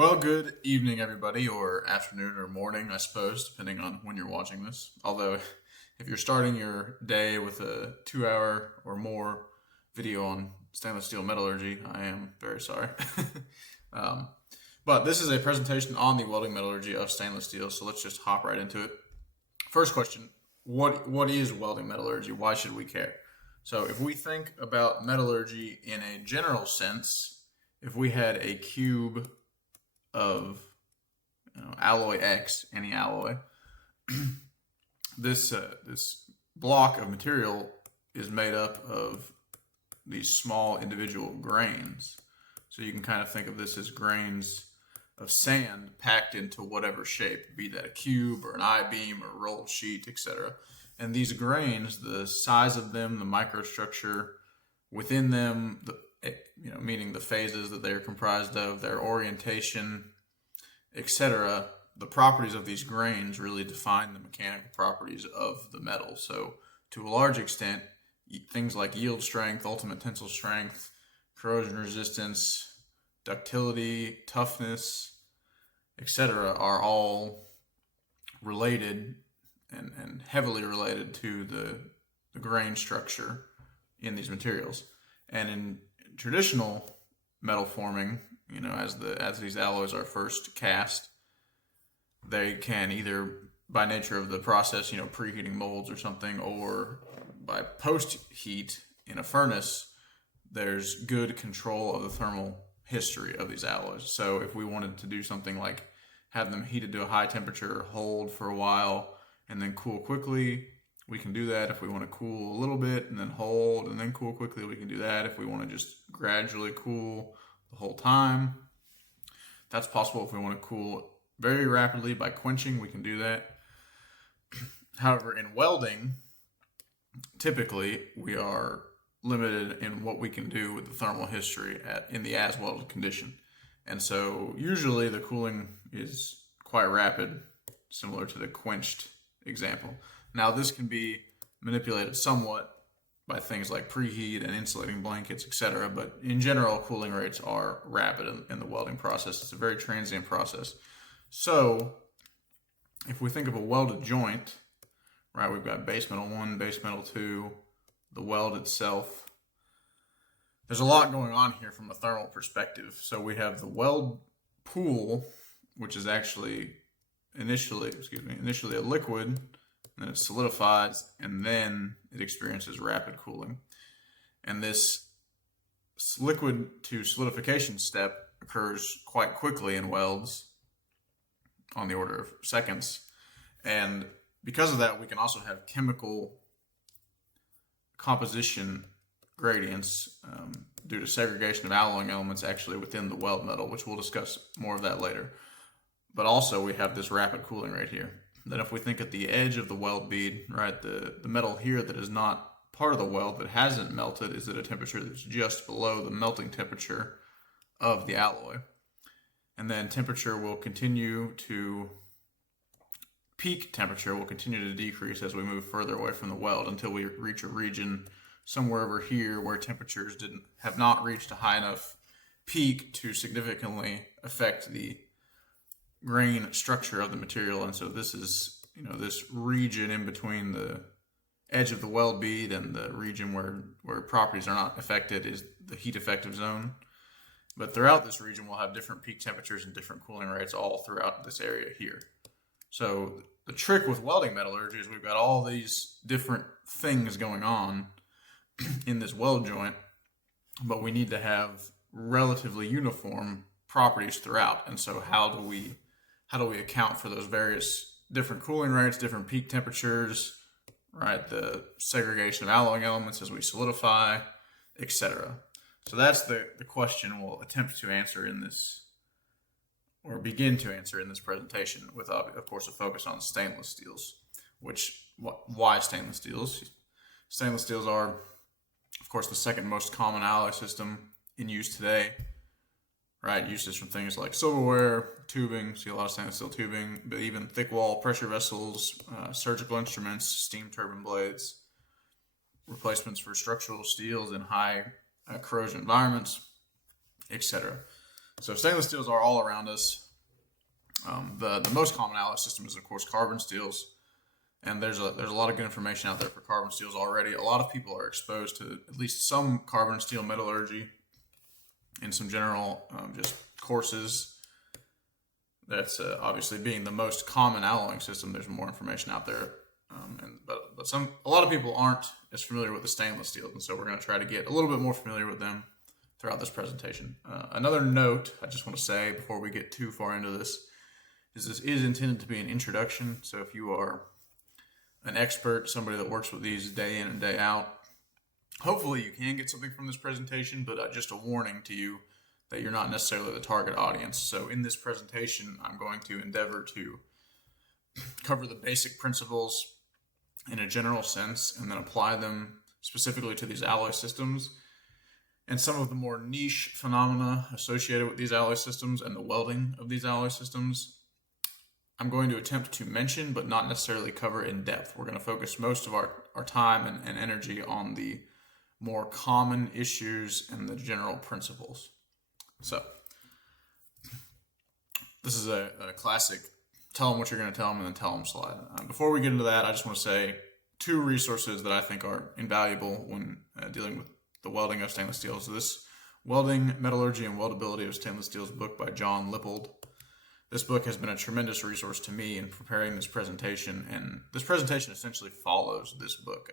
Well, good evening, everybody, or afternoon or morning, I suppose, depending on when you're watching this. Although, if you're starting your day with a 2 hour or more video on stainless steel metallurgy, I am very sorry. um, but this is a presentation on the welding metallurgy of stainless steel, so let's just hop right into it. First question, what is welding metallurgy? Why should we care? So if we think about metallurgy in a general sense, if we had a cube of alloy X, any alloy, this block of material is made up of these small individual grains. So you can kind of think of this as grains of sand packed into whatever shape, be that a cube or an I-beam or rolled sheet, etc. And these grains, the size of them, the microstructure within them, meaning the phases that they are comprised of, their orientation, etc. The properties of these grains really define the mechanical properties of the metal. So to a large extent, things like yield strength, ultimate tensile strength, corrosion resistance, ductility, toughness, etc. are all related and heavily related to the grain structure in these materials. And in traditional metal forming, as these alloys are first cast, they can either, by nature of the process, preheating molds or something, or by post heat in a furnace, there's good control of the thermal history of these alloys. So if we wanted to do something like have them heated to a high temperature, hold for a while, and then cool quickly, we can do that. If we want to cool a little bit and then hold and then cool quickly, we can do that. If we want to just gradually cool the whole time, that's possible. If we want to cool very rapidly by quenching, we can do that. However, in welding, typically we are limited in what we can do with the thermal history in the as welded condition. And so usually the cooling is quite rapid, similar to the quenched example. Now, this can be manipulated somewhat by things like preheat and insulating blankets, etc. But in general, cooling rates are rapid in the welding process. It's a very transient process. So if we think of a welded joint, right, we've got base metal 1, base metal 2, the weld itself. There's a lot going on here from a thermal perspective. So we have the weld pool, which is actually initially a liquid. Then it solidifies, and then it experiences rapid cooling. And this liquid to solidification step occurs quite quickly in welds, on the order of seconds. And because of that, we can also have chemical composition gradients due to segregation of alloying elements actually within the weld metal, which we'll discuss more of that later. But also we have this rapid cooling right here. Then if we think at the edge of the weld bead, right, the metal here that is not part of the weld but hasn't melted is at a temperature that's just below the melting temperature of the alloy. And then peak temperature will continue to decrease as we move further away from the weld until we reach a region somewhere over here where temperatures have not reached a high enough peak to significantly affect the grain structure of the material. And so this is, this region in between the edge of the weld bead and the region where properties are not affected is the heat effective zone. But throughout this region, we'll have different peak temperatures and different cooling rates all throughout this area here. So the trick with welding metallurgy is we've got all these different things going on in this weld joint, but we need to have relatively uniform properties throughout. And so how do we account for those various different cooling rates, different peak temperatures, right? The segregation of alloying elements as we solidify, etc. So that's the question we'll attempt to answer in this, or begin to answer in this presentation, with, of course, a focus on stainless steels. Why stainless steels? Stainless steels are, of course, the second most common alloy system in use today. Right, uses from things like silverware, tubing, see a lot of stainless steel tubing, but even thick wall pressure vessels, surgical instruments, steam turbine blades, replacements for structural steels in high corrosion environments, etc. So stainless steels are all around us. The most common alloy system is, of course, carbon steels. And there's a lot of good information out there for carbon steels already. A lot of people are exposed to at least some carbon steel metallurgy in some general just courses. That's obviously being the most common alloying system. There's more information out there, but a lot of people aren't as familiar with the stainless steels, and so we're going to try to get a little bit more familiar with them throughout this presentation. Another note I just want to say before we get too far into this is intended to be an introduction. So if you are an expert, somebody that works with these day in and day out, hopefully you can get something from this presentation, but just a warning to you that you're not necessarily the target audience. So in this presentation, I'm going to endeavor to cover the basic principles in a general sense and then apply them specifically to these alloy systems and some of the more niche phenomena associated with these alloy systems and the welding of these alloy systems. I'm going to attempt to mention, but not necessarily cover in depth. We're going to focus most of our time and energy on the more common issues and the general principles. So, this is a classic tell them what you're going to tell them and then tell them slide. Before we get into that, I just want to say 2 resources that I think are invaluable when dealing with the welding of stainless steel. So this Welding, Metallurgy, and Weldability of Stainless Steel's book by John Lippold. This book has been a tremendous resource to me in preparing this presentation, and this presentation essentially follows this book.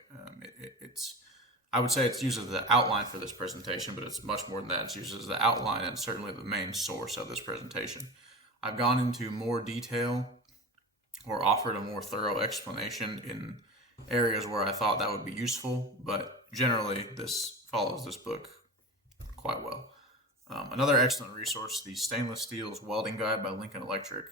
I would say it's used as the outline for this presentation, but it's much more than that. It's used as the outline and certainly the main source of this presentation. I've gone into more detail or offered a more thorough explanation in areas where I thought that would be useful, but generally this follows this book quite well. Another excellent resource, the Stainless Steel's Welding Guide by Lincoln Electric.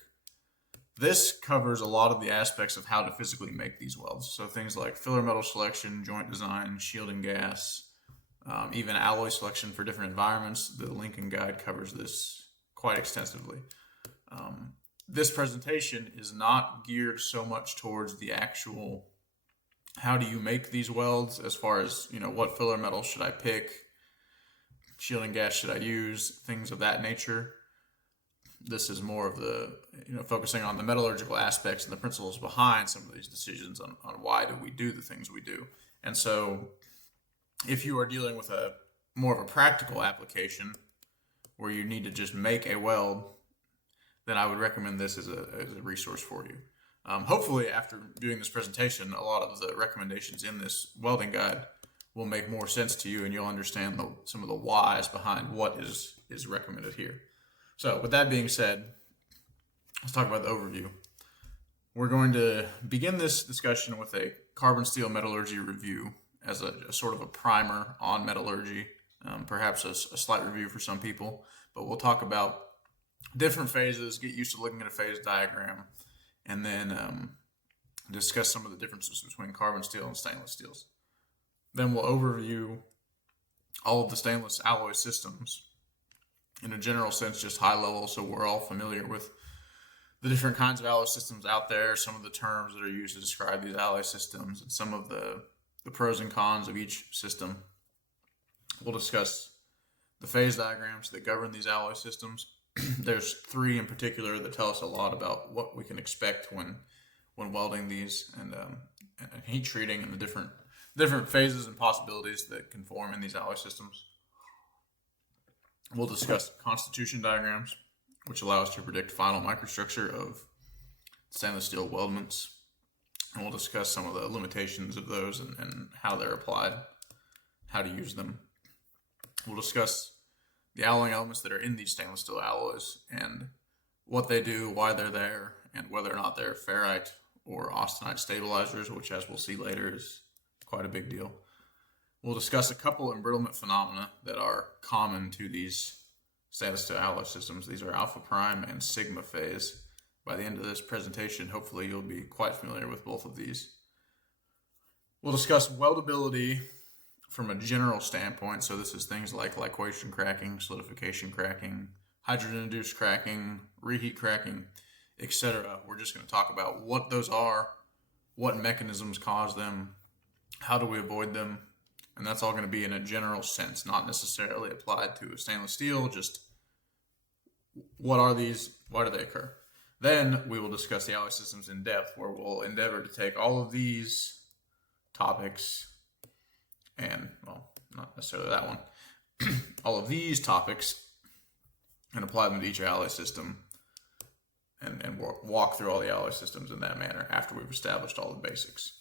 This covers a lot of the aspects of how to physically make these welds. So things like filler metal selection, joint design, shielding gas, even alloy selection for different environments. The Lincoln Guide covers this quite extensively. This presentation is not geared so much towards the actual how do you make these welds as far as, what filler metal should I pick, shielding gas should I use, things of that nature. This is more of the, focusing on the metallurgical aspects and the principles behind some of these decisions on why do we do the things we do. And so if you are dealing with a more of a practical application where you need to just make a weld, then I would recommend this as a resource for you. Hopefully after viewing this presentation, a lot of the recommendations in this welding guide will make more sense to you and you'll understand some of the whys behind what is recommended here. So with that being said, let's talk about the overview. We're going to begin this discussion with a carbon steel metallurgy review as a sort of a primer on metallurgy, perhaps a slight review for some people, but we'll talk about different phases, get used to looking at a phase diagram, and then discuss some of the differences between carbon steel and stainless steels. Then we'll overview all of the stainless alloy systems in a general sense, just high level, so we're all familiar with the different kinds of alloy systems out there, some of the terms that are used to describe these alloy systems, and some of the pros and cons of each system. We'll discuss the phase diagrams that govern these alloy systems. There's 3 in particular that tell us a lot about what we can expect when welding these and heat treating and the different phases and possibilities that can form in these alloy systems. We'll discuss constitution diagrams, which allow us to predict final microstructure of stainless steel weldments. And we'll discuss some of the limitations of those and how they're applied, how to use them. We'll discuss the alloying elements that are in these stainless steel alloys and what they do, why they're there, and whether or not they're ferrite or austenite stabilizers, which, as we'll see later, is quite a big deal. We'll discuss a couple embrittlement phenomena that are common to these stainless steel alloy systems. These are alpha prime and sigma phase. By the end of this presentation, hopefully you'll be quite familiar with both of these. We'll discuss weldability from a general standpoint. So this is things like liquation cracking, solidification cracking, hydrogen-induced cracking, reheat cracking, etc. We're just going to talk about what those are, what mechanisms cause them, how do we avoid them, and that's all going to be in a general sense, not necessarily applied to a stainless steel, just what are these? Why do they occur? Then we will discuss the alloy systems in depth, where we'll endeavor to take all of these topics and, well, not necessarily that one, all of these topics and apply them to each alloy system and walk through all the alloy systems in that manner after we've established all the basics.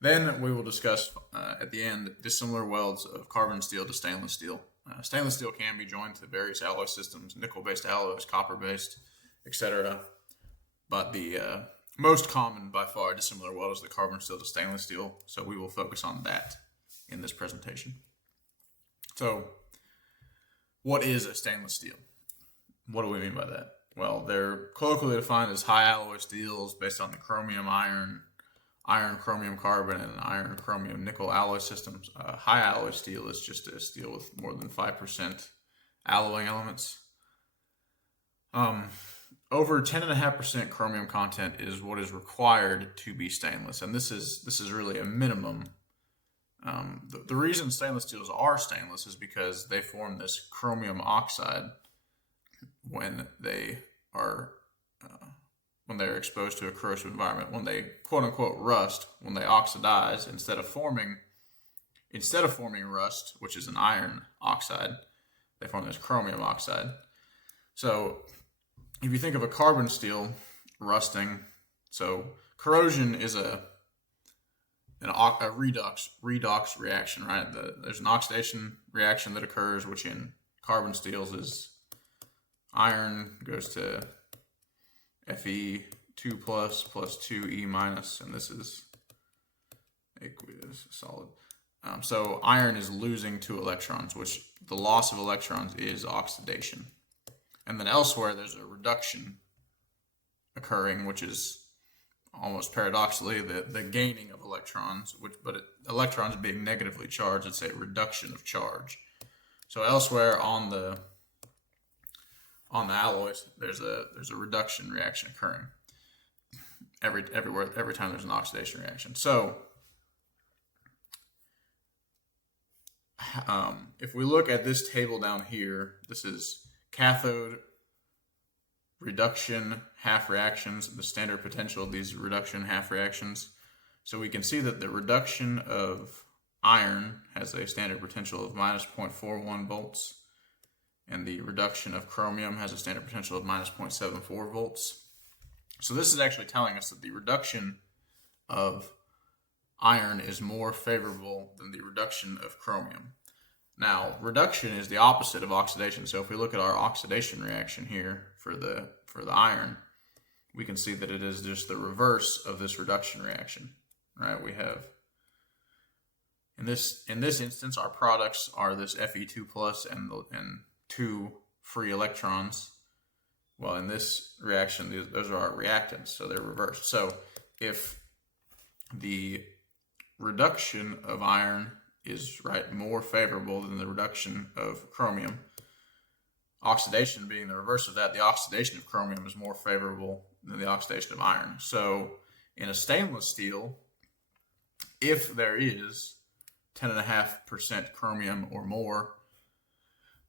Then we will discuss at the end dissimilar welds of carbon steel to stainless steel. Stainless steel can be joined to various alloy systems, nickel-based alloys, copper-based, etc. But the most common by far dissimilar weld is the carbon steel to stainless steel. So we will focus on that in this presentation. So what is a stainless steel? What do we mean by that? Well, they're colloquially defined as high alloy steels based on the chromium iron, iron chromium carbon, and iron chromium nickel alloy systems. High alloy steel is just a steel with more than 5% alloying elements. Over 10.5% chromium content is what is required to be stainless, and this is really a minimum. The reason stainless steels are stainless is because they form this chromium oxide when they are exposed to a corrosive environment. When they quote unquote rust, when they oxidize, instead of forming rust, which is an iron oxide, they form this chromium oxide. So if you think of a carbon steel rusting, so corrosion is a redox reaction, right? There's an oxidation reaction that occurs, which in carbon steels is iron goes to Fe2 plus 2E minus, and this is aqueous solid. So iron is losing 2 electrons, which the loss of electrons is oxidation. And then elsewhere, there's a reduction occurring, which is almost paradoxically the gaining of electrons, electrons being negatively charged, it's a reduction of charge. So elsewhere on the alloys, there's a reduction reaction occurring every time there's an oxidation reaction. So if we look at this table down here, this is cathode reduction half reactions, the standard potential of these reduction half reactions. So we can see that the reduction of iron has a standard potential of minus 0.41 volts, and the reduction of chromium has a standard potential of minus 0.74 volts. So this is actually telling us that the reduction of iron is more favorable than the reduction of chromium. Now, reduction is the opposite of oxidation. So if we look at our oxidation reaction here for the iron, we can see that it is just the reverse of this reduction reaction, right? We have, in this instance, our products are this Fe2 plus and 2 free electrons. Well, in this reaction, those are our reactants, so they're reversed. So if the reduction of iron is more favorable than the reduction of chromium, oxidation being the reverse of that, the oxidation of chromium is more favorable than the oxidation of iron. So in a stainless steel, if there is 10.5% chromium or more,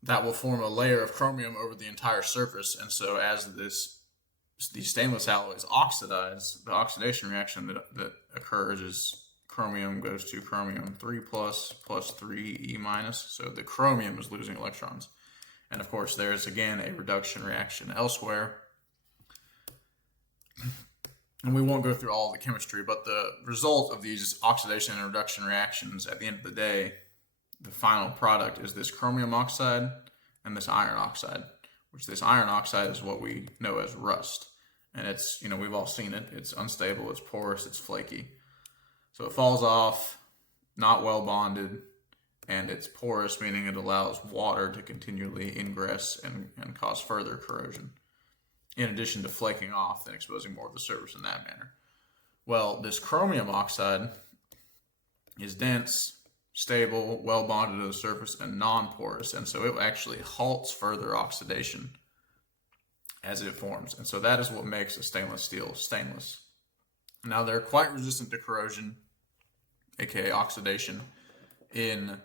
that will form a layer of chromium over the entire surface. And so as these stainless alloys oxidize, the oxidation reaction that occurs is chromium goes to chromium 3 plus 3 E minus. So the chromium is losing electrons. And of course, there's again a reduction reaction elsewhere. And we won't go through all of the chemistry, but the result of these oxidation and reduction reactions at the end of the day, the final product is this chromium oxide and this iron oxide, which this iron oxide is what we know as rust. And it's, we've all seen it. It's unstable, it's porous, it's flaky. So it falls off, not well bonded, and it's porous, meaning it allows water to continually ingress and cause further corrosion, in addition to flaking off and exposing more of the surface in that manner. Well, this chromium oxide is dense, stable, well bonded to the surface, and non-porous, and so it actually halts further oxidation as it forms. And so that is what makes a stainless steel stainless. Now, they're quite resistant to corrosion, aka oxidation, in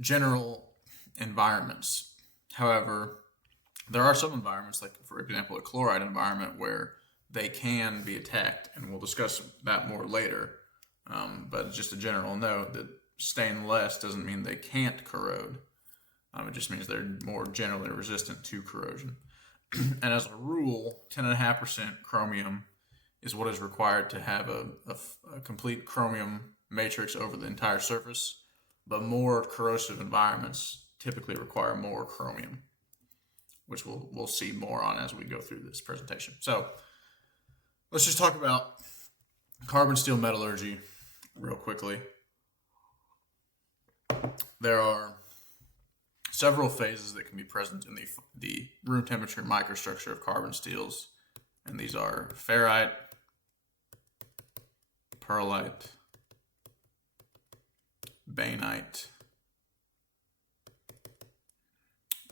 general environments. However, There are some environments, like for example, a chloride environment, where they can be attacked, and we'll discuss that more later. But just a general note that staying less doesn't mean they can't corrode. It just means they're more generally resistant to corrosion. And as a rule, 10.5% chromium is what is required to have a complete chromium matrix over the entire surface. But more corrosive environments typically require more chromium, which we'll see more on as we go through this presentation. So let's just talk about carbon steel metallurgy real quickly. There are several phases that can be present in the room temperature microstructure of carbon steels, and these are ferrite, pearlite, bainite,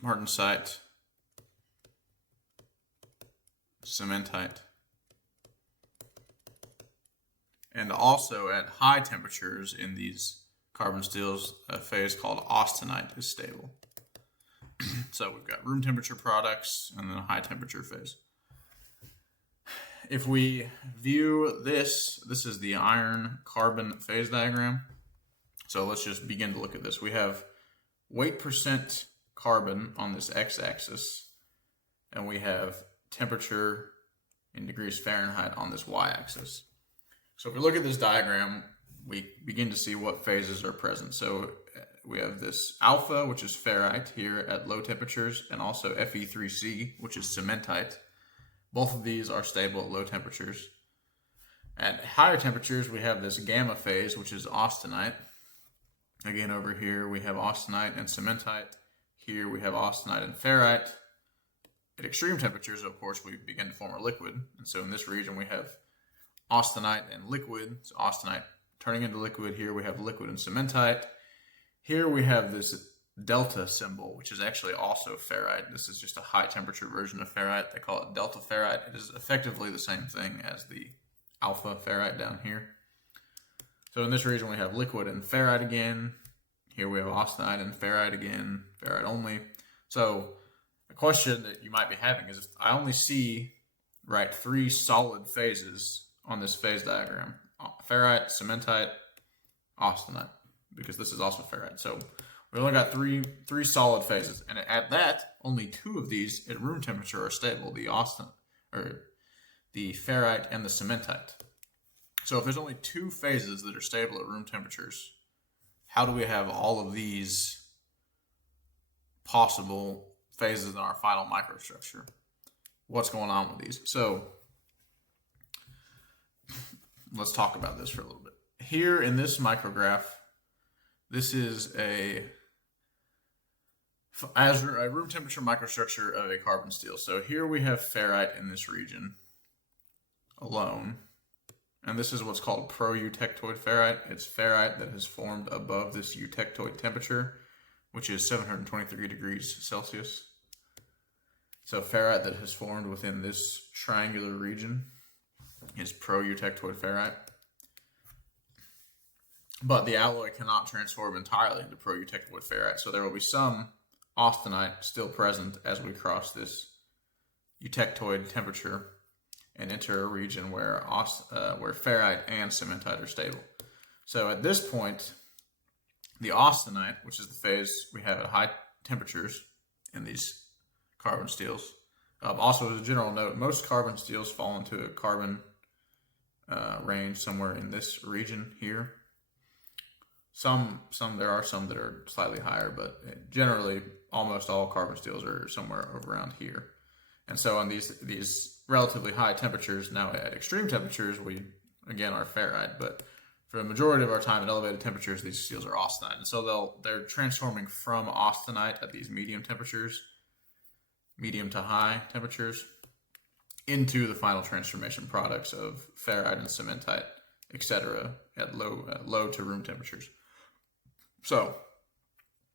martensite, cementite, and also at high temperatures in these carbon steels, a phase called austenite is stable. So we've got room temperature products and then a high temperature phase. If we view this is the iron carbon phase diagram. So let's just begin to look at this. We have weight percent carbon on this x-axis, and we have temperature in degrees Fahrenheit on this y-axis. So if we look at this diagram, we begin to see what phases are present. So we have this alpha, which is ferrite here at low temperatures, and also Fe3C, which is cementite. Both of these are stable at low temperatures. At higher temperatures, we have this gamma phase, which is austenite. Again, over here, we have austenite and cementite. Here, we have austenite and ferrite. At extreme temperatures, of course, we begin to form a liquid. And so in this region, we have austenite and liquid. So austenite turning into liquid. Here, we have liquid and cementite. Here, we have this delta symbol, which is actually also ferrite. This is just a high temperature version of ferrite. They call it delta ferrite. It is effectively the same thing as the alpha ferrite down here. So in this region, we have liquid and ferrite again. Here we have austenite and ferrite again, ferrite only. So a question that you might be having is, if I only see, right, 3 solid phases on this phase diagram, ferrite, cementite, austenite, because this is also ferrite. So we only got three solid phases, and at that, only 2 of these at room temperature are stable: the ferrite and the cementite. So if there's only 2 phases that are stable at room temperatures, how do we have all of these possible phases in our final microstructure? What's going on with these? So let's talk about this for a little bit. Here in this micrograph, this is a room temperature microstructure of a carbon steel. So here we have ferrite in this region alone. And this is what's called pro-eutectoid ferrite. It's ferrite that has formed above this eutectoid temperature, which is 723 degrees Celsius. So ferrite that has formed within this triangular region is pro-eutectoid ferrite. But the alloy cannot transform entirely into pro-eutectoid ferrite. So there will be some austenite still present as we cross this eutectoid temperature and enter a region where ferrite and cementite are stable. So at this point, the austenite, which is the phase we have at high temperatures in these carbon steels. Also, as a general note, most carbon steels fall into a carbon range somewhere in this region here. There are some that are slightly higher, but generally almost all carbon steels are somewhere around here. And so on these relatively high temperatures, now at extreme temperatures, we again are ferrite, but for the majority of our time at elevated temperatures, these steels are austenite. And so they're transforming from austenite at these medium temperatures, medium to high temperatures, into the final transformation products of ferrite and cementite, etc., at low to room temperatures. So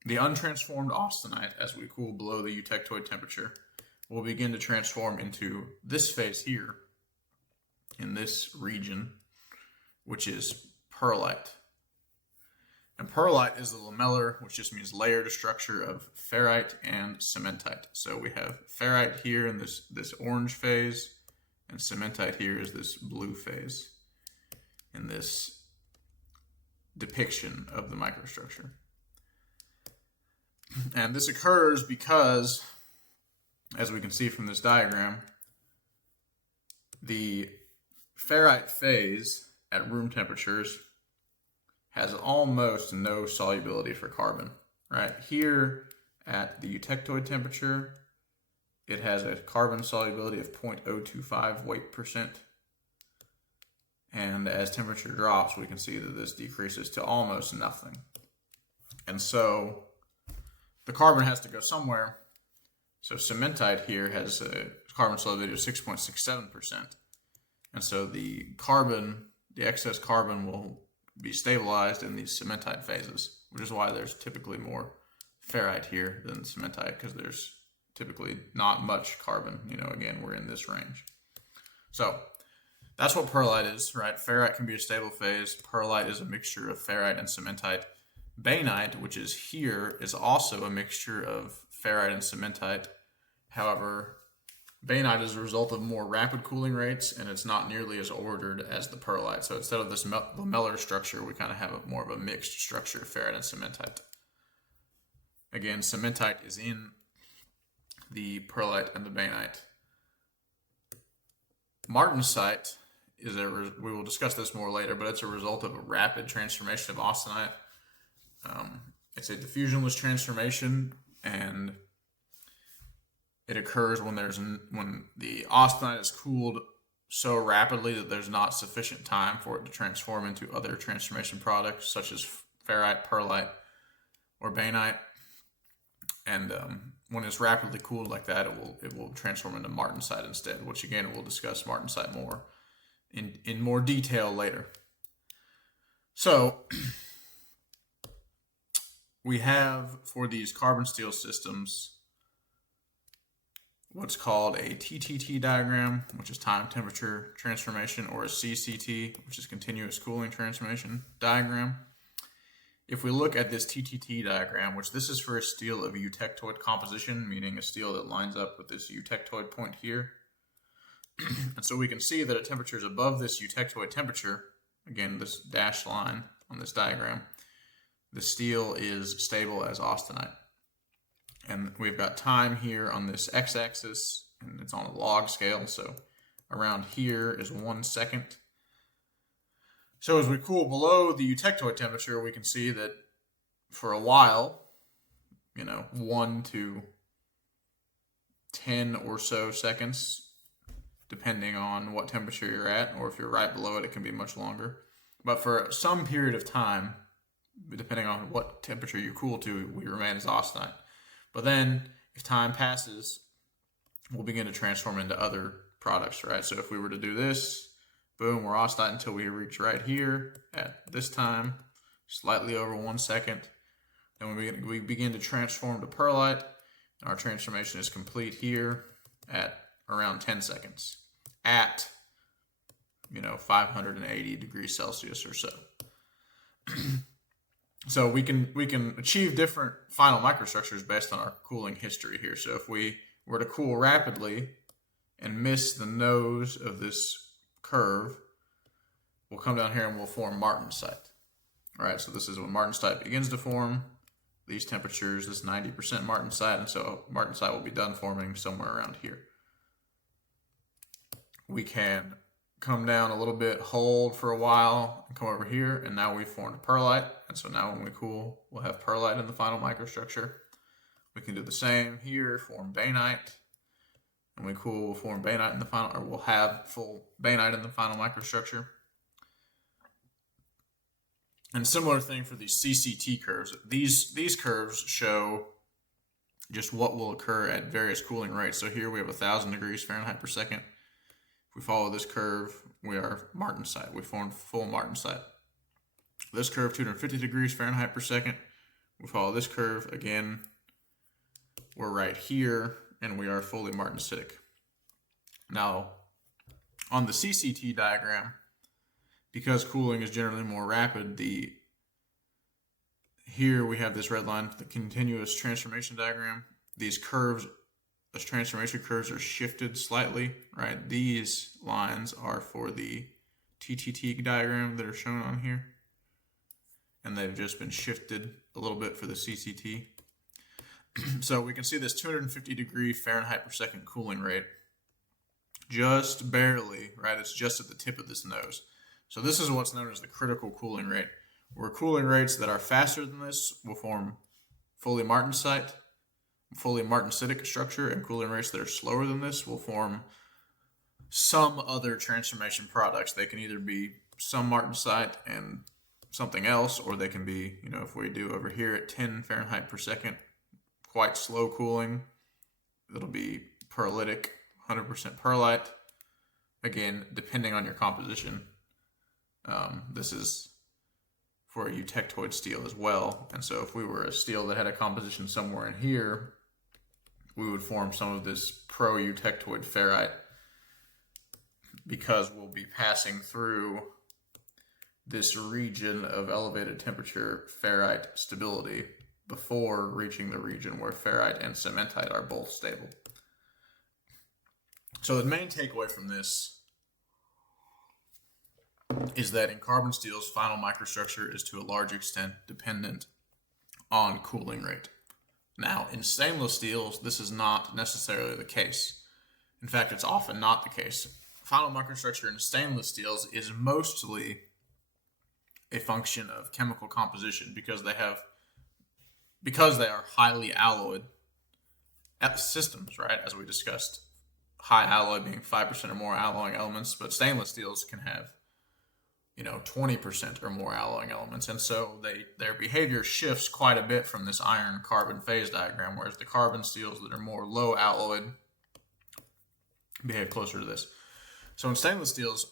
the untransformed austenite, as we cool below the eutectoid temperature, will begin to transform into this phase here in this region, which is pearlite. And perlite is the lamellar, which just means layered structure of ferrite and cementite. So we have ferrite here in this orange phase, and cementite here is this blue phase in this depiction of the microstructure. And this occurs because, as we can see from this diagram, the ferrite phase at room temperatures has almost no solubility for carbon. Right here at the eutectoid temperature, it has a carbon solubility of 0.025 weight percent. And as temperature drops, we can see that this decreases to almost nothing. And so the carbon has to go somewhere. So cementite here has a carbon solubility of 6.67%. And so the excess carbon will be stabilized in these cementite phases, which is why there's typically more ferrite here than cementite, because there's typically not much carbon. Again, we're in this range. So that's what perlite is, right? Ferrite can be a stable phase. Perlite is a mixture of ferrite and cementite. Bainite, which is here, is also a mixture of ferrite and cementite. However, bainite is a result of more rapid cooling rates, and it's not nearly as ordered as the perlite. So instead of this lamellar structure, we kind of have more of a mixed structure of ferrite and cementite. Again, cementite is in the perlite and the bainite. Martensite is we will discuss this more later, but it's a result of a rapid transformation of austenite. It's a diffusionless transformation, and it occurs when the austenite is cooled so rapidly that there's not sufficient time for it to transform into other transformation products such as ferrite, perlite, or bainite. And when it's rapidly cooled like that, it will transform into martensite instead, which again we'll discuss martensite more in more detail later. So we have, for these carbon steel systems, what's called a TTT diagram, which is time temperature transformation, or a CCT, which is continuous cooling transformation diagram. If we look at this TTT diagram, which this is for a steel of eutectoid composition, meaning a steel that lines up with this eutectoid point here. And so we can see that at temperatures above this eutectoid temperature, again, this dashed line on this diagram, the steel is stable as austenite. And we've got time here on this x-axis, and it's on a log scale, so around here is 1 second. So as we cool below the eutectoid temperature, we can see that for a while, 1 to 10 or so seconds, depending on what temperature you're at, or if you're right below it, it can be much longer. But for some period of time, depending on what temperature you cool to, we remain as austenite. But then, if time passes, we'll begin to transform into other products, right? So if we were to do this, boom, we're austenite until we reach right here at this time, slightly over 1 second. Then we begin to transform to perlite, and our transformation is complete here at around 10 seconds at 580 degrees Celsius or so. So we can achieve different final microstructures based on our cooling history here. So if we were to cool rapidly and miss the nose of this curve, we'll come down here and we'll form martensite. All right, so this is when martensite begins to form. These temperatures, this 90% martensite, and so martensite will be done forming somewhere around here. We can come down a little bit, hold for a while, and come over here, and now we've formed perlite. And so now when we cool, we'll have perlite in the final microstructure. We can do the same here, form bainite. When we cool, we'll form bainite in the final, or we'll have full bainite in the final microstructure. And similar thing for these CCT curves. These curves show just what will occur at various cooling rates. So here we have 1,000 degrees Fahrenheit per second. If we follow this curve, we are martensite. We formed full martensite. This curve, 250 degrees Fahrenheit per second. We follow this curve, again, we're right here, and we are fully martensitic. Now, on the CCT diagram, because cooling is generally more rapid, the here we have this red line, the continuous transformation diagram. These curves, those transformation curves are shifted slightly, right? These lines are for the TTT diagram that are shown on here. And they've just been shifted a little bit for the CCT. So we can see this 250 degree Fahrenheit per second cooling rate. Just barely, right? It's just at the tip of this nose. So this is what's known as the critical cooling rate, where cooling rates that are faster than this will form fully martensite, fully martensitic structure, and cooling rates that are slower than this will form some other transformation products. They can either be some martensite and something else, or they can be, you know, if we do over here at 10 Fahrenheit per second, quite slow cooling, it'll be pearlitic, 100% pearlite. Again, depending on your composition. This is for a eutectoid steel as well. And so if we were a steel that had a composition somewhere in here, we would form some of this pro-eutectoid ferrite because we'll be passing through this region of elevated temperature ferrite stability before reaching the region where ferrite and cementite are both stable. So the main takeaway from this is that in carbon steels, final microstructure is to a large extent dependent on cooling rate. Now, in stainless steels, this is not necessarily the case. In fact, it's often not the case. Final microstructure in stainless steels is mostly a function of chemical composition because they are highly alloyed systems, right? As we discussed, high alloy being 5% or more alloying elements, but stainless steels can have, 20% or more alloying elements. And so their behavior shifts quite a bit from this iron carbon phase diagram, whereas the carbon steels that are more low alloyed behave closer to this. So in stainless steels,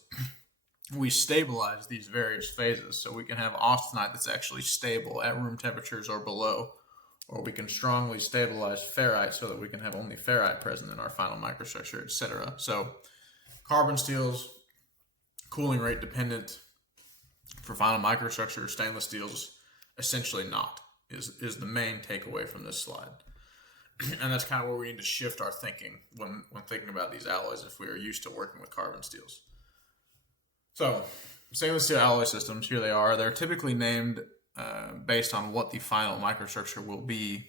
we stabilize these various phases. So we can have austenite that's actually stable at room temperatures or below, or we can strongly stabilize ferrite so that we can have only ferrite present in our final microstructure, etc. So carbon steels, cooling rate dependent. For final microstructure, stainless steels essentially not, is the main takeaway from this slide. And that's kind of where we need to shift our thinking when thinking about these alloys if we are used to working with carbon steels. So stainless steel alloy systems, here they are. They're typically named based on what the final microstructure will be.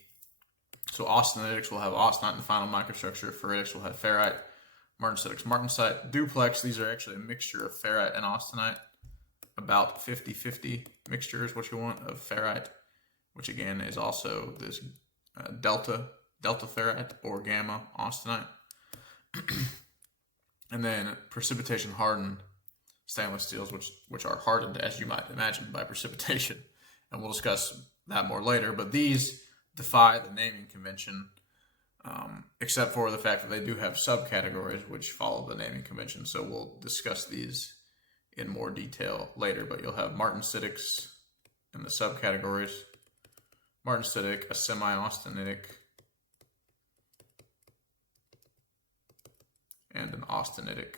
So austenitics will have austenite in the final microstructure. Ferritics will have ferrite. Martensitics, martensite. Duplex, these are actually a mixture of ferrite and austenite. About 50-50 mixture is what you want of ferrite, which again is also this delta ferrite or gamma austenite. And then precipitation hardened stainless steels, which are hardened, as you might imagine, by precipitation. And we'll discuss that more later. But these defy the naming convention, except for the fact that they do have subcategories which follow the naming convention. So we'll discuss these in more detail later. But you'll have martensitics in the subcategories. Martensitic, a semi-austenitic, and an austenitic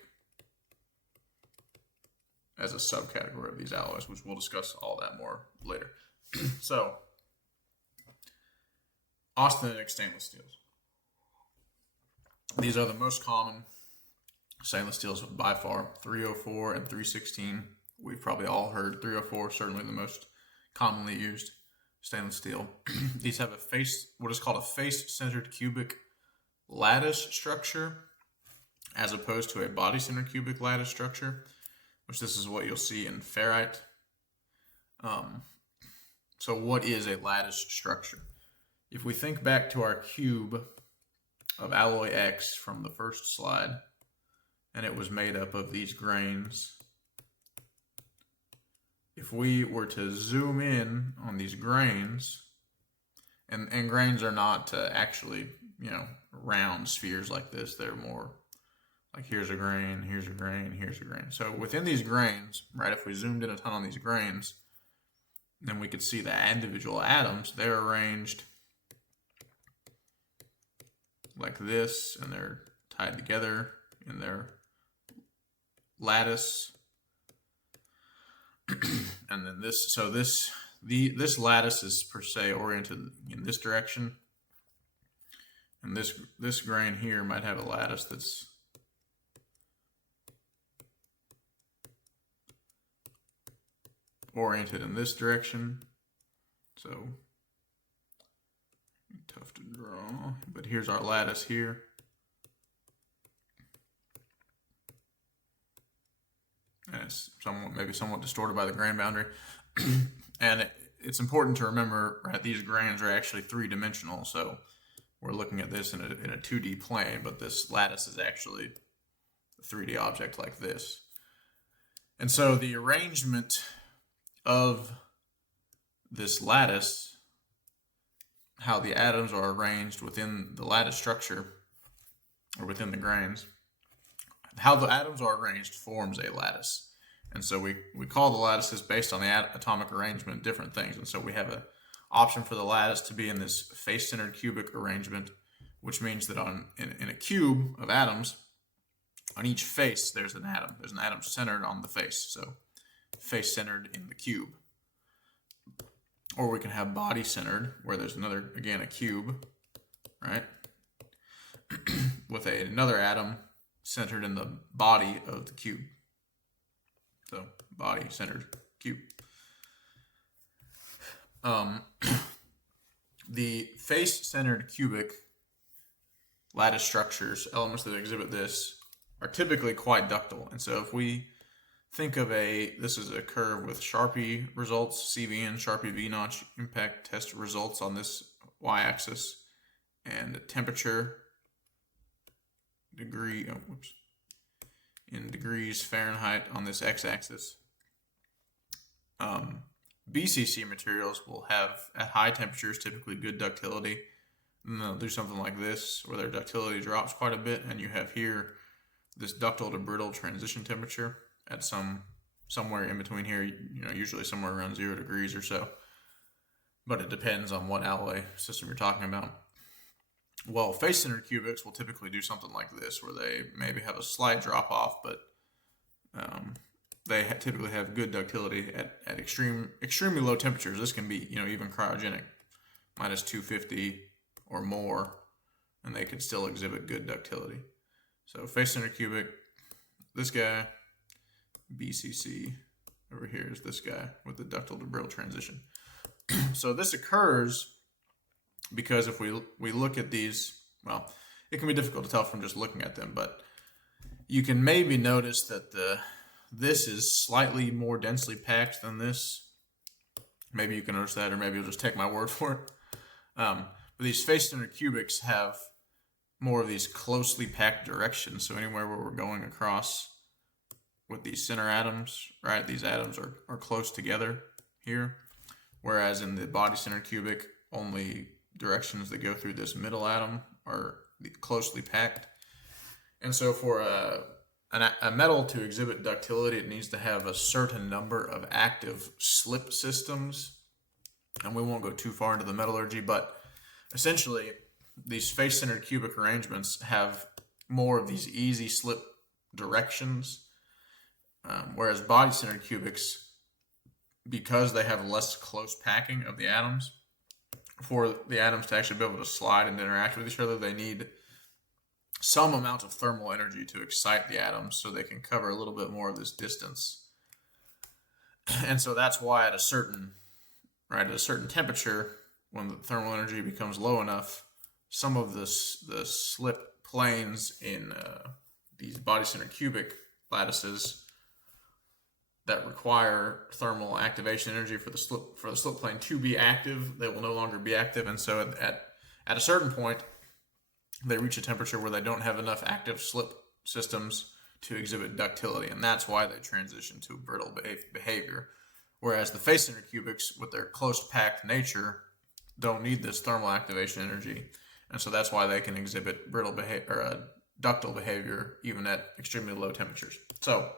as a subcategory of these alloys, which we'll discuss all that more later. So, austenitic stainless steels. These are the most common stainless steels by far, 304 and 316. We've probably all heard 304, certainly the most commonly used stainless steel. These have what is called a face-centered cubic lattice structure, as opposed to a body-centered cubic lattice structure, which this is what you'll see in ferrite. So what is a lattice structure? If we think back to our cube of alloy X from the first slide, and it was made up of these grains, if we were to zoom in on these grains, and grains are not actually, round spheres like this, they're more like here's a grain, here's a grain, here's a grain. So within these grains, right, if we zoomed in a ton on these grains, then we could see the individual atoms. They're arranged like this, and they're tied together in their lattice. And then this This lattice is per se oriented in this direction, and this grain here might have a lattice that's oriented in this direction. So tough to draw, but here's our lattice here. And it's maybe somewhat distorted by the grain boundary. And it's important to remember, right, these grains are actually three-dimensional, so we're looking at this in a 2D plane, but this lattice is actually a 3D object like this. And so the arrangement of this lattice, how the atoms are arranged within the lattice structure, or within the grains, how the atoms are arranged forms a lattice. And so we call the lattices based on the atomic arrangement different things. And so we have an option for the lattice to be in this face-centered cubic arrangement, which means that in a cube of atoms, on each face there's an atom. There's an atom centered on the face, so face-centered in the cube. Or we can have body-centered, where there's another, again, a cube, right, with another atom centered in the body of the cube. So body-centered cube. The face-centered cubic lattice structures, elements that exhibit this, are typically quite ductile. And so if we think of this is a curve with Sharpie results, CVN, Sharpie V-notch impact test results on this y-axis, and temperature, in degrees Fahrenheit on this x-axis. BCC materials will have, at high temperatures, typically good ductility. And they'll do something like this, where their ductility drops quite a bit, and you have here this ductile to brittle transition temperature at somewhere in between here, usually somewhere around 0 degrees or so. But it depends on what alloy system you're talking about. Well, face-centered cubics will typically do something like this, where they maybe have a slight drop-off, but they typically have good ductility at extremely low temperatures. This can be, even cryogenic, minus 250 or more, and they could still exhibit good ductility. So face-centered cubic, this guy, BCC, over here is this guy with the ductile to brittle transition. So this occurs because if we look at these, well, it can be difficult to tell from just looking at them, but you can maybe notice that this is slightly more densely packed than this. Maybe you can notice that, or maybe you'll just take my word for it. But these face-centered cubics have more of these closely packed directions. So anywhere where we're going across with these center atoms, right, these atoms are close together here. Whereas in the body-centered cubic, only directions that go through this middle atom are closely packed. And so for a metal to exhibit ductility, it needs to have a certain number of active slip systems. And we won't go too far into the metallurgy, but essentially these face-centered cubic arrangements have more of these easy slip directions, whereas body-centered cubics, because they have less close packing of the atoms, for the atoms to actually be able to slide and interact with each other, they need some amount of thermal energy to excite the atoms so they can cover a little bit more of this distance. And so that's why at a certain temperature, when the thermal energy becomes low enough, some of the slip planes in these body-centered cubic lattices that require thermal activation energy for the slip plane to be active, they will no longer be active. And so at a certain point, they reach a temperature where they don't have enough active slip systems to exhibit ductility. And that's why they transition to brittle behavior. Whereas the face-centered cubics, with their close-packed nature, don't need this thermal activation energy. And so that's why they can exhibit brittle behavior, or ductile behavior, even at extremely low temperatures. So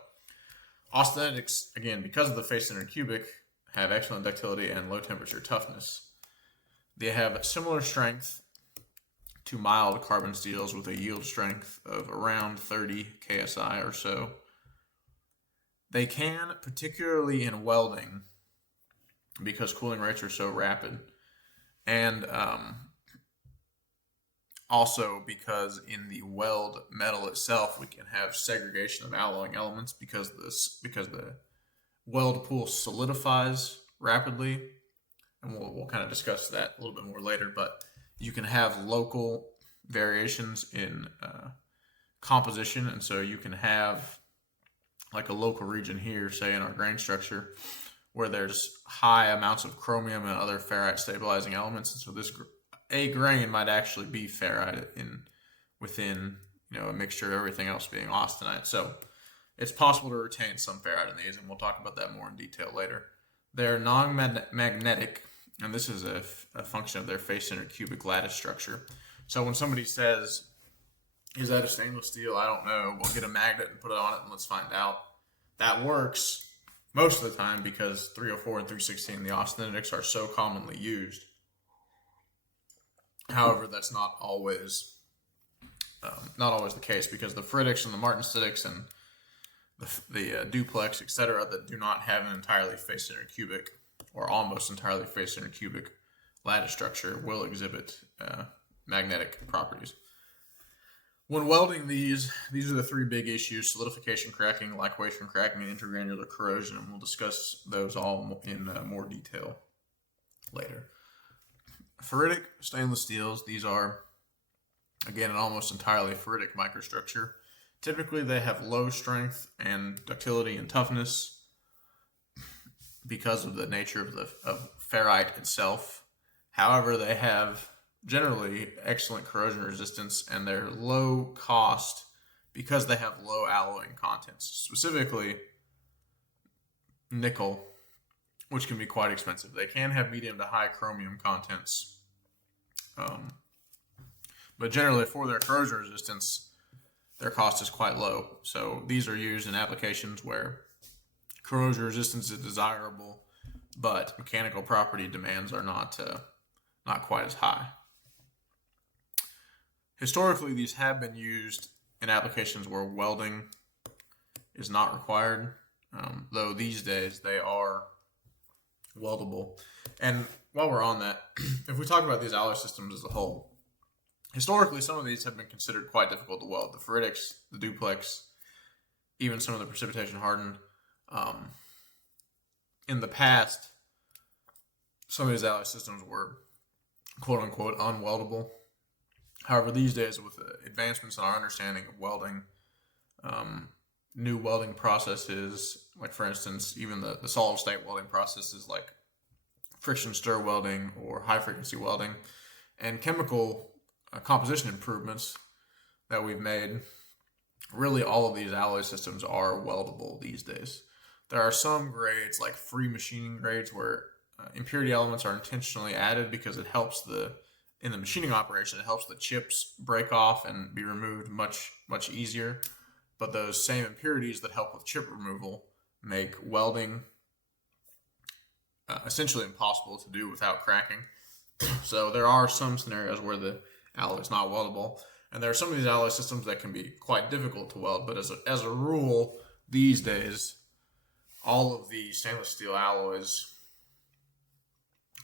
austenitics, again, because of the face-centered cubic, have excellent ductility and low temperature toughness. They have similar strength to mild carbon steels with a yield strength of around 30 KSI or so. They can, particularly in welding, because cooling rates are so rapid. And also because in the weld metal itself, we can have segregation of alloying elements because the weld pool solidifies rapidly, and we'll kind of discuss that a little bit more later. But you can have local variations in composition, and so you can have like a local region here, say in our grain structure, where there's high amounts of chromium and other ferrite stabilizing elements, and so this a grain might actually be ferrite within a mixture of everything else being austenite. So it's possible to retain some ferrite in these, and we'll talk about that more in detail later. They're non-magnetic, and this is a function of their face-centered cubic lattice structure. So when somebody says, is that a stainless steel? I don't know. We'll get a magnet and put it on it and let's find out. That works most of the time because 304 and 316, the austenitics, are so commonly used. However, that's not always the case, because the ferritics and the martensitic and the duplex, etc., that do not have an entirely face-centered cubic or almost entirely face-centered cubic lattice structure will exhibit magnetic properties. When welding these are the three big issues: solidification, cracking, liquefaction cracking, and intergranular corrosion. And we'll discuss those all in more detail later. Ferritic stainless steels, these are, again, an almost entirely ferritic microstructure. Typically, they have low strength and ductility and toughness because of the nature of ferrite itself. However, they have generally excellent corrosion resistance, and they're low cost because they have low alloying contents, specifically nickel, which can be quite expensive. They can have medium to high chromium contents, but generally for their corrosion resistance, their cost is quite low. So these are used in applications where corrosion resistance is desirable, but mechanical property demands are not quite as high. Historically, these have been used in applications where welding is not required, though these days they are weldable. And while we're on that, if we talk about these alloy systems as a whole, historically some of these have been considered quite difficult to weld. The ferritics, the duplex, even some of the precipitation hardened. In the past, some of these alloy systems were quote unquote unweldable. However, these days, with advancements in our understanding of welding, new welding processes, like for instance, even the solid state welding processes like friction stir welding or high frequency welding, and chemical composition improvements that we've made, really all of these alloy systems are weldable these days. There are some grades, like free machining grades, where impurity elements are intentionally added because it helps in the machining operation, it helps the chips break off and be removed much, much easier. But those same impurities that help with chip removal make welding essentially impossible to do without cracking. So there are some scenarios where the alloy is not weldable, and there are some of these alloy systems that can be quite difficult to weld. But as a rule, these days, all of the stainless steel alloys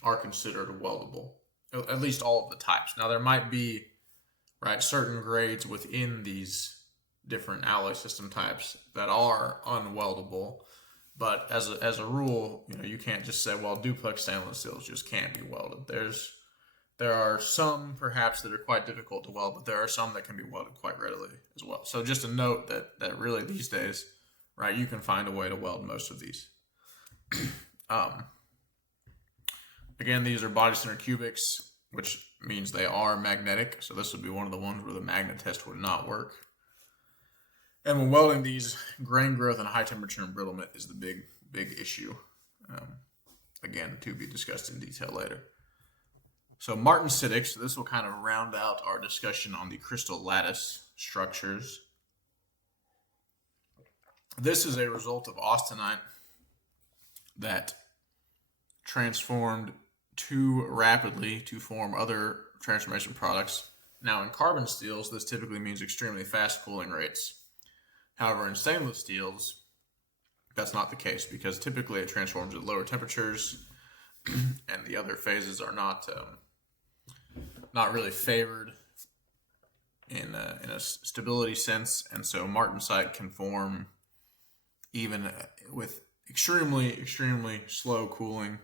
are considered weldable. At least all of the types. Now, there might be certain grades within these different alloy system types that are unweldable, but as a rule, you can't just say, well, duplex stainless steels just can't be welded. There are some perhaps that are quite difficult to weld, but there are some that can be welded quite readily as well. So just a note that really these days, you can find a way to weld most of these. Again, these are body-centered cubics, which means they are magnetic. So this would be one of the ones where the magnet test would not work. And when welding these, grain growth and high temperature embrittlement is the big issue. Again, to be discussed in detail later. So martensitics, this will kind of round out our discussion on the crystal lattice structures. This is a result of austenite that transformed too rapidly to form other transformation products. Now, in carbon steels, this typically means extremely fast cooling rates. However, in stainless steels, that's not the case because typically it transforms at lower temperatures. and the other phases are not really favored in a stability sense, and so martensite can form even with extremely slow cooling.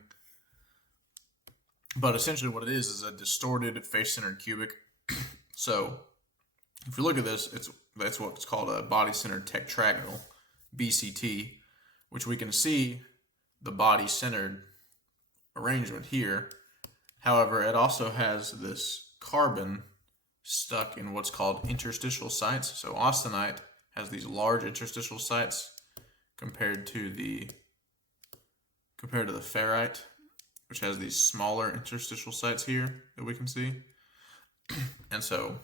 But essentially, what it is a distorted face-centered cubic. So, if you look at this, that's what's called a body-centered tetragonal, BCT, which we can see the body-centered arrangement here. However, it also has this carbon stuck in what's called interstitial sites. So austenite has these large interstitial sites compared to the ferrite, which has these smaller interstitial sites here that we can see. And so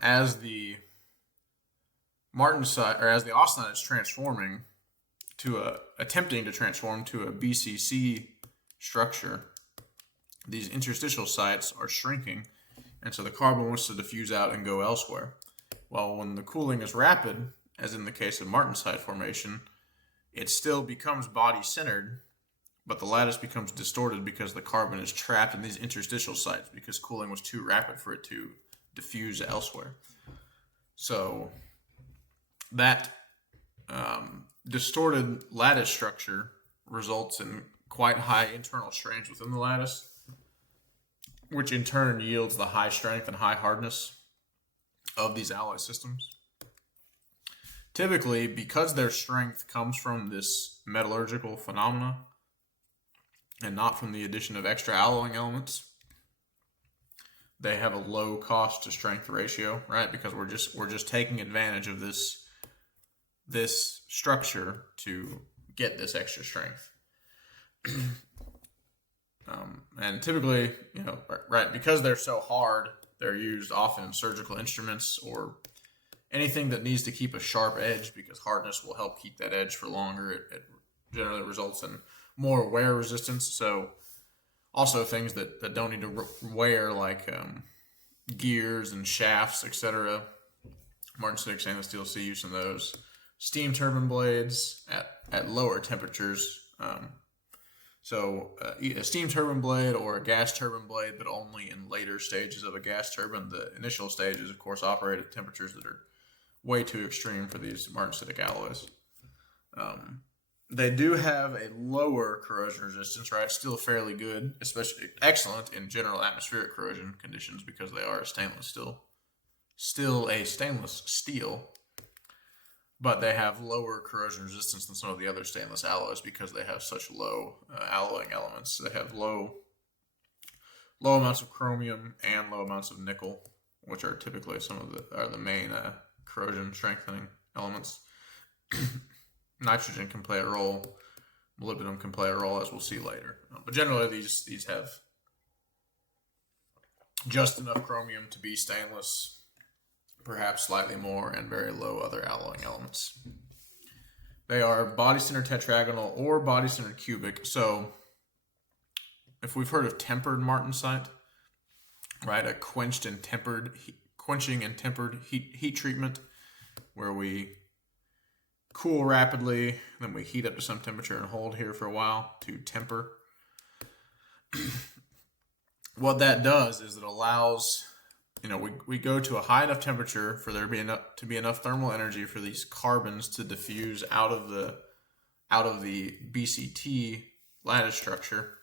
as the martensite, or as the austenite is transforming attempting to transform to a BCC structure, these interstitial sites are shrinking, and so the carbon wants to diffuse out and go elsewhere. While when the cooling is rapid, as in the case of martensite formation, it still becomes body-centered, but the lattice becomes distorted because the carbon is trapped in these interstitial sites because cooling was too rapid for it to diffuse elsewhere. So that distorted lattice structure results in quite high internal strains within the lattice, which in turn yields the high strength and high hardness of these alloy systems. Typically, because their strength comes from this metallurgical phenomena and not from the addition of extra alloying elements, they have a low cost to strength ratio, right? Because we're just taking advantage of this structure to get this extra strength. And typically, right, because they're so hard, they're used often in surgical instruments or anything that needs to keep a sharp edge, because hardness will help keep that edge for longer. It generally results in more wear resistance. So also things that don't need to wear, like gears and shafts, etc. Martensitic stainless steel see use in those. Steam turbine blades at lower temperatures. So a steam turbine blade or a gas turbine blade, but only in later stages of a gas turbine. The initial stages, of course, operate at temperatures that are way too extreme for these martensitic alloys. They do have a lower corrosion resistance, right? Still fairly good, especially excellent in general atmospheric corrosion conditions because they are a stainless still a stainless steel. But they have lower corrosion resistance than some of the other stainless alloys because they have such low alloying elements. They have low amounts of chromium and low amounts of nickel, which are typically the main corrosion strengthening elements. Nitrogen can play a role. Molybdenum can play a role, as we'll see later. But generally, these have just enough chromium to be stainless, perhaps slightly more, and very low other alloying elements. They are body-centered tetragonal or body-centered cubic. So if we've heard of tempered martensite, right, a quenching and tempered heat treatment, where we cool rapidly, then we heat up to some temperature and hold here for a while to temper. What that does is it allows, we go to a high enough temperature for there to be enough thermal energy for these carbons to diffuse out of the BCT lattice structure,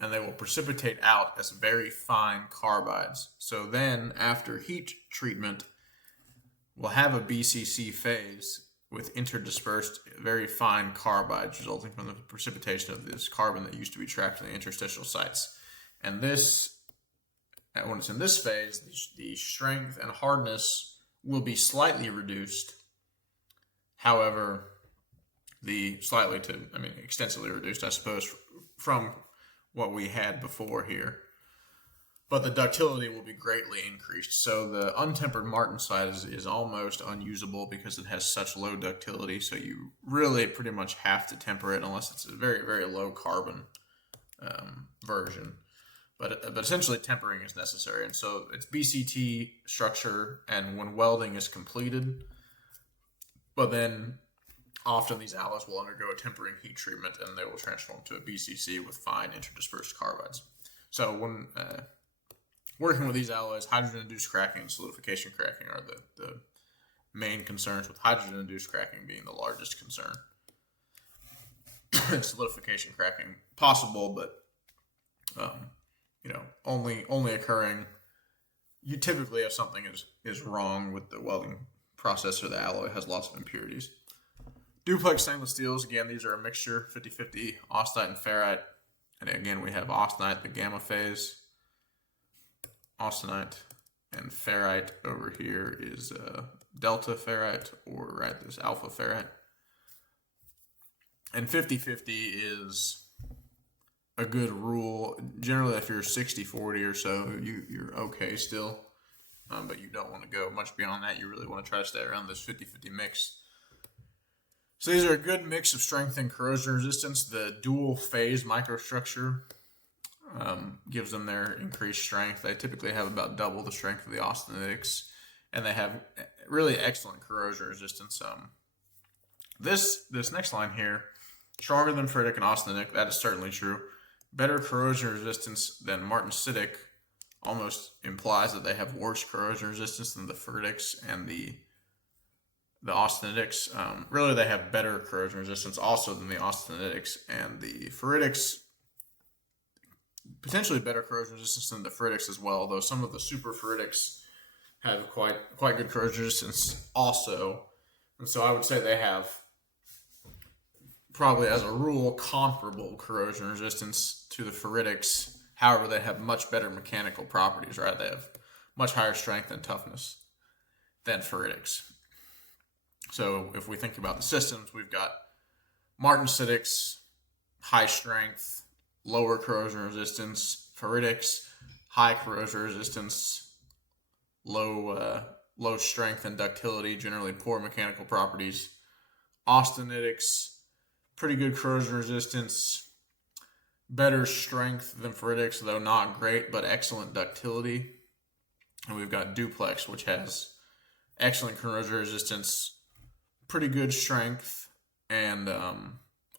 and they will precipitate out as very fine carbides. So then, after heat treatment, we'll have a BCC phase with interdispersed, very fine carbides resulting from the precipitation of this carbon that used to be trapped in the interstitial sites. And this, when it's in this phase, the strength and hardness will be slightly reduced. However, extensively reduced, I suppose, from what we had before here. But the ductility will be greatly increased. So the untempered martensite is almost unusable because it has such low ductility. So you really pretty much have to temper it unless it's a very, very low carbon version. But essentially tempering is necessary. And so it's BCT structure, and when welding is completed, but then often these alloys will undergo a tempering heat treatment and they will transform to a BCC with fine interdispersed carbides. So when working with these alloys, hydrogen-induced cracking and solidification cracking are the main concerns, with hydrogen-induced cracking being the largest concern. Solidification cracking possible, but only occurring. You typically, if something is wrong with the welding process or the alloy has lots of impurities. Duplex stainless steels, again, these are a mixture, 50-50 austenite and ferrite. And again, we have austenite, the gamma phase, austenite, and ferrite over here is delta ferrite, or this alpha ferrite. And 50-50 is a good rule. Generally, if you're 60-40 or so, you're okay still. But you don't want to go much beyond that. You really want to try to stay around this 50-50 mix. So these are a good mix of strength and corrosion resistance. The dual phase microstructure gives them their increased strength. They typically have about double the strength of the austenitics, and they have really excellent corrosion resistance. This next line here, stronger than ferritic and austenitic, that is certainly true. Better corrosion resistance than martensitic almost implies that they have worse corrosion resistance than the ferritics and the austenitics. Really, they have better corrosion resistance also than the austenitics, and the ferritics potentially better corrosion resistance than the ferritics as well, though some of the super ferritics have quite good corrosion resistance also. And so I would say they have probably, as a rule, comparable corrosion resistance to the ferritics. However, they have much better mechanical properties, right? They have much higher strength and toughness than ferritics. So if we think about the systems, we've got martensitics, high strength, lower corrosion resistance; ferritics, high corrosion resistance, low strength and ductility, generally poor mechanical properties; austenitics, pretty good corrosion resistance, better strength than ferritics, though not great, but excellent ductility. And we've got duplex, which has excellent corrosion resistance, pretty good strength, and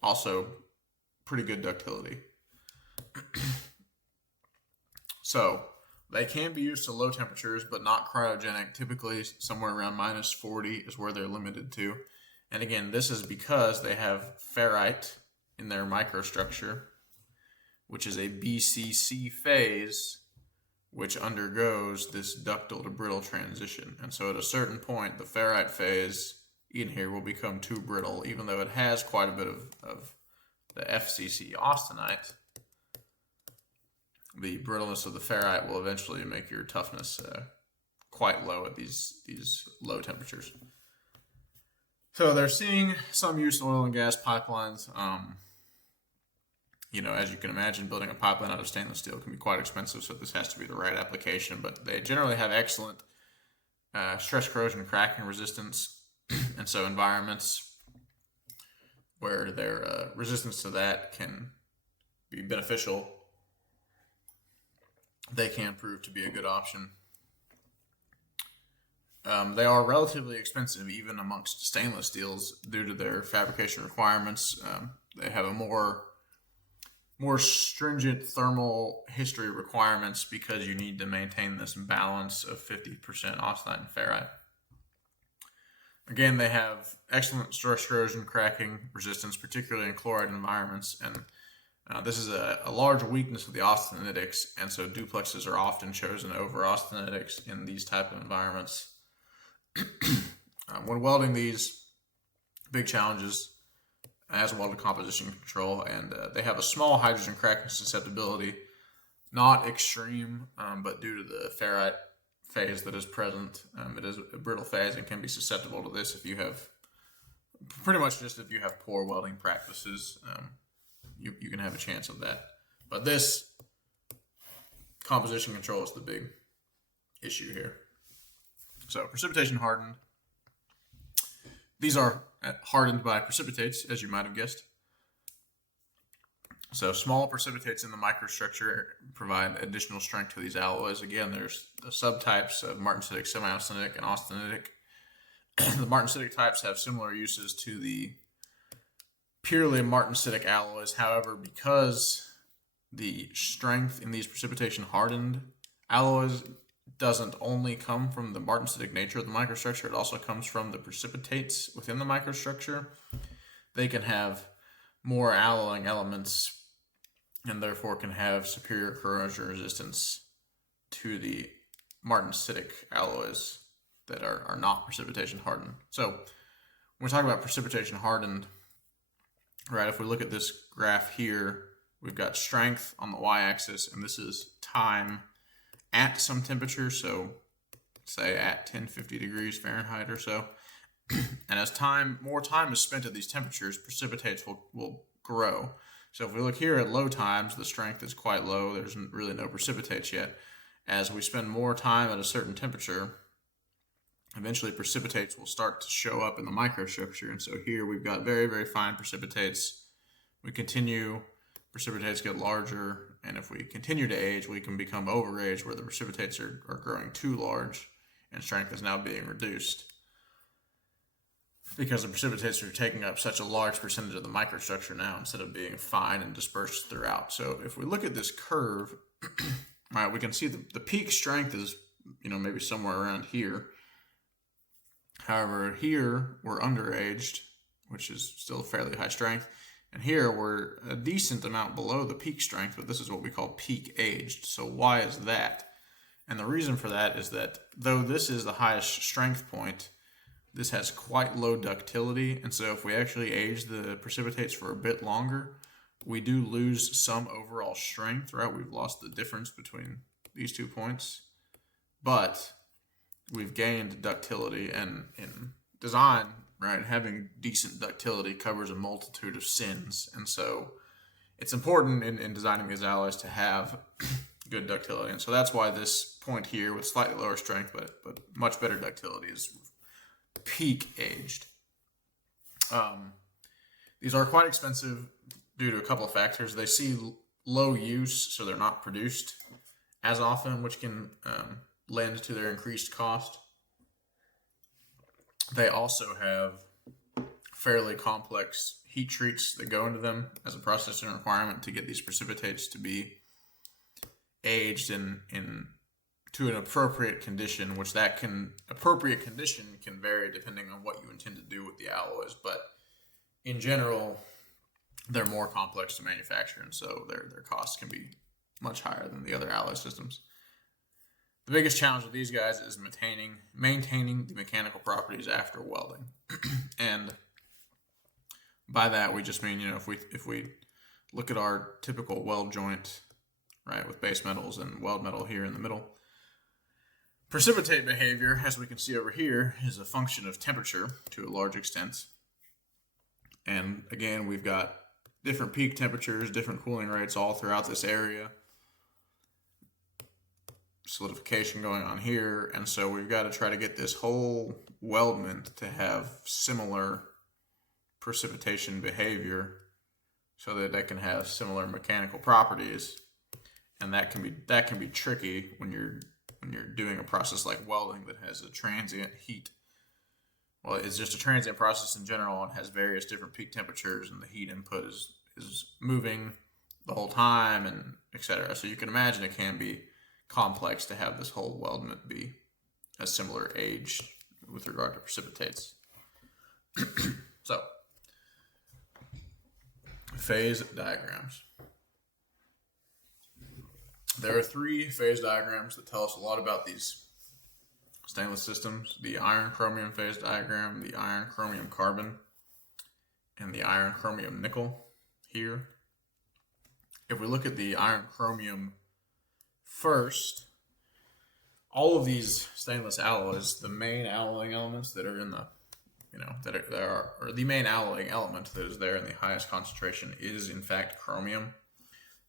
also pretty good ductility. So they can be used to low temperatures, but not cryogenic. Typically, somewhere around -40 is where they're limited to. And again, this is because they have ferrite in their microstructure, which is a BCC phase, which undergoes this ductile to brittle transition. And so at a certain point, the ferrite phase in here will become too brittle, even though it has quite a bit of the FCC austenite. The brittleness of the ferrite will eventually make your toughness quite low at these low temperatures. So they're seeing some use in oil and gas pipelines. As you can imagine, building a pipeline out of stainless steel can be quite expensive, so this has to be the right application. But they generally have excellent stress corrosion and cracking resistance, and so environments where their resistance to that can be beneficial, they can prove to be a good option. They are relatively expensive even amongst stainless steels due to their fabrication requirements. They have a more stringent thermal history requirements because you need to maintain this balance of 50% austenite and ferrite. Again, they have excellent stress corrosion cracking resistance, particularly in chloride environments, and this is a large weakness of the austenitics, and so duplexes are often chosen over austenitics in these type of environments. When welding these, big challenges as welded composition control, and they have a small hydrogen cracking susceptibility, not extreme, but due to the ferrite phase that is present, it is a brittle phase and can be susceptible to this if you have poor welding practices. You can have a chance of that. But this composition control is the big issue here. So precipitation hardened. These are hardened by precipitates, as you might have guessed. So small precipitates in the microstructure provide additional strength to these alloys. Again, there's the subtypes of martensitic, semi-austenitic, and austenitic. The martensitic types have similar uses to the purely martensitic alloys. However, because the strength in these precipitation hardened alloys doesn't only come from the martensitic nature of the microstructure, it also comes from the precipitates within the microstructure. They can have more alloying elements and therefore can have superior corrosion resistance to the martensitic alloys that are not precipitation hardened. So when we're talking about precipitation hardened, right, if we look at this graph here, we've got strength on the y-axis, and this is time at some temperature, so say at 1050 degrees Fahrenheit or so. And as more time is spent at these temperatures, precipitates will grow. So if we look here at low times, the strength is quite low. There's really no precipitates yet. As we spend more time at a certain temperature, eventually precipitates will start to show up in the microstructure. And so here we've got very, very fine precipitates. We continue, precipitates get larger, and if we continue to age, we can become overage where the precipitates are growing too large and strength is now being reduced because the precipitates are taking up such a large percentage of the microstructure now instead of being fine and dispersed throughout. So if we look at this curve, right, we can see the peak strength is, maybe somewhere around here. However, here we're underaged, which is still fairly high strength. And here we're a decent amount below the peak strength, but this is what we call peak aged. So why is that? And the reason for that is that though this is the highest strength point, this has quite low ductility. And so if we actually age the precipitates for a bit longer, we do lose some overall strength, right? We've lost the difference between these 2 points, but we've gained ductility. And in design, right, having decent ductility covers a multitude of sins. And so it's important in designing these alloys to have good ductility. And so that's why this point here with slightly lower strength, but much better ductility is peak aged. These are quite expensive due to a couple of factors. They see low use, so they're not produced as often, which can lend to their increased cost. They also have fairly complex heat treats that go into them as a processing requirement to get these precipitates to be aged to an appropriate condition, which appropriate condition can vary depending on what you intend to do with the alloys. But in general, they're more complex to manufacture, and so their costs can be much higher than the other alloy systems. The biggest challenge with these guys is maintaining the mechanical properties after welding. And by that, we just mean, if we look at our typical weld joint, right, with base metals and weld metal here in the middle, precipitate behavior, as we can see over here, is a function of temperature to a large extent. And again, we've got different peak temperatures, different cooling rates all throughout this area. Solidification going on here, and so we've got to try to get this whole weldment to have similar precipitation behavior so that they can have similar mechanical properties. And that can be tricky when you're doing a process like welding that has a transient heat. Well, it's just a transient process in general and has various different peak temperatures, and the heat input is moving the whole time, and etc. So you can imagine it can be complex to have this whole weldment be a similar age with regard to precipitates. So, phase diagrams. There are 3 phase diagrams that tell us a lot about these stainless systems: the iron chromium phase diagram, the iron chromium carbon, and the iron chromium nickel here. If we look at the iron chromium first, all of these stainless alloys, the main alloying elements that are in the, or the main alloying element that is there in the highest concentration is in fact chromium.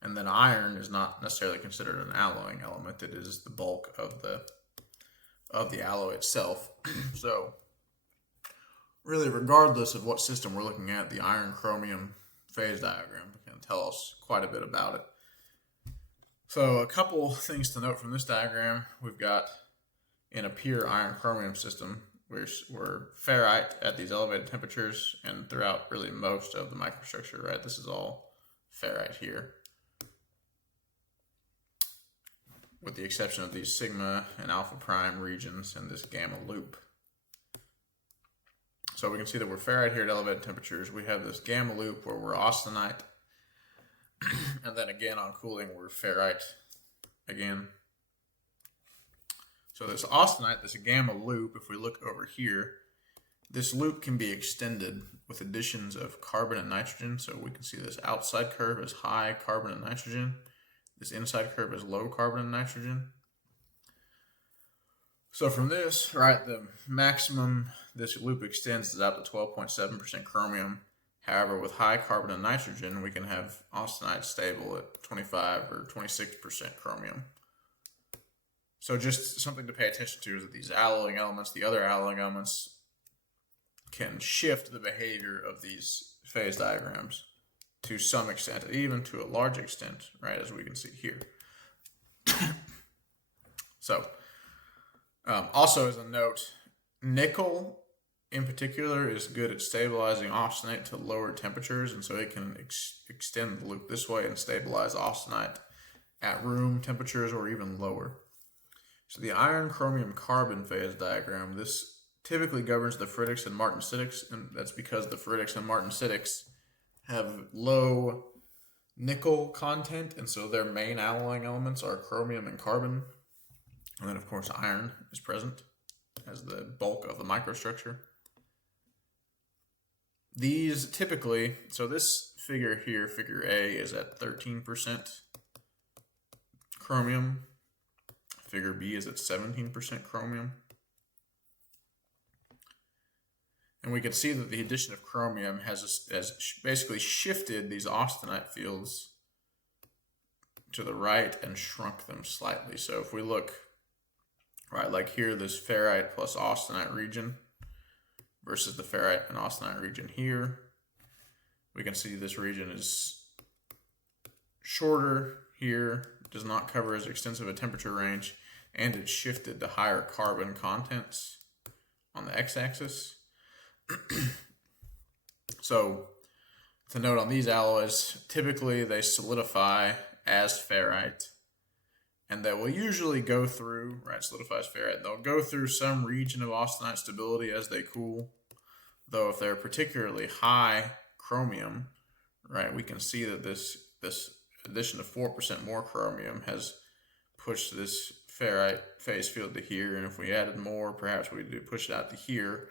And then iron is not necessarily considered an alloying element. It is the bulk of the alloy itself. So really, regardless of what system we're looking at, the iron chromium phase diagram can tell us quite a bit about it. So a couple things to note from this diagram. We've got, in a pure iron chromium system, we're ferrite at these elevated temperatures and throughout really most of the microstructure, right? This is all ferrite here, with the exception of these sigma and alpha prime regions and this gamma loop. So we can see that we're ferrite here at elevated temperatures. We have this gamma loop where we're austenite, and then again on cooling we're ferrite again. So this austenite, this gamma loop, if we look over here, this loop can be extended with additions of carbon and nitrogen. So we can see this outside curve is high carbon and nitrogen. This inside curve is low carbon and nitrogen. So from this, right, the maximum this loop extends is out to 12.7% chromium. However, with high carbon and nitrogen, we can have austenite stable at 25 or 26% chromium. So just something to pay attention to is that these alloying elements, the other alloying elements, can shift the behavior of these phase diagrams to some extent, even to a large extent, right, as we can see here. So, also as a note, nickel in particular is good at stabilizing austenite to lower temperatures, and so it can extend the loop this way and stabilize austenite at room temperatures or even lower. So the iron, chromium, carbon phase diagram, this typically governs the ferritics and martensitics, and that's because the ferritics and martensitics have low nickel content, and so their main alloying elements are chromium and carbon. And then, of course, iron is present as the bulk of the microstructure. These typically, so this figure here, figure A, is at 13% chromium. Figure B is at 17% chromium. And we can see that the addition of chromium has basically shifted these austenite fields to the right and shrunk them slightly. So if we look, right, like here, this ferrite plus austenite region versus the ferrite and austenite region here, we can see this region is shorter here, does not cover as extensive a temperature range, and it's shifted to higher carbon contents on the x-axis. So, to note on these alloys, typically they solidify as ferrite, and they will usually go through, right, solidify as ferrite, they'll go through some region of austenite stability as they cool, though if they're particularly high chromium, right, we can see that this addition of 4% more chromium has pushed this ferrite phase field to here, and if we added more, perhaps we'd push it out to here.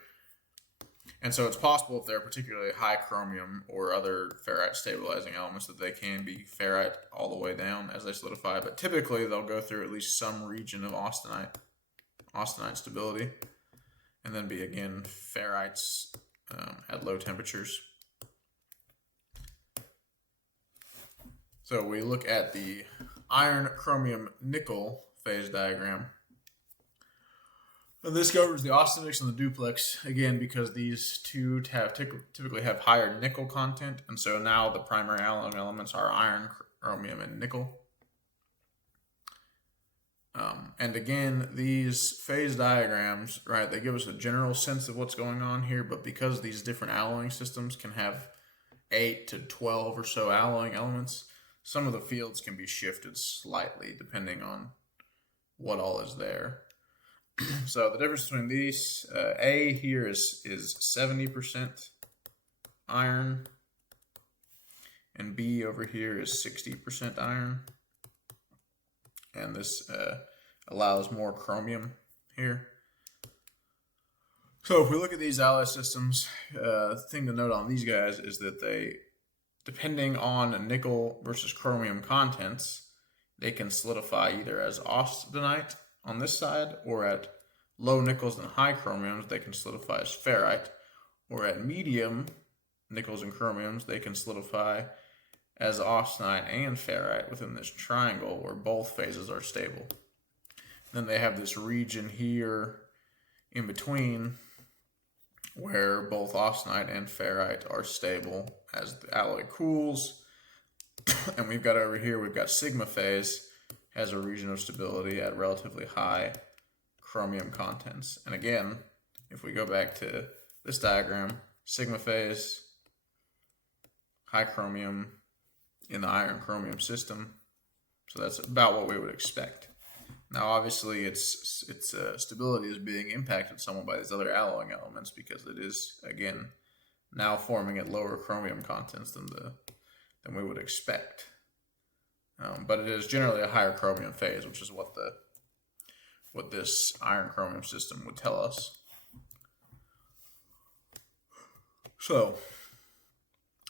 And so it's possible if they're particularly high chromium or other ferrite stabilizing elements that they can be ferrite all the way down as they solidify, but typically they'll go through at least some region of austenite stability, and then be again ferrites at low temperatures. So we look at the iron, chromium, nickel phase diagram. And this governs the austenitics and the duplex, again, because these two typically have higher nickel content, and so now the primary alloying elements are iron, chromium, and nickel. And again, these phase diagrams, right, they give us a general sense of what's going on here, but because these different alloying systems can have 8 to 12 or so alloying elements, some of the fields can be shifted slightly depending on what all is there. So the difference between these, A here is 70% iron, and B over here is 60% iron. And this allows more chromium here. So if we look at these alloy systems, the thing to note on these guys is that they, depending on nickel versus chromium contents, they can solidify either as austenite on this side, or at low nickels and high chromiums, they can solidify as ferrite, or at medium nickels and chromiums, they can solidify as austenite and ferrite within this triangle where both phases are stable. Then they have this region here in between where both austenite and ferrite are stable as the alloy cools. And we've got over here, we've got sigma phase has a region of stability at relatively high chromium contents. And again, if we go back to this diagram, sigma phase, high chromium in the iron chromium system. So that's about what we would expect. Now, obviously, its stability is being impacted somewhat by these other alloying elements because it is, again, now forming at lower chromium contents than we would expect. But it is generally a higher chromium phase, which is what this iron chromium system would tell us. So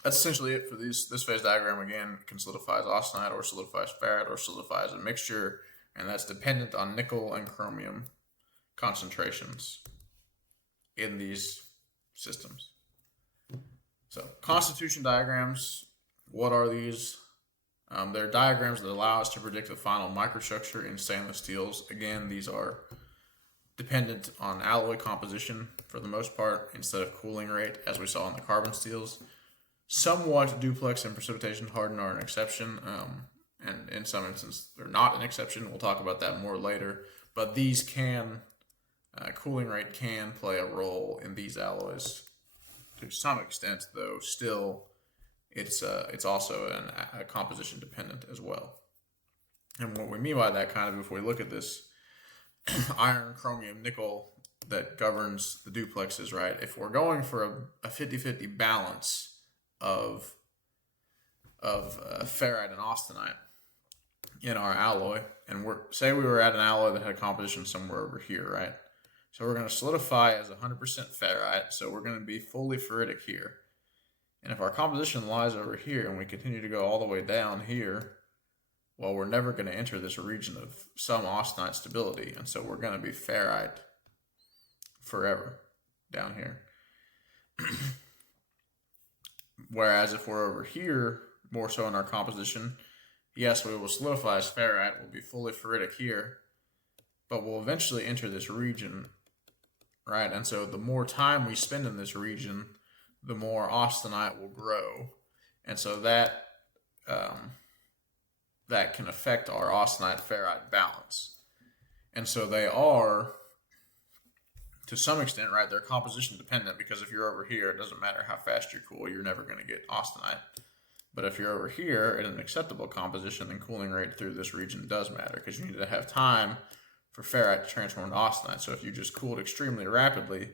that's essentially it for this phase diagram. Again, it can solidify as austenite or solidifies ferrite or solidifies a mixture, and that's dependent on nickel and chromium concentrations in these systems. So constitution diagrams, what are these? They're diagrams that allow us to predict the final microstructure in stainless steels. Again, these are dependent on alloy composition for the most part instead of cooling rate, as we saw in the carbon steels. Somewhat duplex and precipitation hardened are an exception, and in some instances they're not an exception. We'll talk about that more later. But these cooling rate can play a role in these alloys to some extent, though still it's also a composition dependent as well. And what we mean by that, kind of, if we look at this iron, chromium, nickel that governs the duplexes, right? If we're going for a 50-50 balance of ferrite and austenite in our alloy, and say we were at an alloy that had a composition somewhere over here, right? So we're going to solidify as 100% ferrite, so we're going to be fully ferritic here. And if our composition lies over here and we continue to go all the way down here, well, we're never going to enter this region of some austenite stability, and so we're going to be ferrite forever down here. Whereas if we're over here, more so in our composition, yes, we will solidify as ferrite, we'll be fully ferritic here, but we'll eventually enter this region, right? And so the more time we spend in this region, the more austenite will grow. And so that can affect our austenite-ferrite balance. And so they are, to some extent, right, they're composition dependent, because if you're over here, it doesn't matter how fast you cool, you're never going to get austenite. But if you're over here at an acceptable composition, then cooling rate through this region does matter, because you need to have time for ferrite to transform to austenite. So if you just cooled extremely rapidly,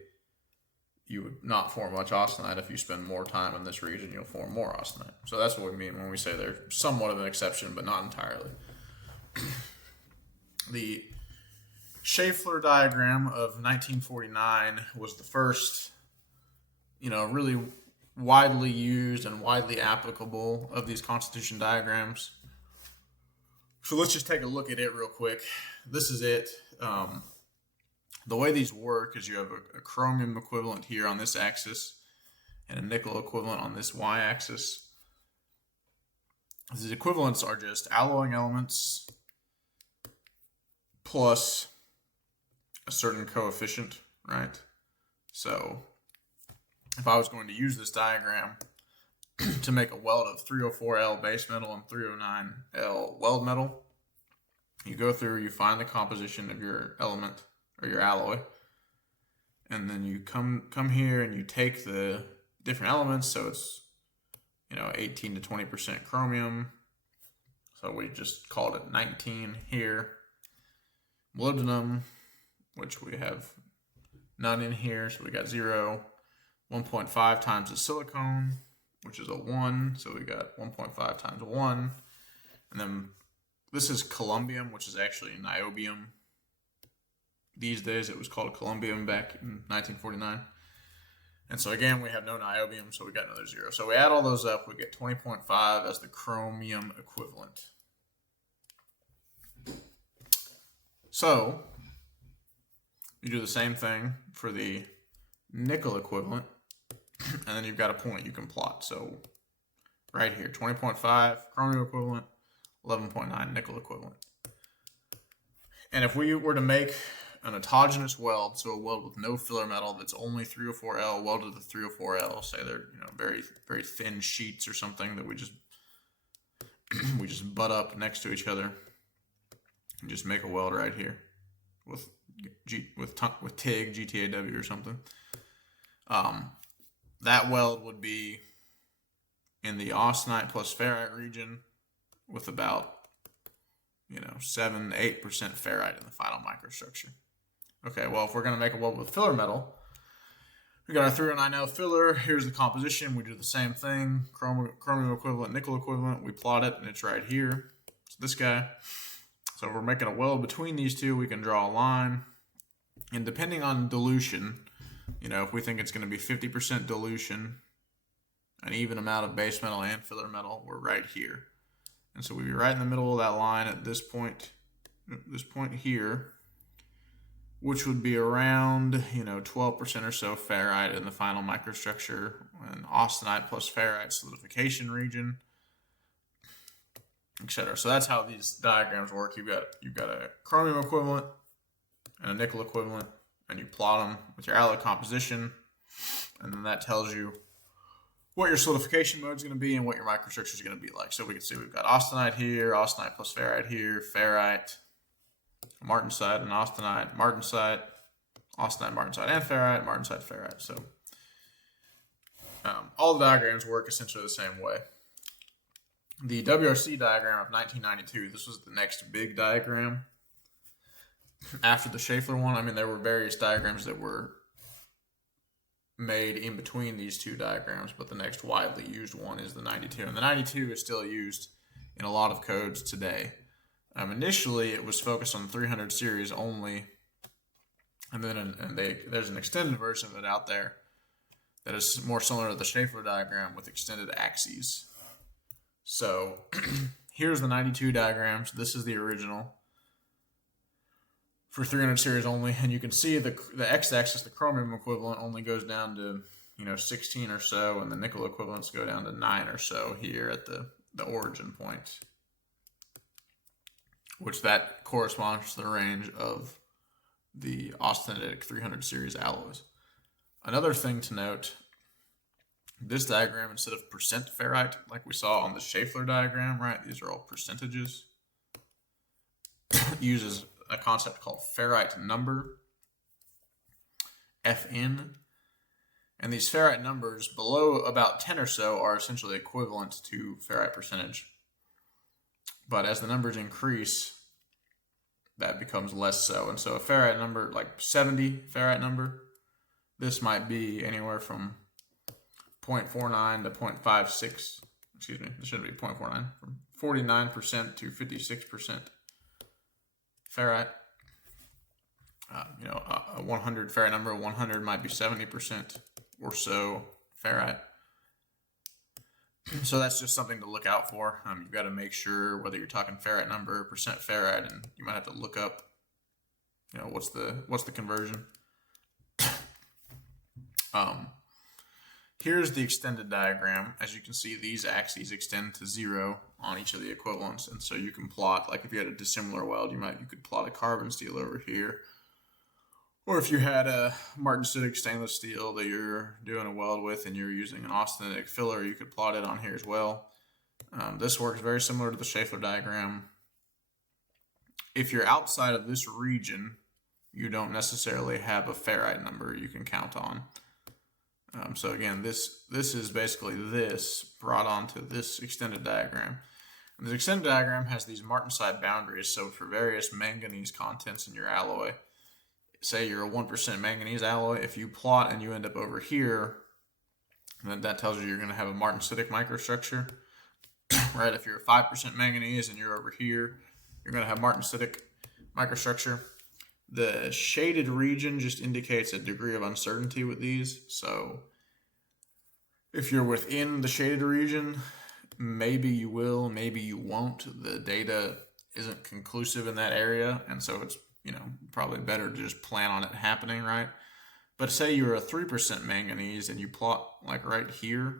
you would not form much austenite. If you spend more time in this region, you'll form more austenite. So that's what we mean when we say they're somewhat of an exception, but not entirely. The Schaeffler diagram of 1949 was the first, really widely used and widely applicable of these constitution diagrams. So let's just take a look at it real quick. This is it. The way these work is you have a chromium equivalent here on this axis and a nickel equivalent on this y-axis. These equivalents are just alloying elements plus a certain coefficient, right? So if I was going to use this diagram to make a weld of 304L base metal and 309L weld metal, you go through, you find the composition of your element or your alloy, and then you come here and you take the different elements. So it's 18 to 20% chromium, so we just called it 19 here. Molybdenum, which we have none in here, so we got 0. 1.5 times the silicone, which is a 1, so we got 1.5 times 1. And then this is columbium, which is actually niobium. These days it was called columbium back in 1949. And so again, we have no niobium, so we got another 0. So we add all those up, we get 20.5 as the chromium equivalent. So you do the same thing for the nickel equivalent, and then you've got a point you can plot. So right here, 20.5 chromium equivalent, 11.9 nickel equivalent. And if we were to make an autogenous weld, so a weld with no filler metal that's only 304L welded to 304L, say they're very, very thin sheets or something that we just butt up next to each other and just make a weld right here with with TIG, GTAW or something. That weld would be in the austenite plus ferrite region with about 7 to 8% ferrite in the final microstructure. Okay, well, if we're going to make a weld with filler metal, we got our 309L filler. Here's the composition. We do the same thing. Chromium equivalent, nickel equivalent. We plot it, and it's right here. It's this guy. So if we're making a weld between these two, we can draw a line. And depending on dilution, if we think it's going to be 50% dilution, an even amount of base metal and filler metal, we're right here. And so we'd be right in the middle of that line at this point here, which would be around 12% or so ferrite in the final microstructure, and austenite plus ferrite solidification region, etc. So that's how these diagrams work. You've got a chromium equivalent and a nickel equivalent, and you plot them with your alloy composition, and then that tells you what your solidification mode is going to be and what your microstructure is going to be like. So we can see we've got austenite here, austenite plus ferrite here, ferrite, martensite and austenite, martensite, austenite, martensite, and ferrite, martensite, ferrite. So all the diagrams work essentially the same way. The WRC diagram of 1992, this was the next big diagram after the Schaeffler one. I mean, there were various diagrams that were made in between these two diagrams, but the next widely used one is the 92. And the 92 is still used in a lot of codes today. Initially, it was focused on the 300 series only, and then there's an extended version of it out there that is more similar to the Schaeffler diagram with extended axes. So here's the 92 diagrams. This is the original for 300 series only, and you can see the x-axis, the chromium equivalent, only goes down to 16 or so, and the nickel equivalents go down to 9 or so here at the origin point, which that corresponds to the range of the austenitic 300 series alloys. Another thing to note, this diagram, instead of percent ferrite like we saw on the Schaeffler diagram, right, these are all percentages, uses a concept called ferrite number, Fn. And these ferrite numbers below about 10 or so are essentially equivalent to ferrite percentage. But as the numbers increase, that becomes less so. And so a ferrite number, like 70 ferrite number, this might be anywhere from 0.49 to 0.56. Excuse me, this shouldn't be 0.49. From 49% to 56% ferrite. A 100 ferrite number, 100 might be 70% or so ferrite. So that's just something to look out for. You've got to make sure whether you're talking ferrite number, percent ferrite, and you might have to look up, what's the conversion. Here's the extended diagram. As you can see, these axes extend to 0 on each of the equivalents, and so you can plot, like if you had a dissimilar weld, you could plot a carbon steel over here. Or if you had a martensitic stainless steel that you're doing a weld with and you're using an austenitic filler, you could plot it on here as well. This works very similar to the Schaeffler diagram. If you're outside of this region, you don't necessarily have a ferrite number you can count on. So again, this is basically this brought onto this extended diagram. And the extended diagram has these martensite boundaries. So for various manganese contents in your alloy, say you're a 1% manganese alloy, if you plot and you end up over here, then that tells you you're going to have a martensitic microstructure, right? If you're a 5% manganese and you're over here, you're going to have martensitic microstructure. The shaded region just indicates a degree of uncertainty with these. So if you're within the shaded region, maybe you will, maybe you won't. The data isn't conclusive in that area, and so it's probably better to just plan on it happening, right? But say you're a 3% manganese and you plot like right here.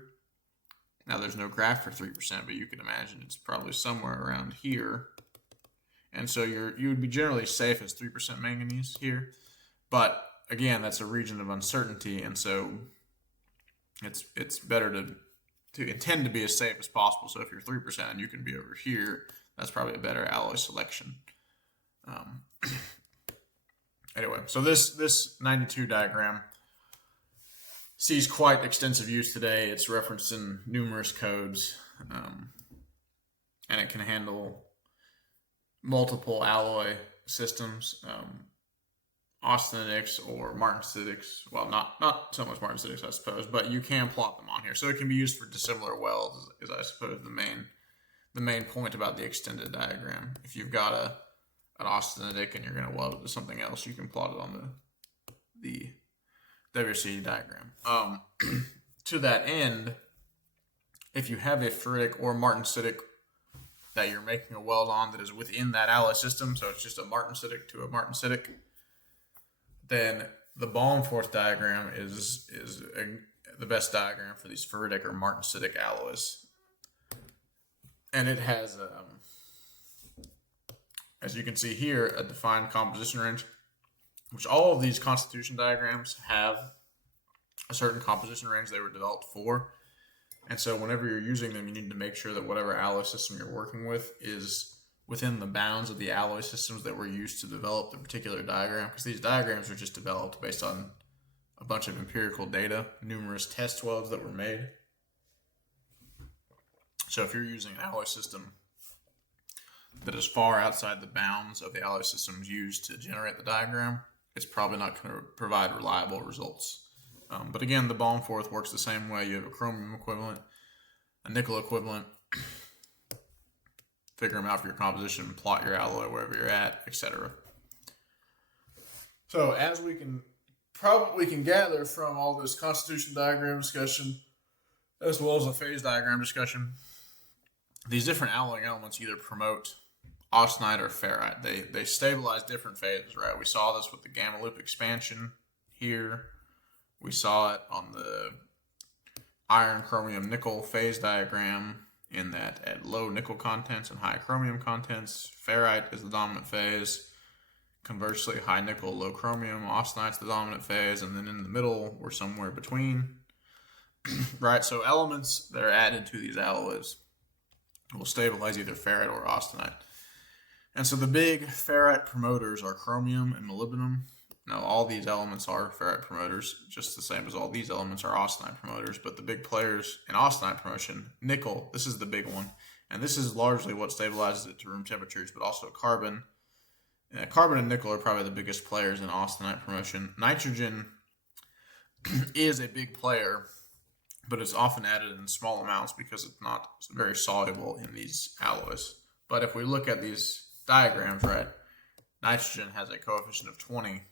Now there's no graph for 3%, but you can imagine it's probably somewhere around here. And so you would be generally safe as 3% manganese here. But again, that's a region of uncertainty, and so it's better to intend to be as safe as possible. So if you're 3% and you can be over here, that's probably a better alloy selection. Anyway, so this 92 diagram sees quite extensive use today. It's referenced in numerous codes, and it can handle multiple alloy systems, austenitic or martensitic. Well, not so much martensitic, I suppose, but you can plot them on here. So it can be used for dissimilar welds, is I suppose the main point about the extended diagram. If you've got an austenitic and you're going to weld it to something else, you can plot it on the WC diagram. To that end, if you have a ferritic or martensitic that you're making a weld on that is within that alloy system, so it's just a martensitic to a martensitic, then the Baumforth diagram is the best diagram for these ferritic or martensitic alloys. And it has, as you can see here, a defined composition range, which all of these constitution diagrams have a certain composition range they were developed for. And so whenever you're using them, you need to make sure that whatever alloy system you're working with is within the bounds of the alloy systems that were used to develop the particular diagram, because these diagrams are just developed based on a bunch of empirical data, numerous test welds that were made. So if you're using an alloy system that is far outside the bounds of the alloy systems used to generate the diagram, it's probably not going to provide reliable results. But again, the Baumforth works the same way. You have a chromium equivalent, a nickel equivalent, figure them out for your composition, plot your alloy wherever you're at, etc. So as we can gather from all this constitution diagram discussion, as well as a phase diagram discussion, these different alloying elements either promote austenite or ferrite. They stabilize different phases, right? We saw this with the gamma loop expansion here. We saw it on the iron, chromium, nickel phase diagram, in that at low nickel contents and high chromium contents, ferrite is the dominant phase. Conversely, high nickel, low chromium, austenite's the dominant phase, and then in the middle, we're somewhere between. Right, so elements that are added to these alloys will stabilize either ferrite or austenite. And so the big ferrite promoters are chromium and molybdenum. Now, all these elements are ferrite promoters, just the same as all these elements are austenite promoters, but the big players in austenite promotion, nickel, this is the big one, and this is largely what stabilizes it to room temperatures, but also carbon. Carbon and nickel are probably the biggest players in austenite promotion. Nitrogen is a big player, but it's often added in small amounts because it's not very soluble in these alloys. But if we look at these diagrams, right, nitrogen has a coefficient of 20.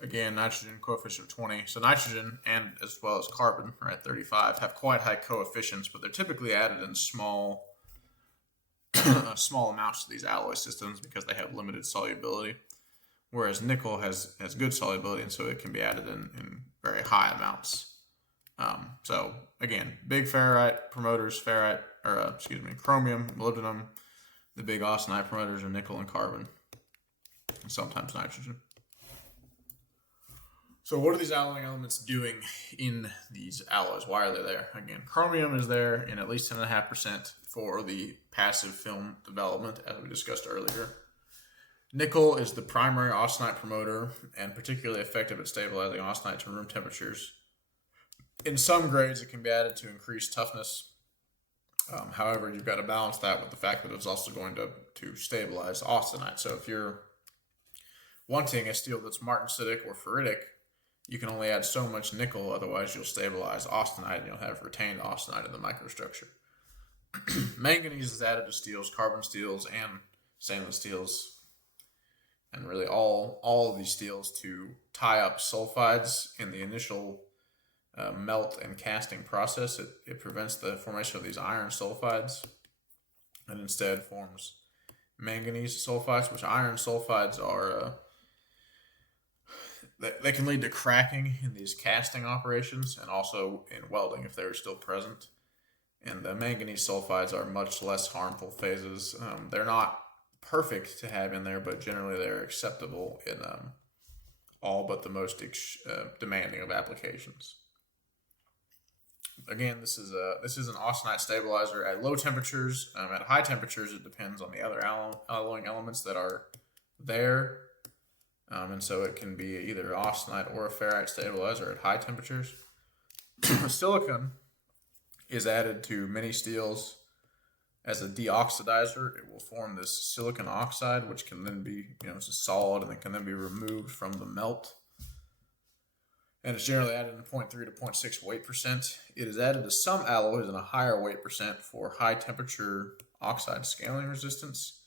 Again, nitrogen coefficient of 20. So nitrogen and as well as carbon, right, 35, have quite high coefficients, but they're typically added in small amounts to these alloy systems because they have limited solubility. Whereas nickel has good solubility, and so it can be added in very high amounts. So again, big ferrite promoters, chromium, molybdenum. The big austenite promoters are nickel and carbon, and sometimes nitrogen. So what are these alloying elements doing in these alloys? Why are they there? Again, chromium is there in at least 10.5% for the passive film development, as we discussed earlier. Nickel is the primary austenite promoter and particularly effective at stabilizing austenite to room temperatures. In some grades, it can be added to increase toughness. However, you've got to balance that with the fact that it's also going to stabilize austenite. So if you're wanting a steel that's martensitic or ferritic, you can only add so much nickel, otherwise you'll stabilize austenite and you'll have retained austenite in the microstructure. Manganese is added to steels, carbon steels, and stainless steels, and really all of these steels to tie up sulfides in the initial melt and casting process. It prevents the formation of these iron sulfides and instead forms manganese sulfides, which iron sulfides are they can lead to cracking in these casting operations and also in welding if they're still present. And the manganese sulfides are much less harmful phases. They're not perfect to have in there, but generally they're acceptable in all but the most demanding of applications. Again, this is an austenite stabilizer at low temperatures. At high temperatures, it depends on the other alloying elements that are there, and so it can be either austenite or a ferrite stabilizer at high temperatures. Silicon is added to many steels as a deoxidizer. It will form this silicon oxide, which can then be, it's a solid, and it can then be removed from the melt. And it's generally added in 0.3 to 0.6 weight percent. It is added to some alloys in a higher weight percent for high temperature oxide scaling resistance.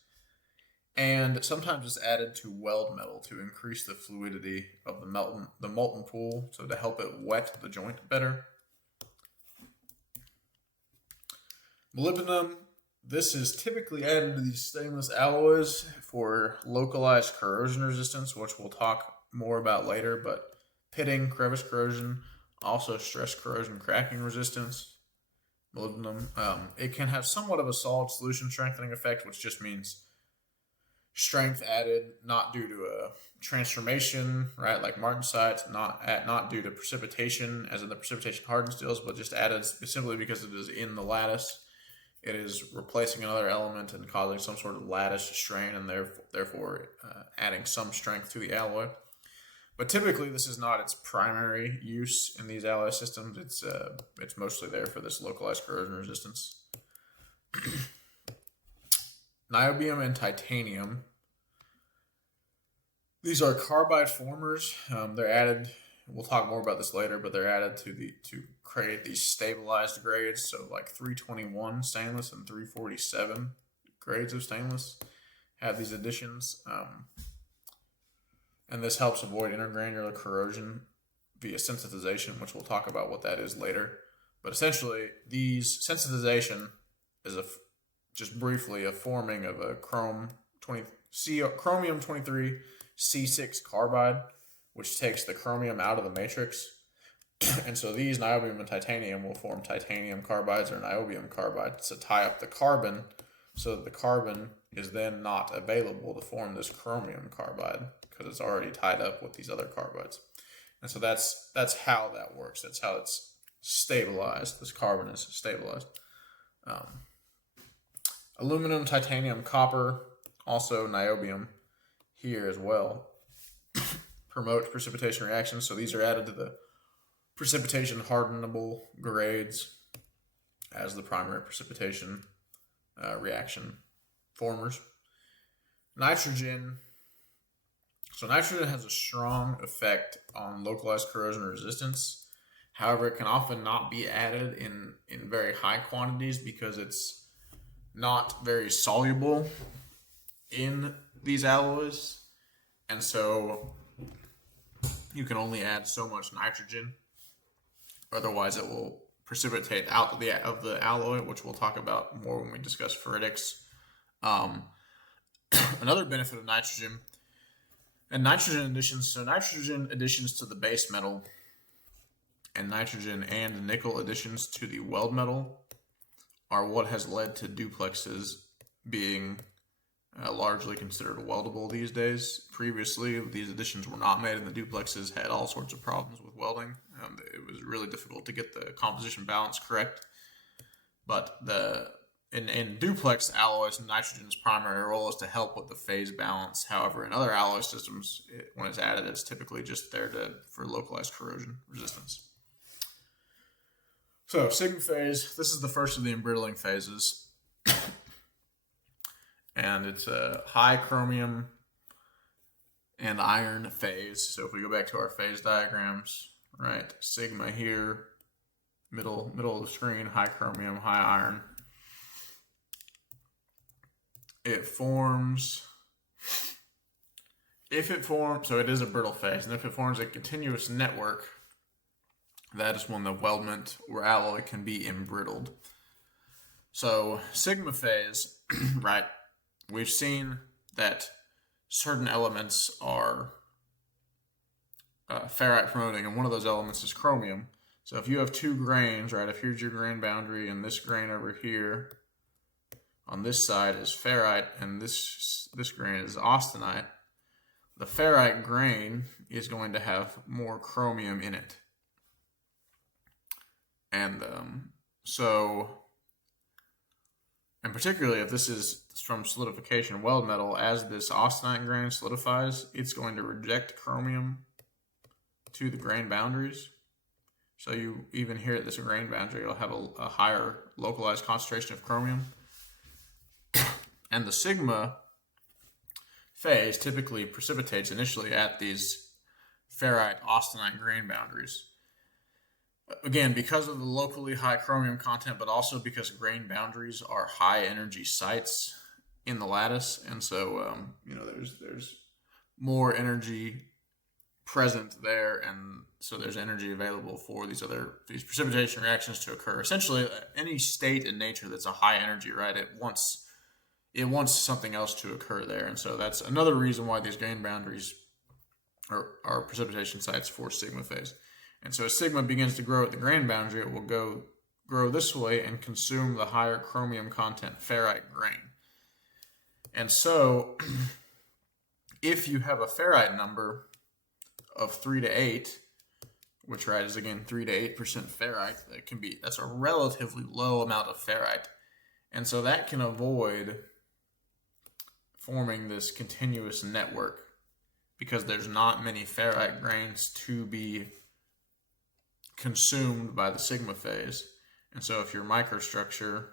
And sometimes it's added to weld metal to increase the fluidity of the molten pool, so to help it wet the joint better. Molybdenum, this is typically added to these stainless alloys for localized corrosion resistance, which we'll talk more about later, but pitting, crevice corrosion, also stress corrosion cracking resistance. Molybdenum, it can have somewhat of a solid solution strengthening effect, which just means strength added not due to a transformation, right, like martensite, not due to precipitation, as in the precipitation hardened steels, but just added simply because it is in the lattice. It is replacing another element and causing some sort of lattice strain, and therefore adding some strength to the alloy. But typically, this is not its primary use in these alloy systems. It's mostly there for this localized corrosion resistance. Niobium and titanium. These are carbide formers. They're added. We'll talk more about this later, but they're added to create these stabilized grades. So like 321 stainless and 347 grades of stainless have these additions. And this helps avoid intergranular corrosion via sensitization, which we'll talk about what that is later. But essentially, these sensitization is just briefly a forming of a chromium 23 C6 carbide, which takes the chromium out of the matrix. And so these niobium and titanium will form titanium carbides or niobium carbides to tie up the carbon, so that the carbon is then not available to form this chromium carbide because it's already tied up with these other carbides. And so that's how that works. That's how it's stabilized. This carbon is stabilized. Aluminum, titanium, copper, also niobium here as well, promotes precipitation reactions. So these are added to the precipitation hardenable grades as the primary precipitation reaction formers. Nitrogen. So nitrogen has a strong effect on localized corrosion resistance. However, it can often not be added in very high quantities because it's not very soluble in these alloys. And so you can only add so much nitrogen. Otherwise, it will precipitate out of the alloy, which we'll talk about more when we discuss ferritics. Another benefit of nitrogen and nitrogen additions. So nitrogen additions to the base metal and nitrogen and nickel additions to the weld metal are what has led to duplexes being largely considered weldable these days. Previously, these additions were not made, and the duplexes had all sorts of problems with welding. It was really difficult to get the composition balance correct. But in duplex alloys, nitrogen's primary role is to help with the phase balance. However, in other alloy systems, when it's added, it's typically just there for localized corrosion resistance. So, sigma phase, this is the first of the embrittling phases. And it's a high chromium and iron phase. So if we go back to our phase diagrams, right, sigma here, middle of the screen, high chromium, high iron. It forms, so it is a brittle phase, and if it forms a continuous network, that is when the weldment or alloy can be embrittled. So sigma phase, right, we've seen that certain elements are ferrite promoting, and one of those elements is chromium. So if you have two grains, right, if here's your grain boundary, and this grain over here on this side is ferrite, and this grain is austenite, the ferrite grain is going to have more chromium in it. And and particularly if this is from solidification weld metal, as this austenite grain solidifies, it's going to reject chromium to the grain boundaries. So you even here at this grain boundary, you'll have a higher localized concentration of chromium. And the sigma phase typically precipitates initially at these ferrite austenite grain boundaries. Again, because of the locally high chromium content, but also because grain boundaries are high energy sites in the lattice, and so there's more energy present there, and so there's energy available for these precipitation reactions to occur. Essentially, any state in nature that's a high energy, right? It wants something else to occur there, and so that's another reason why these grain boundaries are precipitation sites for sigma phase. And so as sigma begins to grow at the grain boundary, it will grow this way and consume the higher chromium content ferrite grain. And so if you have a ferrite number of 3 to 8, which is again 3 to 8% ferrite, that's a relatively low amount of ferrite. And so that can avoid forming this continuous network because there's not many ferrite grains to be consumed by the sigma phase. And so if your microstructure,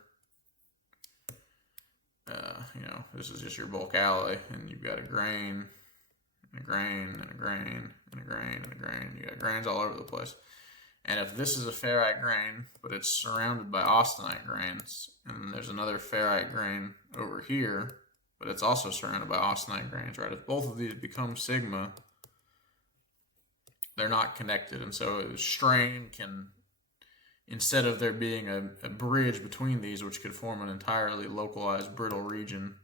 this is just your bulk alloy, and you've got a grain, and a grain, and a grain, and a grain, and a grain. You got grains all over the place. And if this is a ferrite grain, but it's surrounded by austenite grains, and there's another ferrite grain over here, but it's also surrounded by austenite grains, right? If both of these become sigma, they're not connected, and so strain can, instead of there being a bridge between these, which could form an entirely localized brittle region,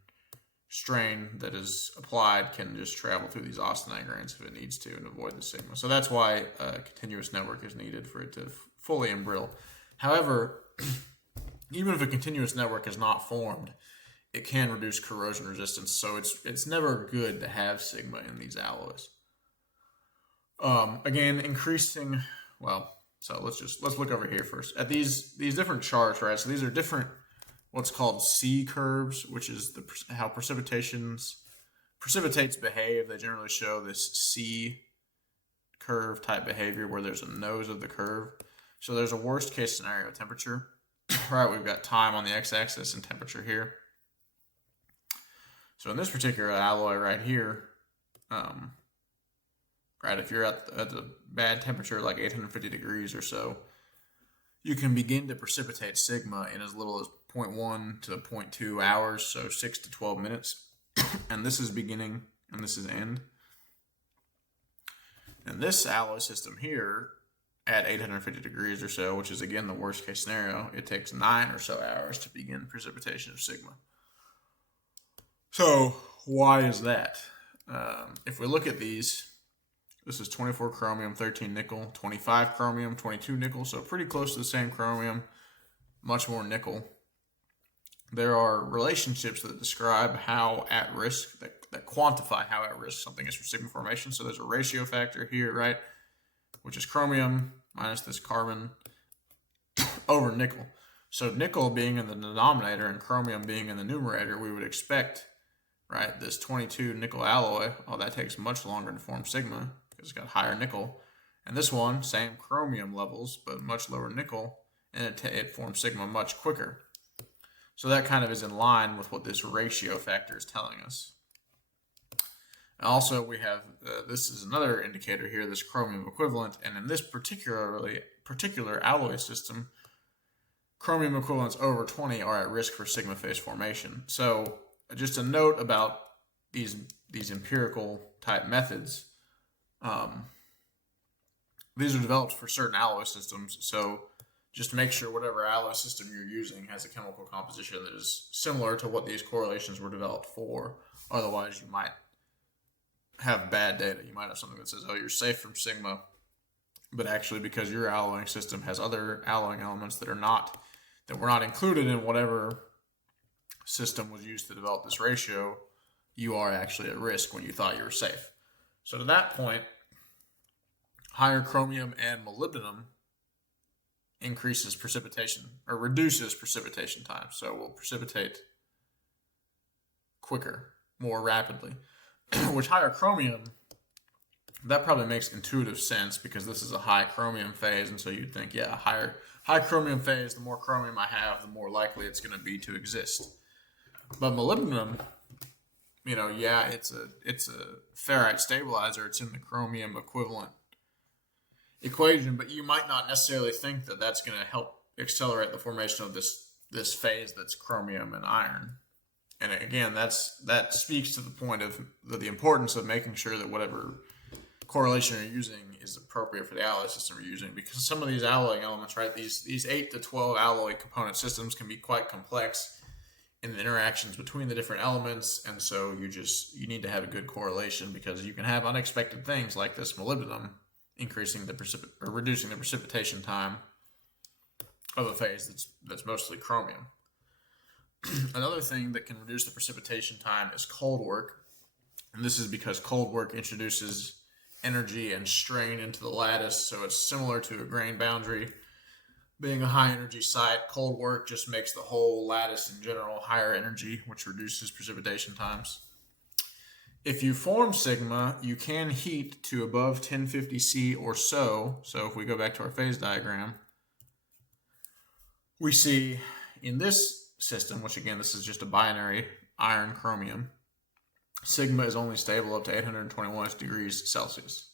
strain that is applied can just travel through these austenite grains if it needs to and avoid the sigma. So that's why a continuous network is needed for it to fully embrittle. However, even if a continuous network is not formed, it can reduce corrosion resistance, so it's never good to have sigma in these alloys. Again, increasing, so let's look over here first at these different charts, right? So these are different, what's called C curves, which is how precipitates behave. They generally show this C curve type behavior where there's a nose of the curve. So there's a worst case scenario temperature, right? We've got time on the x-axis and temperature here. So in this particular alloy right here, right, if you're at the bad temperature, like 850 degrees or so, you can begin to precipitate sigma in as little as 0.1 to 0.2 hours, so 6 to 12 minutes. And this is beginning, and this is end. And this alloy system here, at 850 degrees or so, which is again the worst case scenario, it takes 9 or so hours to begin precipitation of sigma. So why is that? If we look at these, this is 24 chromium, 13 nickel, 25 chromium, 22 nickel, so pretty close to the same chromium, much more nickel. There are relationships that describe how at risk, that quantify how at risk something is for sigma formation. So there's a ratio factor here, right, which is chromium minus this carbon over nickel. So nickel being in the denominator and chromium being in the numerator, we would expect, right, this 22 nickel alloy, that takes much longer to form sigma because it's got higher nickel. And this one, same chromium levels, but much lower nickel, and it forms sigma much quicker. So that kind of is in line with what this ratio factor is telling us. And also, we have, this is another indicator here, this chromium equivalent, and in this particular alloy system, chromium equivalents over 20 are at risk for sigma phase formation. So just a note about these empirical type methods. These are developed for certain alloy systems, so just make sure whatever alloy system you're using has a chemical composition that is similar to what these correlations were developed for. Otherwise, you might have bad data. You might have something that says, you're safe from sigma, but actually because your alloying system has other alloying elements that were not included in whatever system was used to develop this ratio, you are actually at risk when you thought you were safe. So to that point, higher chromium and molybdenum increases precipitation or reduces precipitation time. So we'll precipitate quicker, more rapidly. Which higher chromium, that probably makes intuitive sense because this is a high chromium phase, and so you'd think, yeah, high chromium phase, the more chromium I have, the more likely it's going to be to exist. But molybdenum, yeah, it's a ferrite stabilizer. It's in the chromium equivalent equation, but you might not necessarily think that that's going to help accelerate the formation of this phase that's chromium and iron. And again, that speaks to the point of the importance of making sure that whatever correlation you're using is appropriate for the alloy system you're using, because some of these alloying elements, right, these 8 to 12 alloy component systems can be quite complex in the interactions between the different elements, and so you need to have a good correlation, because you can have unexpected things like this molybdenum increasing or reducing the precipitation time of a phase that's mostly chromium. Another thing that can reduce the precipitation time is cold work, and this is because cold work introduces energy and strain into the lattice, so it's similar to a grain boundary. Being a high energy site, cold work just makes the whole lattice in general higher energy, which reduces precipitation times. If you form sigma, you can heat to above 1050 C or so. So if we go back to our phase diagram, we see in this system, which again, this is just a binary iron chromium, sigma is only stable up to 821 degrees Celsius.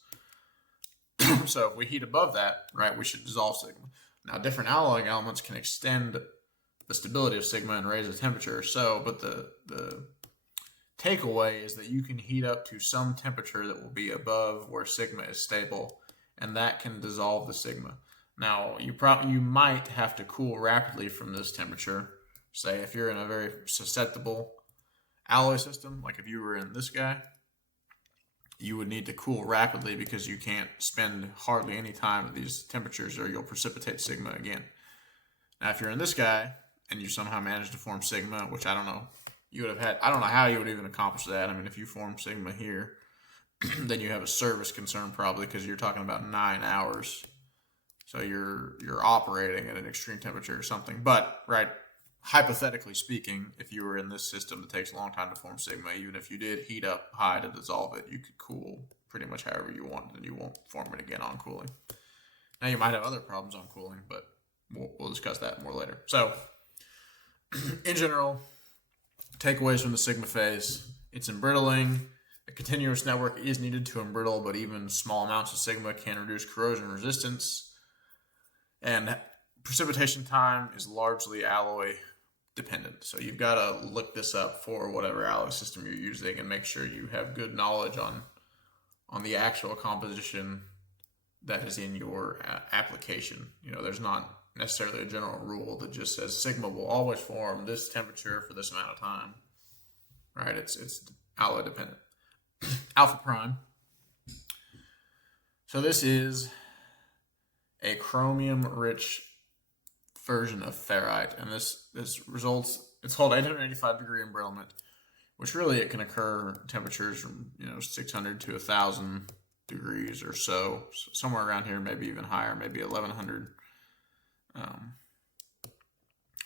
So if we heat above that, right, we should dissolve sigma. Now, different alloying elements can extend the stability of sigma and raise the temperature or so, but the takeaway is that you can heat up to some temperature that will be above where sigma is stable, and that can dissolve the sigma. Now, you might have to cool rapidly from this temperature. Say if you're in a very susceptible alloy system, like if you were in this guy, you would need to cool rapidly because you can't spend hardly any time at these temperatures or you'll precipitate sigma again. Now, if you're in this guy and you somehow manage to form sigma, which I don't know, I don't know how you would even accomplish that. I mean, if you form sigma here, then you have a service concern probably, because you're talking about 9 hours. So you're operating at an extreme temperature or something. But, right, hypothetically speaking, if you were in this system that takes a long time to form sigma, even if you did heat up high to dissolve it, you could cool pretty much however you want, and you won't form it again on cooling. Now, you might have other problems on cooling, but we'll discuss that more later. So, in general, takeaways from the sigma phase: it's embrittling. A continuous network is needed to embrittle, but even small amounts of sigma can reduce corrosion resistance. And precipitation time is largely alloy dependent. So you've got to look this up for whatever alloy system you're using and make sure you have good knowledge on the actual composition that is in your application. There's not necessarily a general rule that just says sigma will always form this temperature for this amount of time, right? It's alloy dependent. Alpha prime. So this is a chromium rich version of ferrite, and this results, it's called 885 degree embrittlement, which really it can occur temperatures from 600 to 1,000 degrees or so, somewhere around here, maybe even higher, maybe 1,100.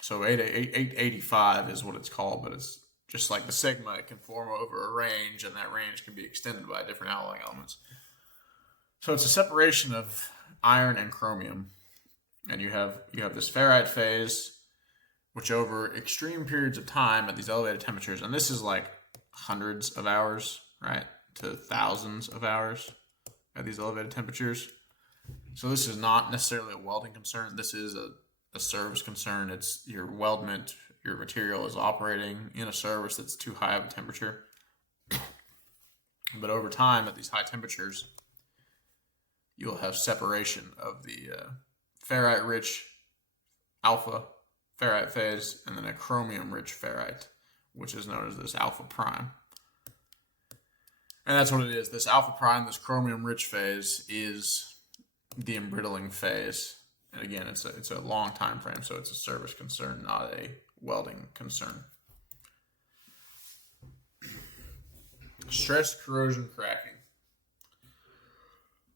So 885 is what it's called, but it's just like the sigma. It can form over a range, and that range can be extended by different alloying elements. So it's a separation of iron and chromium, and you have this ferrite phase, which over extreme periods of time at these elevated temperatures, and this is like hundreds of hours, right, to thousands of hours at these elevated temperatures. So this is not necessarily a welding concern. This is a service concern. It's your weldment, your material is operating in a service that's too high of a temperature. But over time, at these high temperatures, you'll have separation of the ferrite-rich alpha ferrite phase and then a chromium-rich ferrite, which is known as this alpha prime. And that's what it is. This alpha prime, this chromium-rich phase, is the embrittling phase. And again, it's a long time frame, so it's a service concern, not a welding concern. Stress corrosion cracking.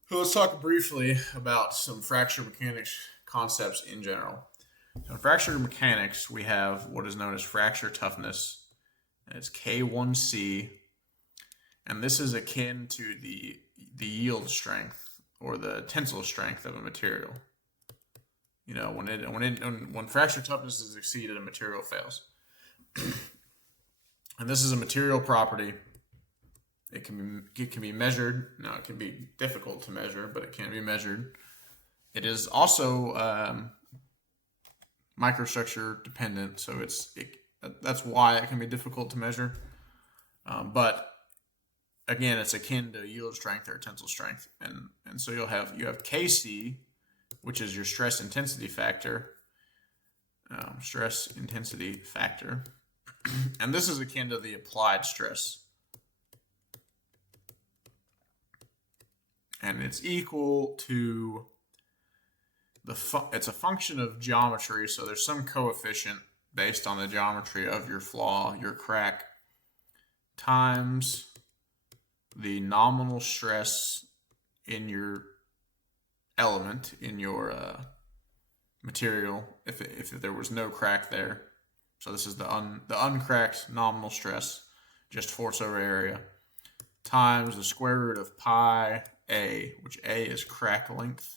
So let's talk briefly about some fracture mechanics concepts in general. So in fracture mechanics, we have what is known as fracture toughness, and it's K1C, and this is akin to the yield strength or the tensile strength of a material. You know, when fracture toughness is exceeded, a material fails. And this is a material property. It can be measured. Now, it can be difficult to measure, but it can be measured. It is also microstructure dependent, so that's why it can be difficult to measure. But again, it's akin to yield strength or tensile strength, and so you have Kc, which is your stress intensity factor. Stress intensity factor, and this is akin to the applied stress, and it's equal to it's a function of geometry. So there's some coefficient based on the geometry of your flaw, your crack, times the nominal stress in your element, in your material, if there was no crack there. So this is the uncracked nominal stress, just force over area, times the square root of pi a, which a is crack length.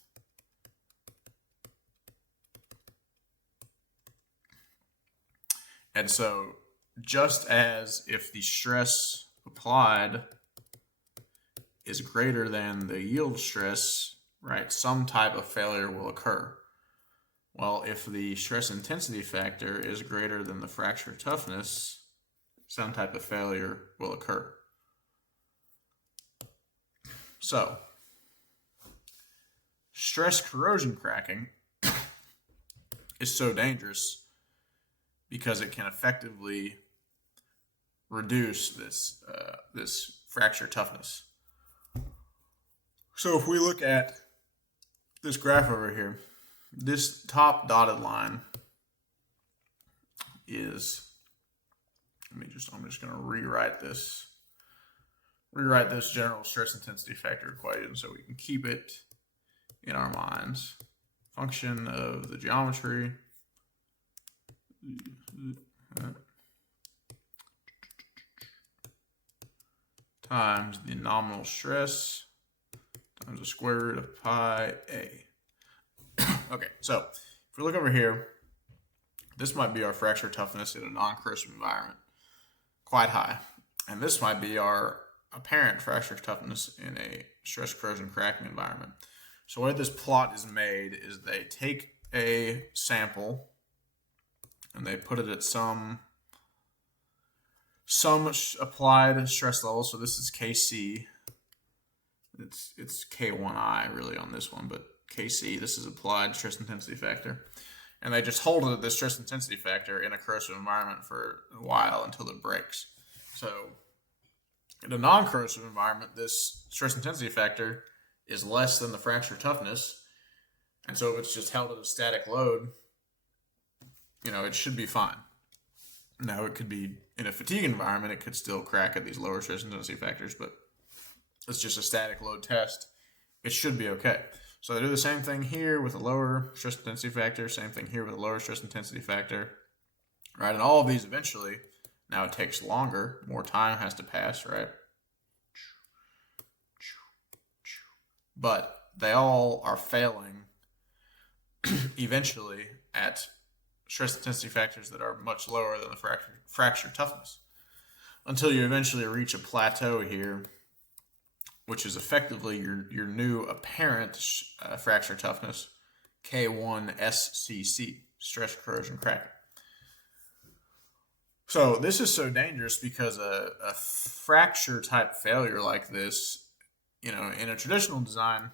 And so just as if the stress applied is greater than the yield stress, right, some type of failure will occur. Well, if the stress intensity factor is greater than the fracture toughness, some type of failure will occur. So, stress corrosion cracking is so dangerous because it can effectively reduce this fracture toughness. So if we look at this graph over here, this top dotted line is, I'm just going to rewrite this general stress intensity factor equation so we can keep it in our minds. Function of the geometry times the nominal stress times the square root of pi a. Okay, so if we look over here, this might be our fracture toughness in a non-corrosive environment, quite high. And this might be our apparent fracture toughness in a stress corrosion cracking environment. So the way this plot is made is they take a sample and they put it at some applied stress level. So this is Kc. It's K1I really on this one, but Kc, this is applied stress intensity factor. And they just hold it at this stress intensity factor in a corrosive environment for a while until it breaks. So in a non-corrosive environment, this stress intensity factor is less than the fracture toughness. And so if it's just held at a static load, it should be fine. Now, it could be in a fatigue environment, it could still crack at these lower stress intensity factors, but it's just a static load test. It should be okay. So they do the same thing here with a lower stress intensity factor, same thing here with a lower stress intensity factor, right? And all of these eventually, now it takes longer, more time has to pass, right? But they all are failing eventually at stress intensity factors that are much lower than the fracture toughness until you eventually reach a plateau here, which is effectively your new apparent fracture toughness, K1 SCC, stress corrosion cracking. So this is so dangerous because a fracture type failure like this, in a traditional design,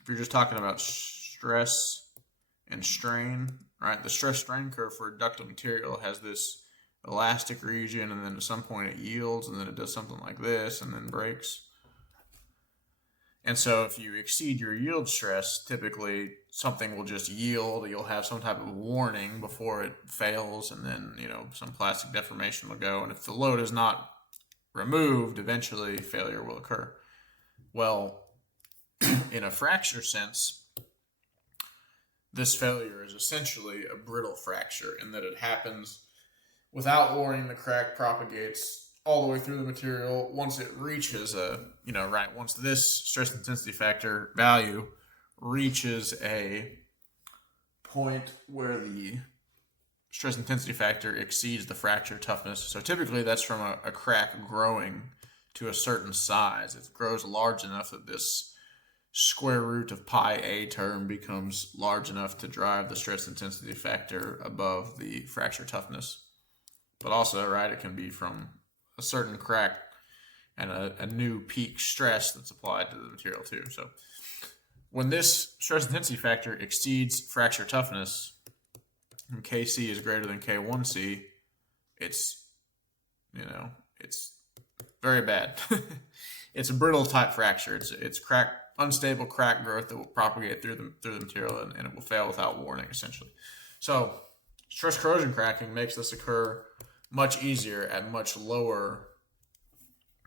if you're just talking about stress and strain, right? The stress strain curve for a ductile material has this elastic region, and then at some point it yields, and then it does something like this, and then breaks. And so if you exceed your yield stress, typically something will just yield. You'll have some type of warning before it fails, and then, some plastic deformation will go. And if the load is not removed, eventually failure will occur. Well, in a fracture sense, this failure is essentially a brittle fracture in that it happens without warning. The crack propagates all the way through the material. Once it reaches once this stress intensity factor value reaches a point where the stress intensity factor exceeds the fracture toughness. So typically that's from a crack growing to a certain size. It grows large enough that this square root of pi a term becomes large enough to drive the stress intensity factor above the fracture toughness. But also, right, it can be from a certain crack and a new peak stress that's applied to the material too. So when this stress intensity factor exceeds fracture toughness, and Kc is greater than K1C, it's very bad. It's a brittle type fracture. It's unstable crack growth that will propagate through the material, and it will fail without warning, essentially. So stress corrosion cracking makes this occur much easier at much lower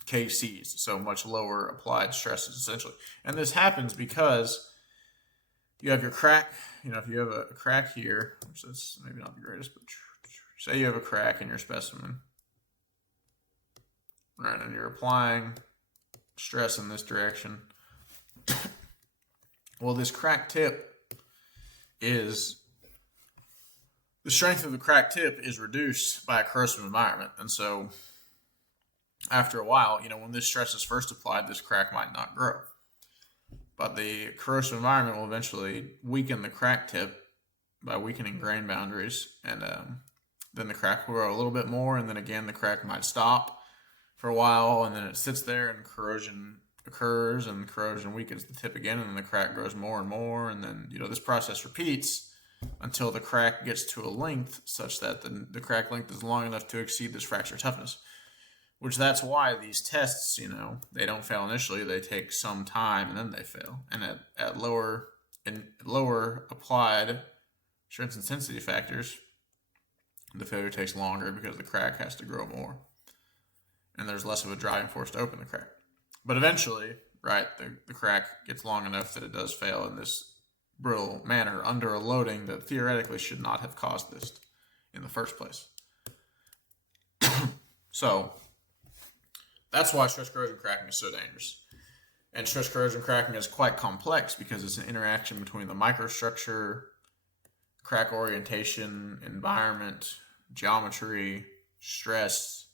KCs, so much lower applied stresses, essentially. And this happens because you have your crack. If you have a crack here, which is maybe not the greatest, but say you have a crack in your specimen, right, and you're applying stress in this direction. Well, this crack tip the strength of the crack tip is reduced by a corrosive environment. And so after a while, when this stress is first applied, this crack might not grow. But the corrosive environment will eventually weaken the crack tip by weakening grain boundaries. And then the crack will grow a little bit more. And then again, the crack might stop for a while. And then it sits there and corrosion occurs, and corrosion weakens the tip again. And then the crack grows more and more. And then, this process repeats until the crack gets to a length such that the crack length is long enough to exceed this fracture toughness. Which that's why these tests, they don't fail initially. They take some time and then they fail. And at lower applied stress intensity factors, the failure takes longer because the crack has to grow more. And there's less of a driving force to open the crack. But eventually, right, the crack gets long enough that it does fail in this brittle manner under a loading that theoretically should not have caused this in the first place. So that's why stress corrosion cracking is so dangerous. And stress corrosion cracking is quite complex because it's an interaction between the microstructure, crack orientation, environment, geometry, stress,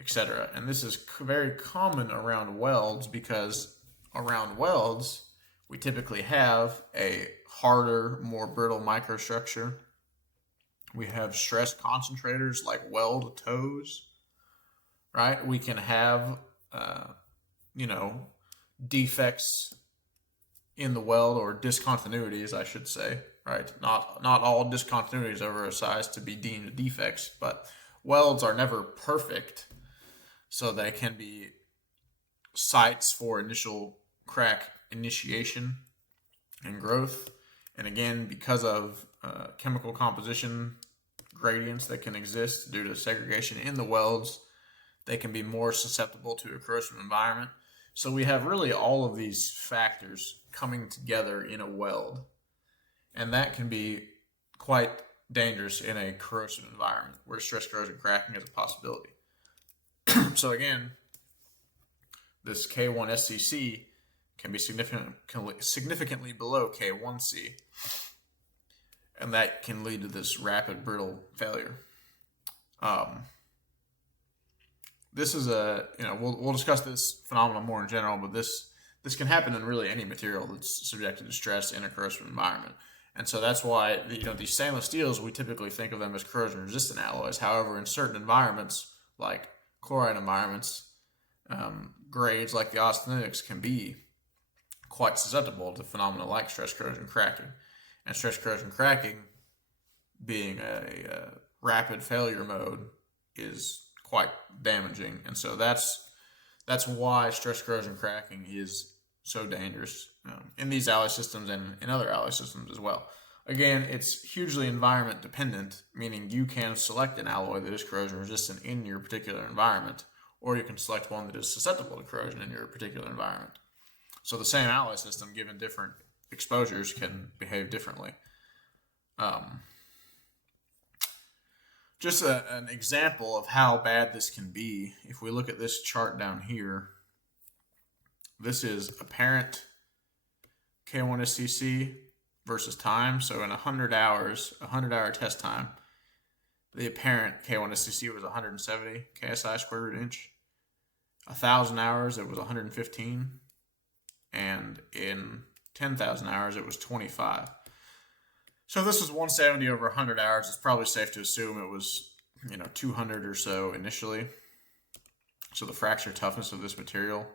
etc. And this is very common around welds because around welds, we typically have a harder, more brittle microstructure. We have stress concentrators like weld toes, right? We can have, defects in the weld, or discontinuities, I should say, right? Not all discontinuities are a size to be deemed defects, but welds are never perfect. So they can be sites for initial crack initiation and growth. And again, because of chemical composition gradients that can exist due to segregation in the welds, they can be more susceptible to a corrosive environment. So we have really all of these factors coming together in a weld. And that can be quite dangerous in a corrosive environment where stress corrosion cracking is a possibility. So again, this K1 SCC can be significantly below K1C, and that can lead to this rapid brittle failure. This is we'll discuss this phenomenon more in general, but this can happen in really any material that's subjected to stress in a corrosive environment. And so that's why these stainless steels, we typically think of them as corrosion resistant alloys. However, in certain environments like chloride environments, grades like the austenitic can be quite susceptible to phenomena like stress corrosion cracking. And stress corrosion cracking, being a rapid failure mode, is quite damaging. And so that's why stress corrosion cracking is so dangerous in these alloy systems and in other alloy systems as well. Again, it's hugely environment dependent, meaning you can select an alloy that is corrosion resistant in your particular environment, or you can select one that is susceptible to corrosion in your particular environment. So the same alloy system, given different exposures, can behave differently. Just an example of how bad this can be. If we look at this chart down here, this is apparent K1STC versus time. So in 100 hours, 100-hour test time, the apparent K1STC was 170 KSI square root inch. 1,000 hours, it was 115. And in 10,000 hours, it was 25. So if this was 170 over 100 hours, it's probably safe to assume it was, 200 or so initially. So the fracture toughness of this material,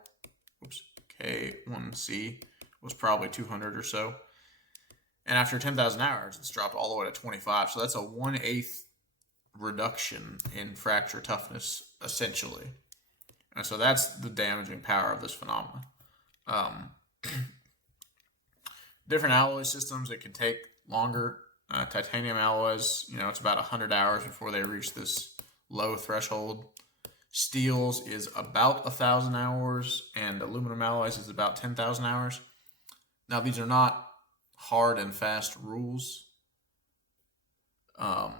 K1C, was probably 200 or so. And after 10,000 hours, it's dropped all the way to 25. So that's a 1/8 reduction in fracture toughness, essentially. And so that's the damaging power of this phenomenon. Different alloy systems, it can take longer. Titanium alloys, it's about 100 hours before they reach this low threshold. Steels is about 1,000 hours, and aluminum alloys is about 10,000 hours. Now, these are not hard and fast rules. The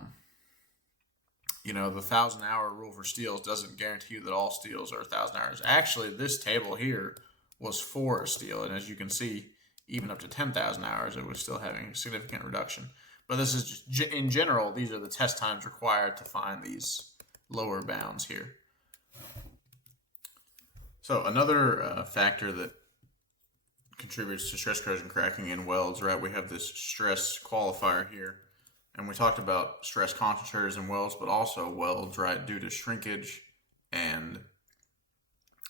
1,000-hour rule for steels doesn't guarantee you that all steels are 1,000 hours. Actually, this table here was for a steel, and as you can see, even up to 10,000 hours, it was still having a significant reduction. But this is just, in general, these are the test times required to find these lower bounds here. So another factor that contributes to stress corrosion cracking in welds, right? We have this stress qualifier here. And we talked about stress concentrators in welds, but also welds, right, due to shrinkage and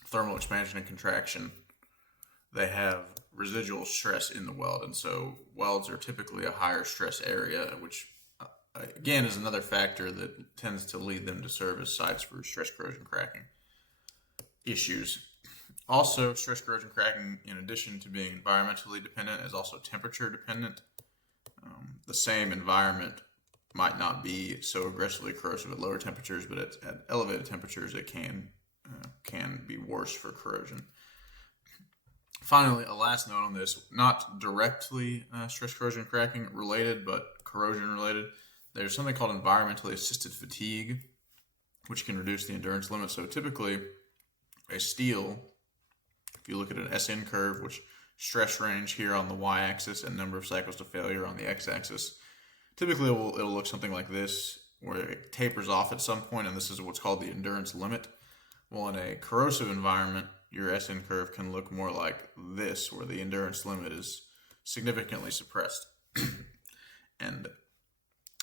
thermal expansion and contraction. They have residual stress in the weld, and so welds are typically a higher stress area, which again is another factor that tends to lead them to serve as sites for stress corrosion cracking issues. Also, stress corrosion cracking, in addition to being environmentally dependent, is also temperature dependent. The same environment might not be so aggressively corrosive at lower temperatures, but at elevated temperatures it can be worse for corrosion. Finally, a last note on this, not directly stress corrosion cracking related, but corrosion related. There's something called environmentally assisted fatigue, which can reduce the endurance limit. So typically, a steel, if you look at an SN curve, which stress range here on the y-axis and number of cycles to failure on the x-axis, typically it'll look something like this, where it tapers off at some point, and this is what's called the endurance limit. Well, in a corrosive environment, your SN curve can look more like this, where the endurance limit is significantly suppressed. And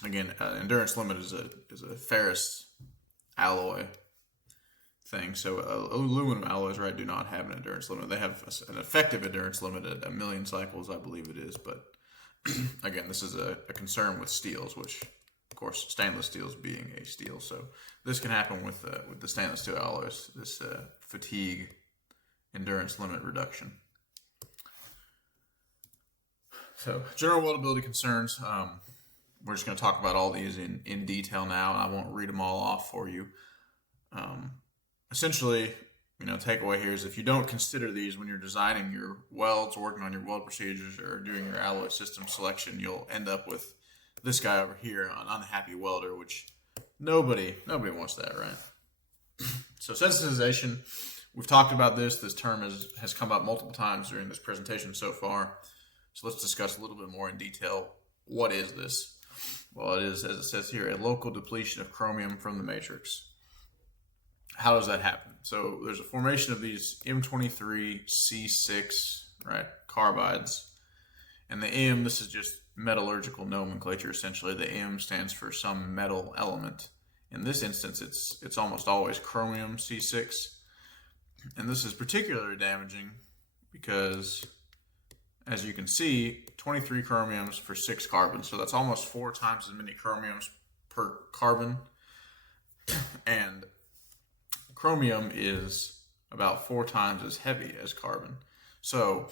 again, endurance limit is a ferrous alloy thing. So aluminum alloys, right, do not have an endurance limit. They have an effective endurance limit at 1,000,000 cycles, I believe it is. But again, this is a concern with steels, which, of course, stainless steels being a steel. So this can happen with the stainless steel alloys, this fatigue endurance limit reduction. So general weldability concerns, we're just going to talk about all these in detail now. I won't read them all off for you. Essentially, takeaway here is if you don't consider these when you're designing your welds, working on your weld procedures, or doing your alloy system selection, you'll end up with this guy over here, an unhappy welder, which nobody wants that, right? So sensitization, we've talked about this. This term has come up multiple times during this presentation so far. So let's discuss a little bit more in detail. What is this? Well, it is, as it says here, a local depletion of chromium from the matrix. How does that happen? So there's a formation of these M23C6, right, carbides. And the M, this is just metallurgical nomenclature, essentially. The M stands for some metal element. In this instance, it's almost always chromium C6. And this is particularly damaging because, as you can see, 23 chromiums for 6 carbons. So that's almost 4 times as many chromiums per carbon. And chromium is about 4 times as heavy as carbon. So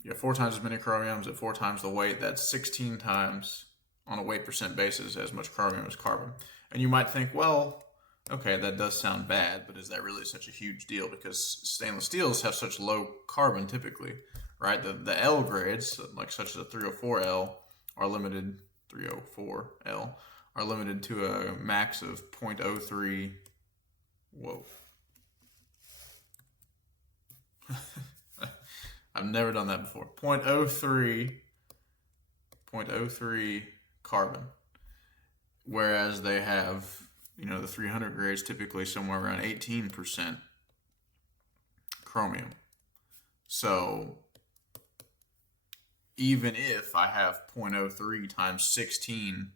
you have 4 times as many chromiums at 4 times the weight. That's 16 times on a weight percent basis as much chromium as carbon. And you might think, well, okay, that does sound bad, but is that really such a huge deal? Because stainless steels have such low carbon typically, right? The L grades, like such as a 304L, are limited 304L, are limited to a max of 0.03. Whoa. I've never done that before. 0.03 carbon. Whereas they have, the 300 grades typically somewhere around 18% chromium. So even if I have 0.03 times 16,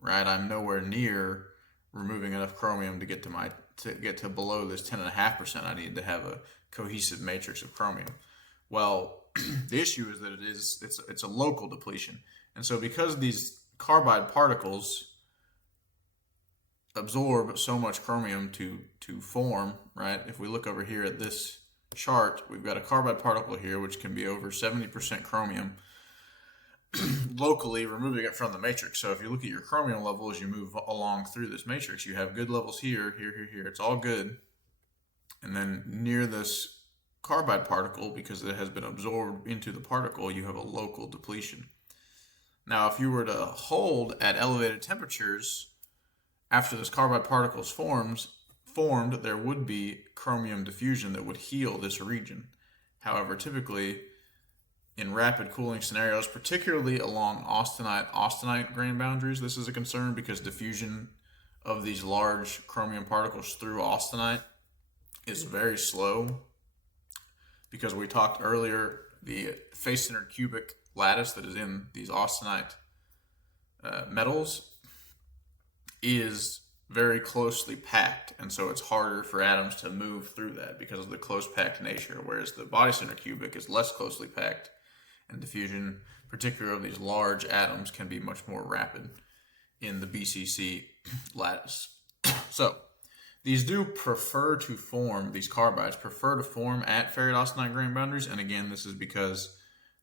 right, I'm nowhere near removing enough chromium to get to below this 10.5%. I need to have a cohesive matrix of chromium. Well, the issue is that it's a local depletion. And so because these carbide particles absorb so much chromium to form, right? If we look over here at this chart, we've got a carbide particle here which can be over 70% chromium locally, removing it from the matrix. So if you look at your chromium level as you move along through this matrix, you have good levels here, here. It's all good. And then near this carbide particle, because it has been absorbed into the particle, you have a local depletion. Now, if you were to hold at elevated temperatures after this carbide particle is formed, there would be chromium diffusion that would heal this region. However, typically in rapid cooling scenarios, particularly along austenite grain boundaries, this is a concern because diffusion of these large chromium particles through austenite is very slow. Because we talked earlier, the face-centered cubic lattice that is in these austenite metals is very closely packed, and so it's harder for atoms to move through that because of the close packed nature, whereas the body-centered cubic is less closely packed, and diffusion, particularly of these large atoms, can be much more rapid in the BCC lattice. So these carbides prefer to form at ferrite-austenite grain boundaries, and again, this is because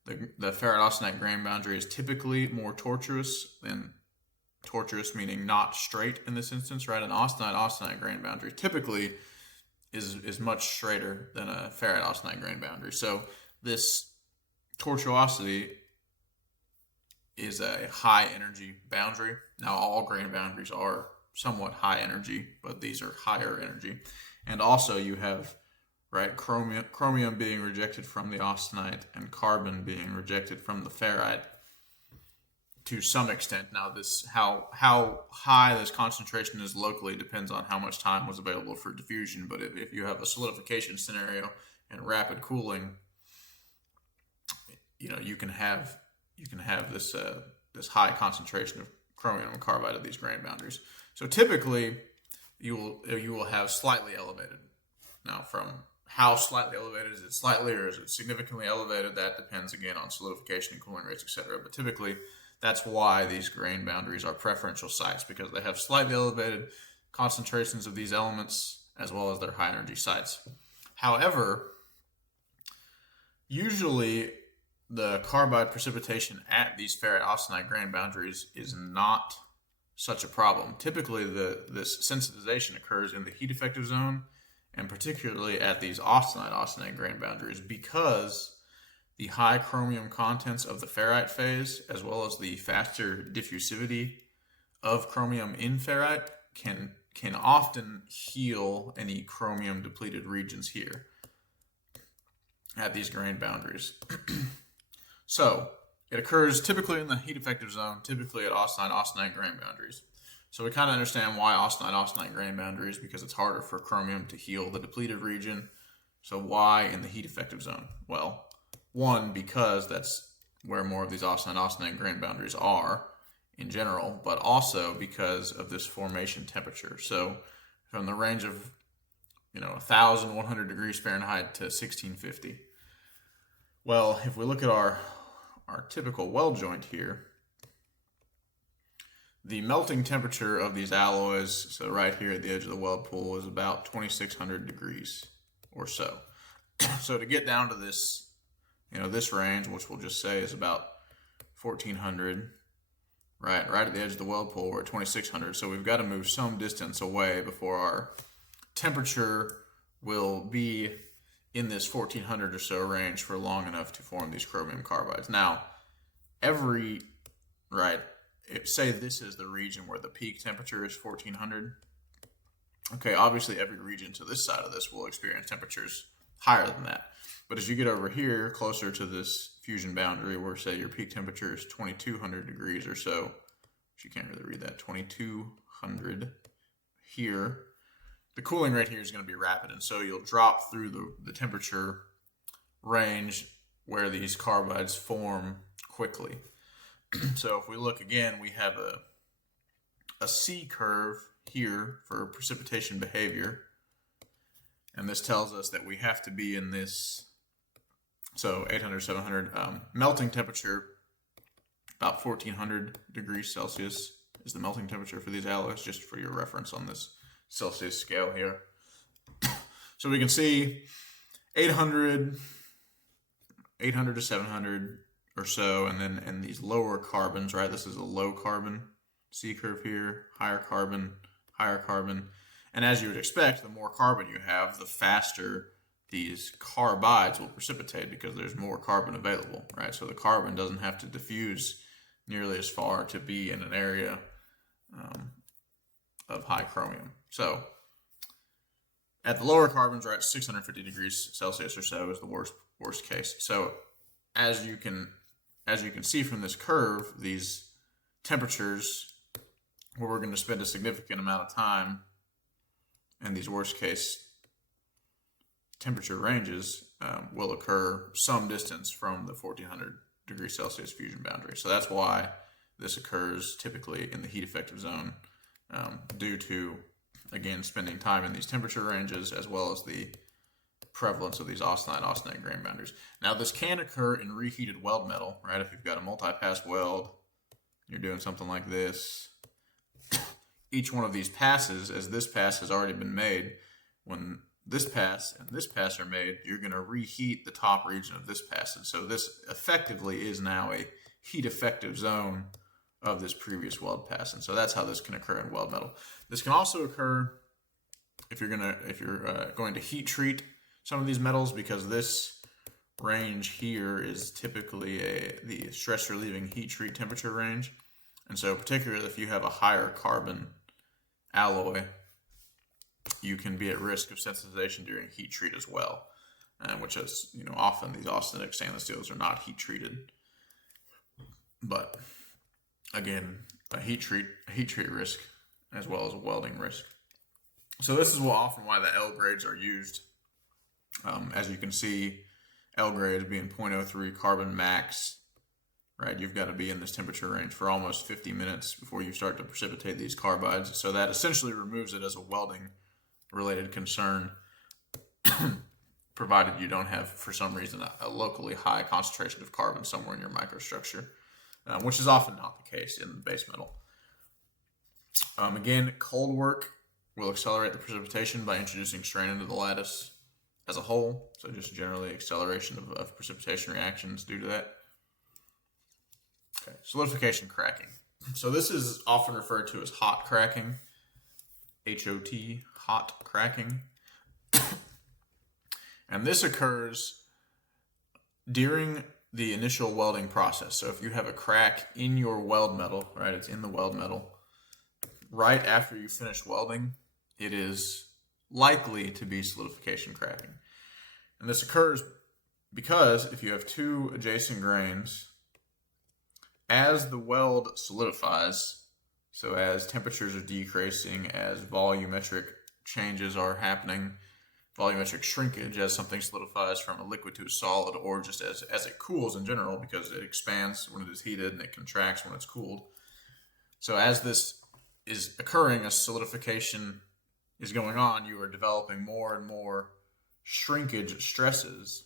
the ferrite-austenite grain boundary is typically more tortuous meaning not straight in this instance, right? An austenite grain boundary typically is much straighter than a ferrite-austenite grain boundary. So this tortuosity is a high energy boundary. Now, all grain boundaries are somewhat high energy, but these are higher energy. And also you have, right, chromium being rejected from the austenite and carbon being rejected from the ferrite to some extent. Now, how high this concentration is locally depends on how much time was available for diffusion. But if you have a solidification scenario and rapid cooling, you can have this high concentration of chromium and carbide at these grain boundaries. So typically, you will have slightly elevated. Now, from how slightly elevated, is it slightly or is it significantly elevated? That depends again on solidification and cooling rates, etc. But typically, that's why these grain boundaries are preferential sites, because they have slightly elevated concentrations of these elements as well as their high energy sites. However, usually the carbide precipitation at these ferrite-austenite grain boundaries is not such a problem. Typically, this sensitization occurs in the heat effective zone, and particularly at these austenite grain boundaries, because the high chromium contents of the ferrite phase, as well as the faster diffusivity of chromium in ferrite, can often heal any chromium depleted regions here at these grain boundaries. So it occurs typically in the heat effective zone, typically at austenite grain boundaries. So we kind of understand why austenite grain boundaries, because it's harder for chromium to heal the depleted region. So why in the heat effective zone? Well, one, because that's where more of these austenite grain boundaries are in general, but also because of this formation temperature. So from the range of 1,100 degrees Fahrenheit to 1650. Well, if we look at our typical weld joint here, the melting temperature of these alloys, so right here at the edge of the weld pool, is about 2,600 degrees or so. So to get down to this, this range, which we'll just say is about 1,400, right at the edge of the weld pool, we're at 2,600. So we've got to move some distance away before our temperature will be in this 1,400 or so range for long enough to form these chromium carbides. Now, every say this is the region where the peak temperature is 1400. Okay, obviously every region to this side of this will experience temperatures higher than that. But as you get over here, closer to this fusion boundary, where say your peak temperature is 2200 degrees or so, which you can't really read that, 2200 here, the cooling rate here is going to be rapid. And so you'll drop through the temperature range where these carbides form quickly. So if we look again, we have a C curve here for precipitation behavior. And this tells us that we have to be in this, so 800, 700, melting temperature, about 1400 degrees Celsius is the melting temperature for these alloys, just for your reference on this Celsius scale here. So we can see 800 to 700 or so, and then in these lower carbons, right? This is a low carbon C curve here, higher carbon, higher carbon. And as you would expect, the more carbon you have, the faster these carbides will precipitate because there's more carbon available, right? So the carbon doesn't have to diffuse nearly as far to be in an area of high chromium. So at the lower carbons, right, 650 degrees Celsius or so is the worst case. So as you can see from this curve, these temperatures where we're going to spend a significant amount of time in these worst case temperature ranges will occur some distance from the 1400 degrees Celsius fusion boundary. So that's why this occurs typically in the heat effective zone, due to, again, spending time in these temperature ranges as well as the prevalence of these austenite grain boundaries. Now this can occur in reheated weld metal, right? If you've got a multi-pass weld, you're doing something like this. Each one of these passes, as this pass has already been made, when this pass and this pass are made, you're going to reheat the top region of this pass. And so this effectively is now a heat effective zone of this previous weld pass. And so that's how this can occur in weld metal. This can also occur if you're going to heat treat some of these metals, because this range here is typically the stress relieving heat treat temperature range. And so particularly if you have a higher carbon alloy, you can be at risk of sensitization during heat treat as well, which is, often these austenitic stainless steels are not heat treated. But again, a heat treat risk as well as a welding risk. So this is often why the L grades are used. As you can see, L grade being 0.03 carbon max, right? You've got to be in this temperature range for almost 50 minutes before you start to precipitate these carbides. So that essentially removes it as a welding related concern, provided you don't have, for some reason, a locally high concentration of carbon somewhere in your microstructure, which is often not the case in base metal. Again, cold work will accelerate the precipitation by introducing strain into the lattice as a whole. So just generally acceleration of precipitation reactions due to that. Okay, solidification cracking. So this is often referred to as hot cracking, H-O-T, hot cracking. And this occurs during the initial welding process. So if you have a crack in your weld metal, right, it's in the weld metal, right after you finish welding, it is likely to be solidification cracking. And this occurs because if you have two adjacent grains, as the weld solidifies, so as temperatures are decreasing, as volumetric changes are happening, volumetric shrinkage as something solidifies from a liquid to a solid, or just as it cools in general, because it expands when it is heated and it contracts when it's cooled. So as this is occurring, as solidification is going on, you are developing more and more shrinkage stresses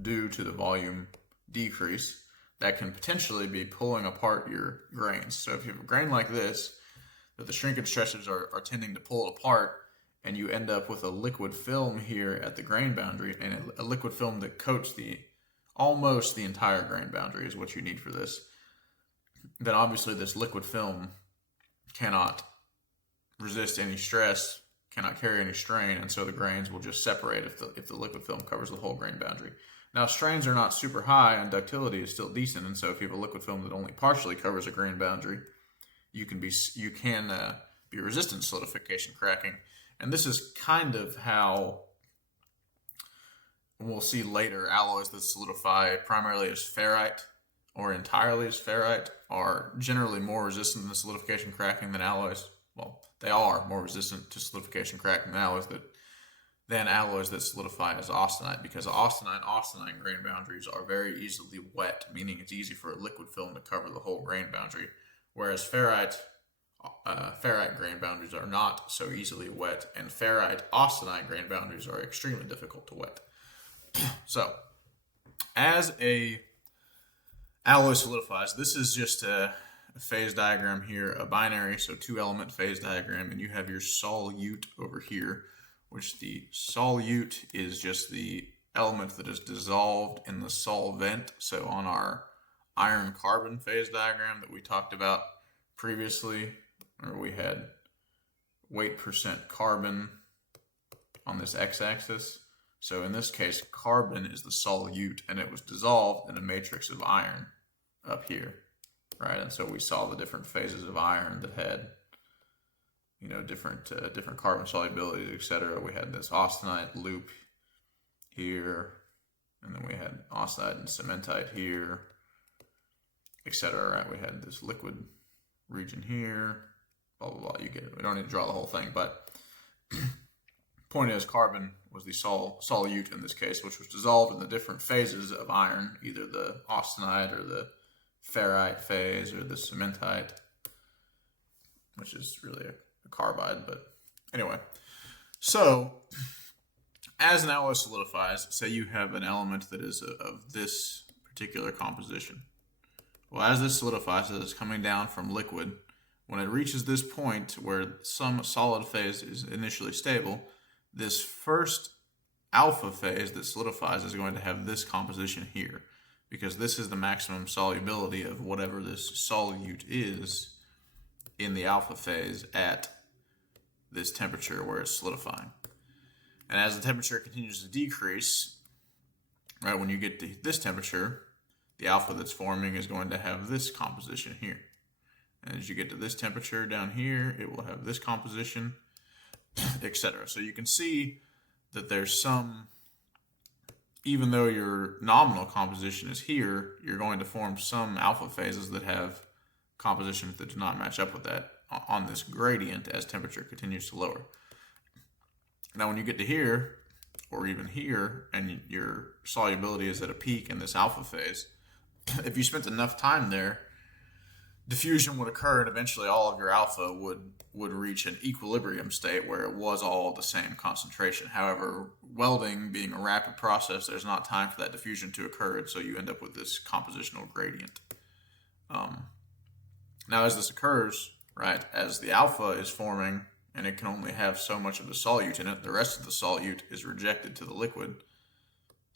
due to the volume decrease that can potentially be pulling apart your grains. So if you have a grain like this, that the shrinkage stresses are tending to pull it apart, and you end up with a liquid film here at the grain boundary, and a liquid film that coats almost the entire grain boundary is what you need for this, then obviously this liquid film cannot resist any stress, cannot carry any strain, and so the grains will just separate if the liquid film covers the whole grain boundary. Now, strains are not super high, and ductility is still decent, and so if you have a liquid film that only partially covers a grain boundary, you can be resistant to solidification cracking. And this is kind of how we'll see later alloys that solidify primarily as ferrite or entirely as ferrite are generally more resistant to solidification cracking than alloys. Well, they are more resistant to solidification cracking than alloys that solidify as austenite, because austenite grain boundaries are very easily wet, meaning it's easy for a liquid film to cover the whole grain boundary, whereas ferrite grain boundaries are not so easily wet, and ferrite austenite grain boundaries are extremely difficult to wet. So, as a alloy solidifies, this is just a phase diagram here, a binary, so 2-element phase diagram, and you have your solute over here, which the solute is just the element that is dissolved in the solvent. So on our iron carbon phase diagram that we talked about previously, where we had weight percent carbon on this x-axis. So in this case, carbon is the solute, and it was dissolved in a matrix of iron up here, right? And so we saw the different phases of iron that had, different carbon solubilities, etc. We had this austenite loop here, and then we had austenite and cementite here, etc. Right? We had this liquid region here, blah blah blah. You get it. We don't need to draw the whole thing, but point is, carbon was the solute in this case, which was dissolved in the different phases of iron, either the austenite or the ferrite phase or the cementite, which is really a carbide. But anyway, so as an alloy solidifies, say you have an element that is of this particular composition. Well, as this solidifies, as it's coming down from liquid, when it reaches this point where some solid phase is initially stable, this first alpha phase that solidifies is going to have this composition here, because this is the maximum solubility of whatever this solute is in the alpha phase at this temperature where it's solidifying. And as the temperature continues to decrease, right, when you get to this temperature, the alpha that's forming is going to have this composition here. And as you get to this temperature down here, it will have this composition, etc. So you can see that there's some, even though your nominal composition is here, you're going to form some alpha phases that have compositions that do not match up with that on this gradient as temperature continues to lower. Now when you get to here, or even here, and your solubility is at a peak in this alpha phase, if you spent enough time there, diffusion would occur, and eventually all of your alpha would reach an equilibrium state where it was all the same concentration. However, welding being a rapid process, there's not time for that diffusion to occur, and so you end up with this compositional gradient. Now as this occurs, right, as the alpha is forming, and it can only have so much of the solute in it, the rest of the solute is rejected to the liquid,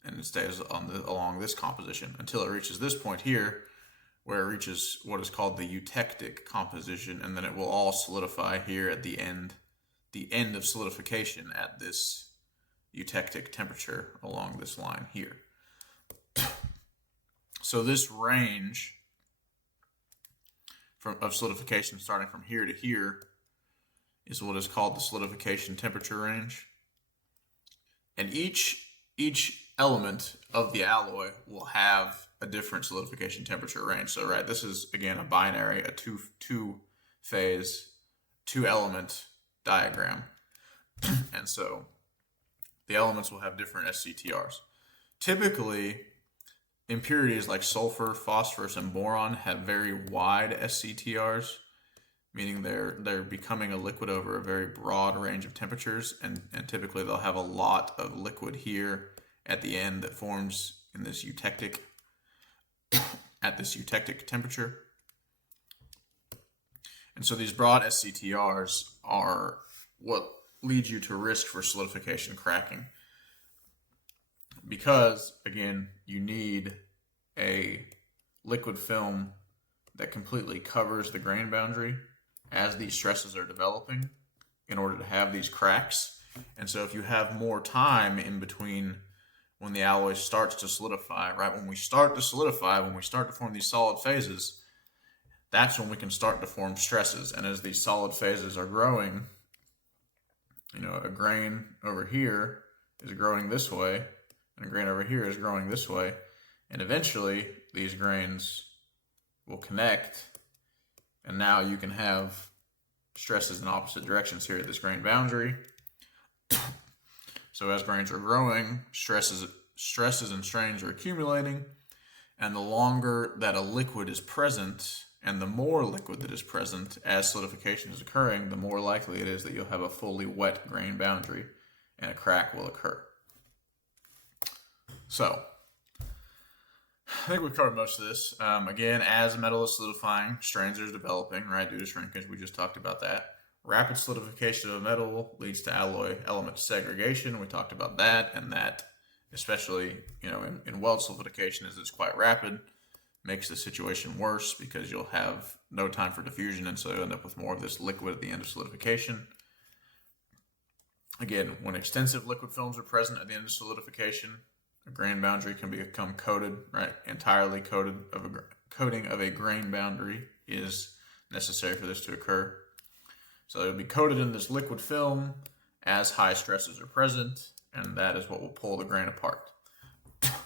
and it stays along this composition until it reaches this point here, where it reaches what is called the eutectic composition, and then it will all solidify here at the end of solidification at this eutectic temperature along this line here. So this range of solidification starting from here to here is what is called the solidification temperature range. And each element of the alloy will have a different solidification temperature range. So right, this is again a binary, a two-phase, 2-element diagram. And so the elements will have different SCTRs. Typically, impurities like sulfur, phosphorus, and boron have very wide SCTRs, meaning they're becoming a liquid over a very broad range of temperatures, and typically they'll have a lot of liquid here at the end that forms in this eutectic at this eutectic temperature. And so these broad SCTRs are what leads you to risk for solidification cracking, because again, you need a liquid film that completely covers the grain boundary as these stresses are developing in order to have these cracks. And so if you have more time in between when the alloy starts to solidify, right? When we start to solidify, when we start to form these solid phases, that's when we can start to form stresses. And as these solid phases are growing, a grain over here is growing this way, and a grain over here is growing this way. And eventually, these grains will connect, and now you can have stresses in opposite directions here at this grain boundary. So as grains are growing, stresses and strains are accumulating, and the longer that a liquid is present, and the more liquid that is present as solidification is occurring, the more likely it is that you'll have a fully wet grain boundary, and a crack will occur. So, I think we've covered most of this. Again, as metal is solidifying, strains are developing, right, due to shrinkage. We just talked about that. Rapid solidification of a metal leads to alloy element segregation. We talked about that, and that, especially in weld solidification, as it's quite rapid, makes the situation worse because you'll have no time for diffusion, and so you'll end up with more of this liquid at the end of solidification. Again, when extensive liquid films are present at the end of solidification, a grain boundary can become coated, right? Entirely coating of a grain boundary is necessary for this to occur. So it'll be coated in this liquid film as high stresses are present, and that is what will pull the grain apart.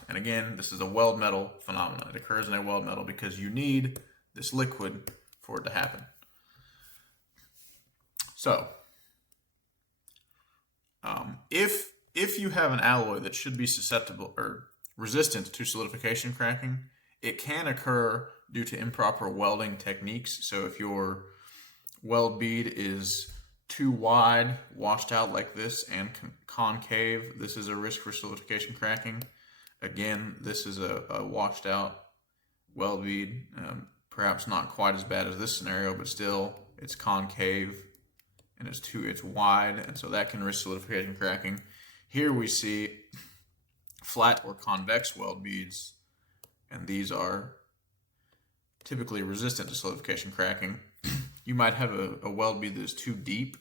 And again, this is a weld metal phenomenon. It occurs in a weld metal because you need this liquid for it to happen. So, if you have an alloy that should be susceptible or resistant to solidification cracking, it can occur due to improper welding techniques. So if your weld bead is too wide, washed out like this, and concave, this is a risk for solidification cracking. Again, this is a washed out weld bead, perhaps not quite as bad as this scenario, but still it's concave and it's wide, and so that can risk solidification cracking. Here we see flat or convex weld beads, and these are typically resistant to solidification cracking. You might have a weld bead that is too deep.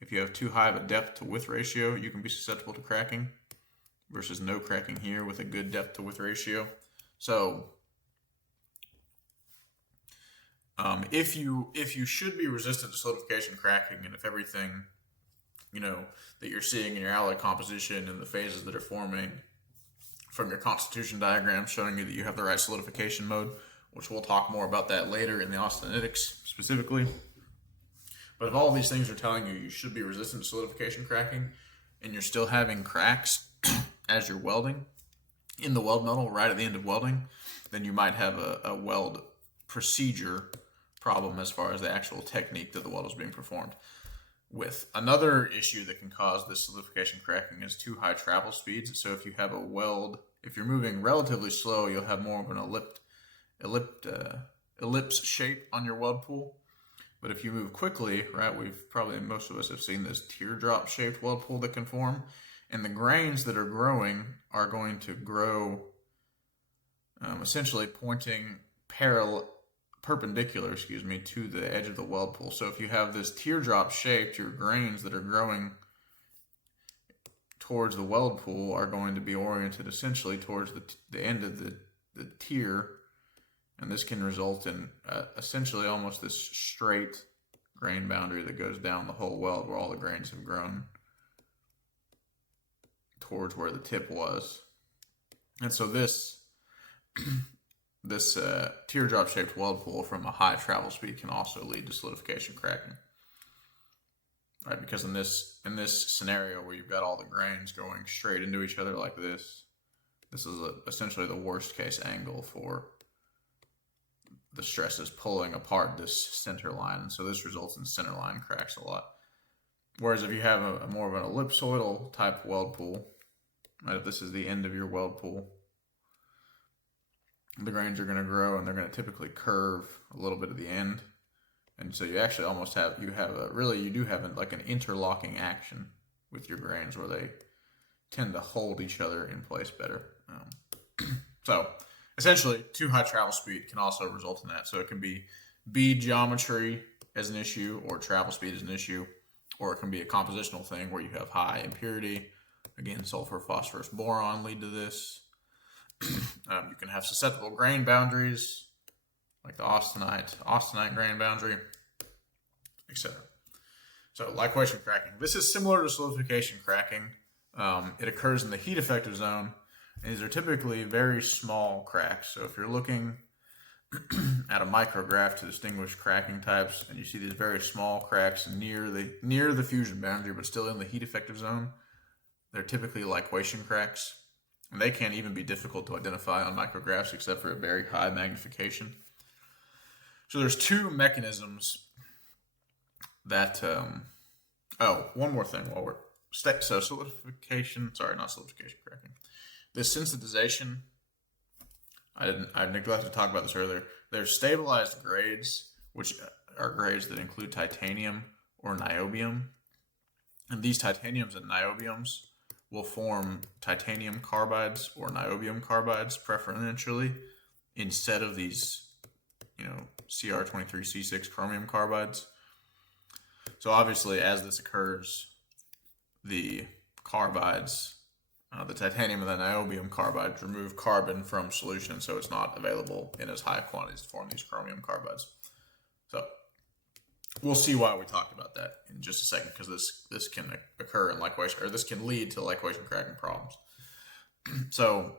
If you have too high of a depth to width ratio, you can be susceptible to cracking, versus no cracking here with a good depth to width ratio. So if you should be resistant to solidification cracking, and if everything that you're seeing in your alloy composition and the phases that are forming from your constitution diagram showing you that you have the right solidification mode, which we'll talk more about that later in the austenitics specifically. But if all of these things are telling you should be resistant to solidification cracking, and you're still having cracks as you're welding in the weld metal right at the end of welding, then you might have a weld procedure problem as far as the actual technique that the weld is being performed with. Another issue that can cause this solidification cracking is too high travel speeds. So if you have a weld, if you're moving relatively slow, you'll have more of an ellipse shape on your weld pool. But if you move quickly, right, most of us have seen this teardrop shaped weld pool that can form, and the grains that are growing are going to grow essentially pointing perpendicular to the edge of the weld pool. So if you have this teardrop shaped, your grains that are growing towards the weld pool are going to be oriented essentially towards the end of the tier, and this can result in essentially almost this straight grain boundary that goes down the whole weld where all the grains have grown towards where the tip was. And so this teardrop shaped weld pool from a high travel speed can also lead to solidification cracking, right? Because in this scenario where you've got all the grains going straight into each other like this is essentially the worst case angle for the stresses pulling apart this center line, and so this results in center line cracks a lot. Whereas if you have a more of an ellipsoidal type weld pool, right, if this is the end of your weld pool, the grains are going to grow and they're going to typically curve a little bit at the end, and so you actually almost have you do have like an interlocking action with your grains where they tend to hold each other in place better. So essentially, too high travel speed can also result in that. So it can be bead geometry as an issue or travel speed as an issue. or it can be a compositional thing where you have high impurity. Again, sulfur, phosphorus, boron lead to this. You can have susceptible grain boundaries, like the austenite grain boundary, etc. So liquefaction cracking. This is similar to solidification cracking. It occurs in the heat effective zone, and these are typically very small cracks. So if you're looking at a micrograph to distinguish cracking types, and you see these very small cracks near the fusion boundary, but still in the heat effective zone, they're typically liquefaction cracks. And they can't even be difficult to identify on micrographs except for a very high magnification. So there's two mechanisms that, one more thing while we're, so solidification, sorry, not solidification, cracking. This sensitization, I neglected to talk about this earlier. There's stabilized grades, which are grades that include titanium or niobium. And these titaniums and niobiums will form titanium carbides or niobium carbides preferentially instead of these, Cr23C6 chromium carbides. So obviously, as this occurs, the carbides, the titanium and the niobium carbides remove carbon from solution, so it's not available in as high quantities to form these chromium carbides. So we'll see why we talked about that in just a second, because this can occur in liquefaction, or this can lead to liquefaction cracking problems. So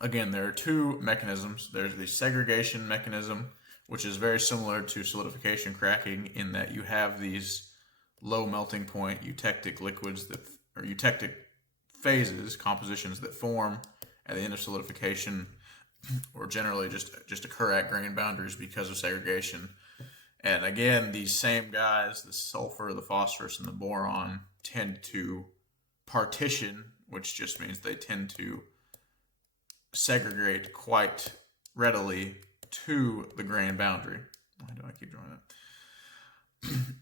again, there are two mechanisms. There's the segregation mechanism, which is very similar to solidification cracking in that you have these low melting point eutectic liquids or eutectic phases, compositions that form at the end of solidification, or generally just occur at grain boundaries because of segregation. And again, these same guys, the sulfur, the phosphorus, and the boron, tend to partition, which just means they tend to segregate quite readily to the grain boundary. Why do I keep drawing that?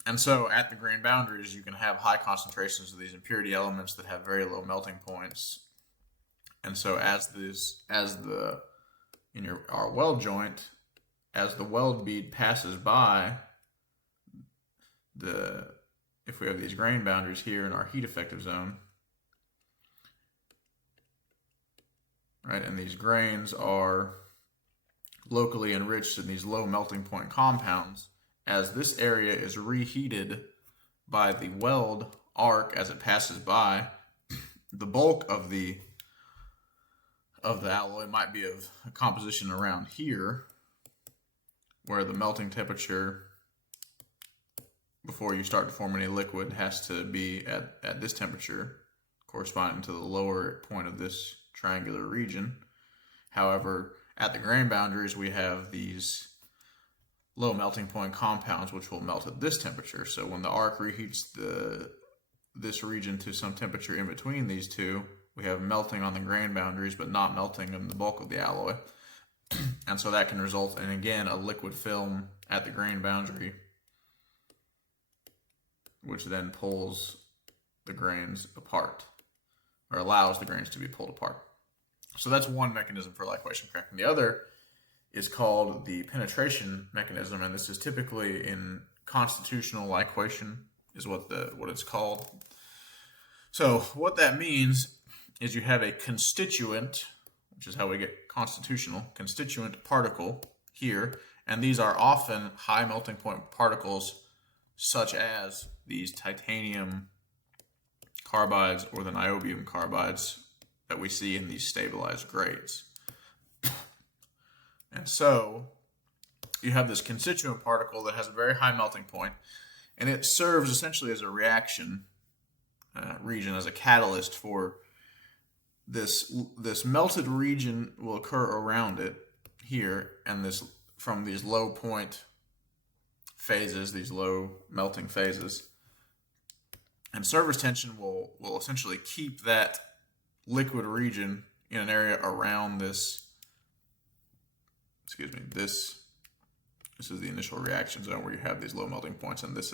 And so at the grain boundaries, you can have high concentrations of these impurity elements that have very low melting points. And so our weld joint, as the weld bead passes by if we have these grain boundaries here in our heat effective zone, right, and these grains are locally enriched in these low melting point compounds, as this area is reheated by the weld arc as it passes by, the bulk of the alloy might be of a composition around here, where the melting temperature before you start to form any liquid has to be at this temperature, corresponding to the lower point of this triangular region. However, at the grain boundaries, we have these low melting point compounds which will melt at this temperature. So when the arc reheats this region to some temperature in between these two, we have melting on the grain boundaries but not melting in the bulk of the alloy. And so that can result in, again, a liquid film at the grain boundary, which then pulls the grains apart, or allows the grains to be pulled apart. So that's one mechanism for liquefaction cracking. The other is called the penetration mechanism, and this is typically in constitutional liquefaction is what it's called. So what that means is you have a constituent, which is how we get constitutional, constituent particle here, and these are often high melting point particles such as these titanium carbides or the niobium carbides that we see in these stabilized grades. And so you have this constituent particle that has a very high melting point, and it serves essentially as a reaction region, as a catalyst for this melted region will occur around it here, and this from these low point phases, these low melting phases. And surface tension will essentially keep that liquid region in an area around this, this is the initial reaction zone where you have these low melting points, and this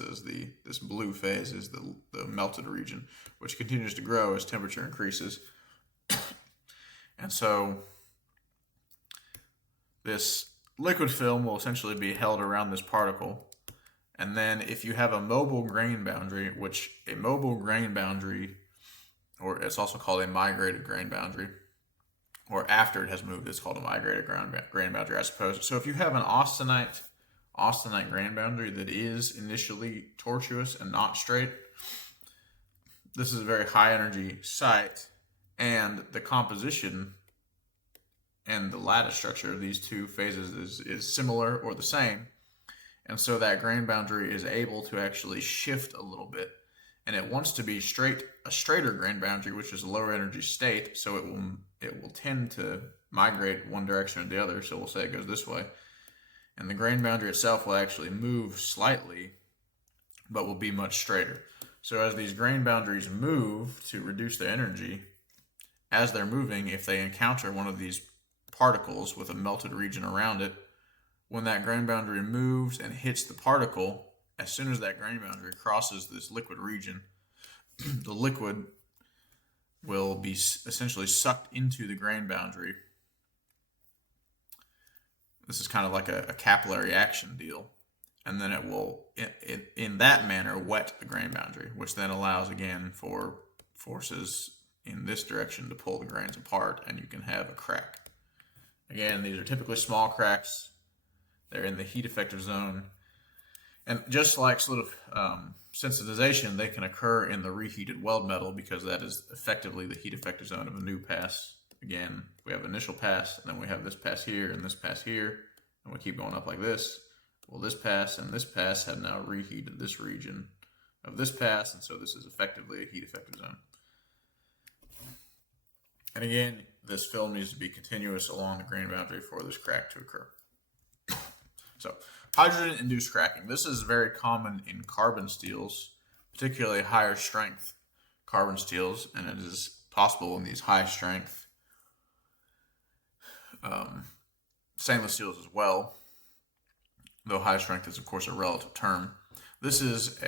blue phase is the melted region, which continues to grow as temperature increases. And so this liquid film will essentially be held around this particle, And then if you have a mobile grain boundary, which a mobile grain boundary, or it's also called a migrated grain boundary, or after it has moved, it's called a migrated grain boundary, I suppose. So if you have an austenite grain boundary that is initially tortuous and not straight, this is a very high energy site, and the composition and the lattice structure of these two phases is similar or the same. And so that grain boundary is able to actually shift a little bit, and it wants to be a straighter grain boundary, which is a lower energy state. So it will tend to migrate one direction or the other. So we'll say it goes this way, and the grain boundary itself will actually move slightly, but will be much straighter. So as these grain boundaries move to reduce their energy, as they're moving, if they encounter one of these particles with a melted region around it, when that grain boundary moves and hits the particle, as soon as that grain boundary crosses this liquid region, the liquid will be essentially sucked into the grain boundary. This is kind of like a capillary action deal. And then it will, in that manner, wet the grain boundary, which then allows, again, for forces in this direction to pull the grains apart, and you can have a crack. Again, these are typically small cracks. They're in the heat effective zone. And just like sort of sensitization, they can occur in the reheated weld metal, because that is effectively the heat effective zone of a new pass. Again, we have initial pass, and then we have this pass here, and this pass here, and we keep going up like this. Well, this pass and this pass have now reheated this region of this pass, and so this is effectively a heat effective zone. And again, this film needs to be continuous along the grain boundary for this crack to occur. So, hydrogen-induced cracking. This is very common in carbon steels, particularly higher strength carbon steels, and it is possible in these high strength stainless steels as well, though high strength is of course a relative term. This is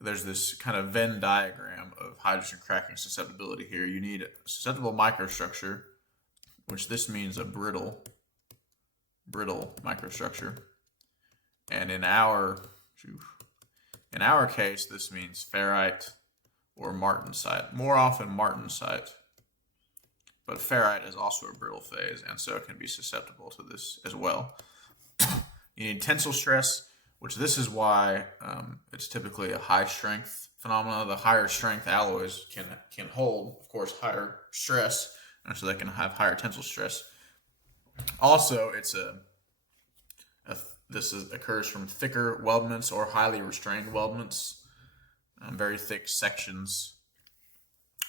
there's this kind of Venn diagram of hydrogen cracking susceptibility here. You need a susceptible microstructure, which this means a brittle microstructure. And in our case, this means ferrite or martensite. More often martensite, but ferrite is also a brittle phase, and so it can be susceptible to this as well. You need tensile stress, which this is why it's typically a high strength phenomena. The higher strength alloys can hold, of course, higher stress, and so they can have higher tensile stress. Also, this occurs from thicker weldments or highly restrained weldments. Very thick sections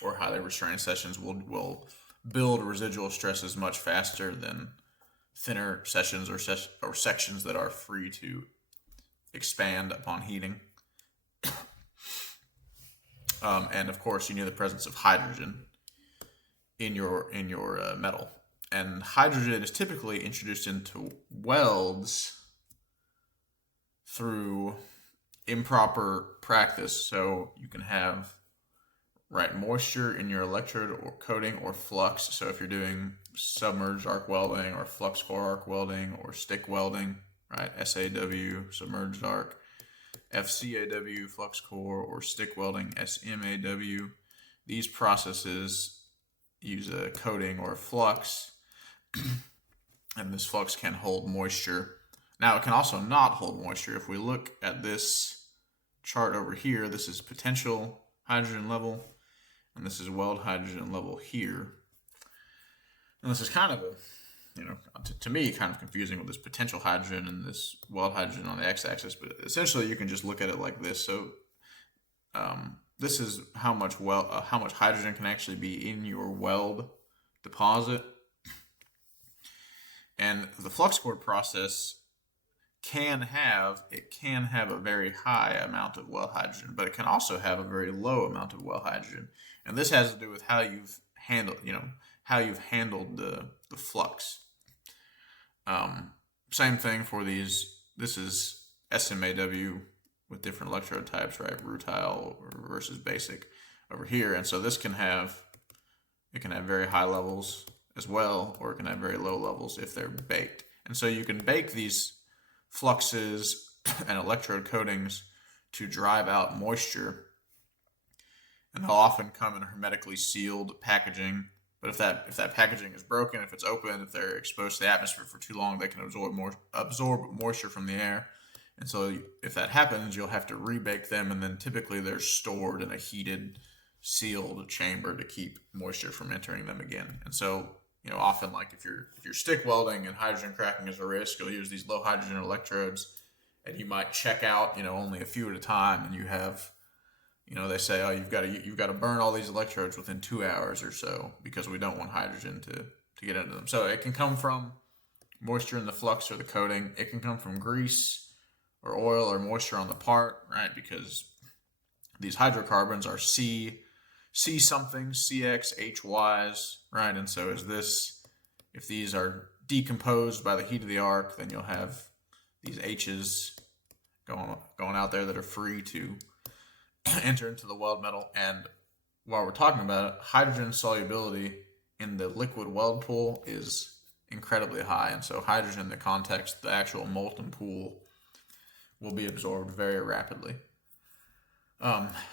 or highly restrained sections will build residual stresses much faster than thinner sections or sections that are free to expand upon heating. And of course, you need the presence of hydrogen in your metal. And hydrogen is typically introduced into welds through improper practice. So you can have moisture in your electrode or coating or flux. So if you're doing submerged arc welding or flux core arc welding or stick welding, right? SAW, submerged arc, FCAW, flux core, or stick welding, SMAW. These processes use a coating or a flux, and this flux can hold moisture. Now, it can also not hold moisture. If we look at this chart over here, this is potential hydrogen level, and this is weld hydrogen level here. And this is kind of to me, kind of confusing with this potential hydrogen and this weld hydrogen on the x-axis, but essentially you can just look at it like this. So this is how much hydrogen can actually be in your weld deposit. And the flux core process can have a very high amount of weld hydrogen, but it can also have a very low amount of weld hydrogen. And this has to do with how you've handled the flux. Same thing for these. This is SMAW with different electrode types, right? Rutile versus basic over here. And so this can have very high levels as well, or it can have very low levels if they're baked. And so you can bake these fluxes and electrode coatings to drive out moisture. And they'll often come in hermetically sealed packaging. But if that packaging is broken, if it's open, if they're exposed to the atmosphere for too long, they can absorb moisture from the air. And so if that happens, you'll have to rebake them, and then typically they're stored in a heated, sealed chamber to keep moisture from entering them again. And so, often, like if you're stick welding and hydrogen cracking is a risk, you'll use these low hydrogen electrodes, and you might check out, only a few at a time, and you have, they say, oh, you've got to burn all these electrodes within 2 hours or so because we don't want hydrogen to get into them. So it can come from moisture in the flux or the coating. It can come from grease or oil or moisture on the part, right? Because these hydrocarbons are C something, CX, HYs, right? And so if these are decomposed by the heat of the arc, then you'll have these H's going out there that are free to enter into the weld metal. And while we're talking about it, hydrogen solubility in the liquid weld pool is incredibly high. And so hydrogen that contacts the actual molten pool will be absorbed very rapidly.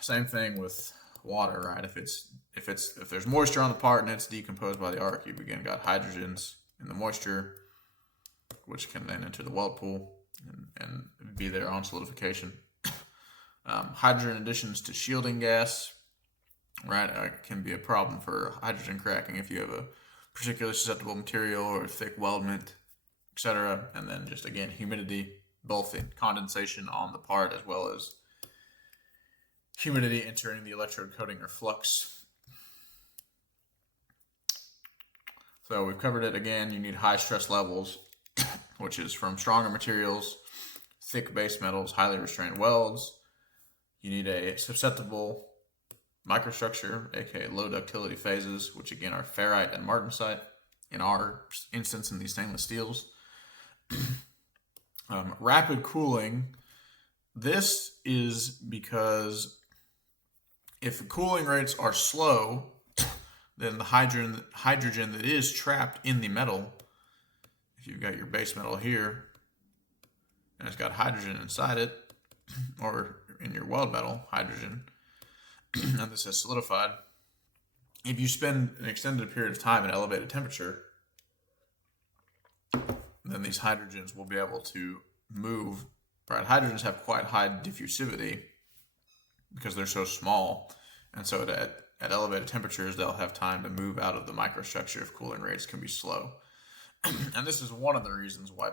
Same thing with water, right? If there's moisture on the part and it's decomposed by the arc, you've again got hydrogens in the moisture, which can then enter the weld pool and be there on solidification. Hydrogen additions to shielding gas, right, can be a problem for hydrogen cracking if you have a particularly susceptible material or thick weldment, etc. And then just again humidity, both in condensation on the part as well as humidity entering the electrode coating or flux. So we've covered it again. You need high stress levels, which is from stronger materials, thick base metals, highly restrained welds. You need a susceptible microstructure, aka low ductility phases, which again are ferrite and martensite. In our instance, in these stainless steels. Rapid cooling. This is because if the cooling rates are slow, then the hydrogen that is trapped in the metal, if you've got your base metal here, and it's got hydrogen inside it, or in your weld metal, hydrogen, and this has solidified, if you spend an extended period of time at elevated temperature, then these hydrogens will be able to move, right? Hydrogens have quite high diffusivity because they're so small, and so at elevated temperatures, they'll have time to move out of the microstructure if cooling rates can be slow. And this is one of the reasons why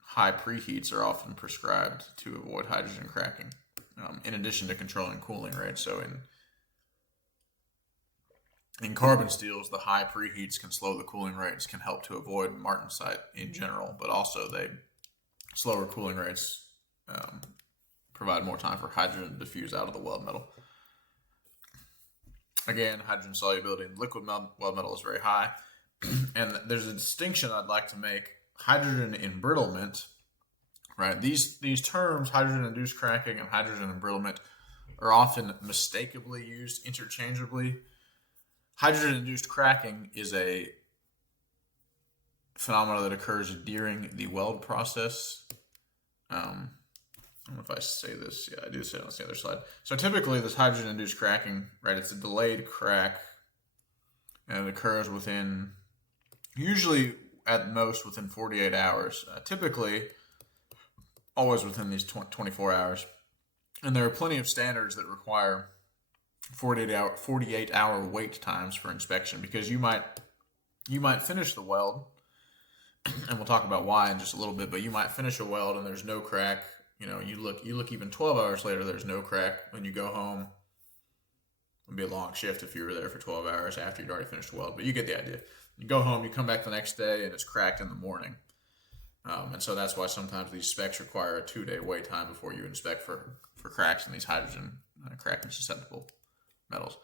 high preheats are often prescribed to avoid hydrogen cracking, in addition to controlling cooling rates. So in carbon steels, the high preheats can slow the cooling rates, can help to avoid martensite in general, but also slower cooling rates provide more time for hydrogen to diffuse out of the weld metal. Again, hydrogen solubility in liquid weld metal is very high. And there's a distinction I'd like to make. Hydrogen embrittlement, right? These terms, hydrogen-induced cracking and hydrogen embrittlement, are often mistakenly used interchangeably. Hydrogen-induced cracking is a phenomenon that occurs during the weld process. I don't know if I say this. Yeah, I do say it on the other side. So typically this hydrogen-induced cracking, right, it's a delayed crack, and it occurs usually at most within 48 hours. Typically, always within these 24 hours. And there are plenty of standards that require 48-hour wait times for inspection, because you might finish the weld, and we'll talk about why in just a little bit, but you might finish a weld and there's no crack. You look even 12 hours later, there's no crack. When you go home, it'd be a long shift if you were there for 12 hours after you'd already finished the weld, but you get the idea. You go home, you come back the next day, and it's cracked in the morning. And so that's why sometimes these specs require a 2-day wait time before you inspect for cracks in these hydrogen cracking susceptible metals.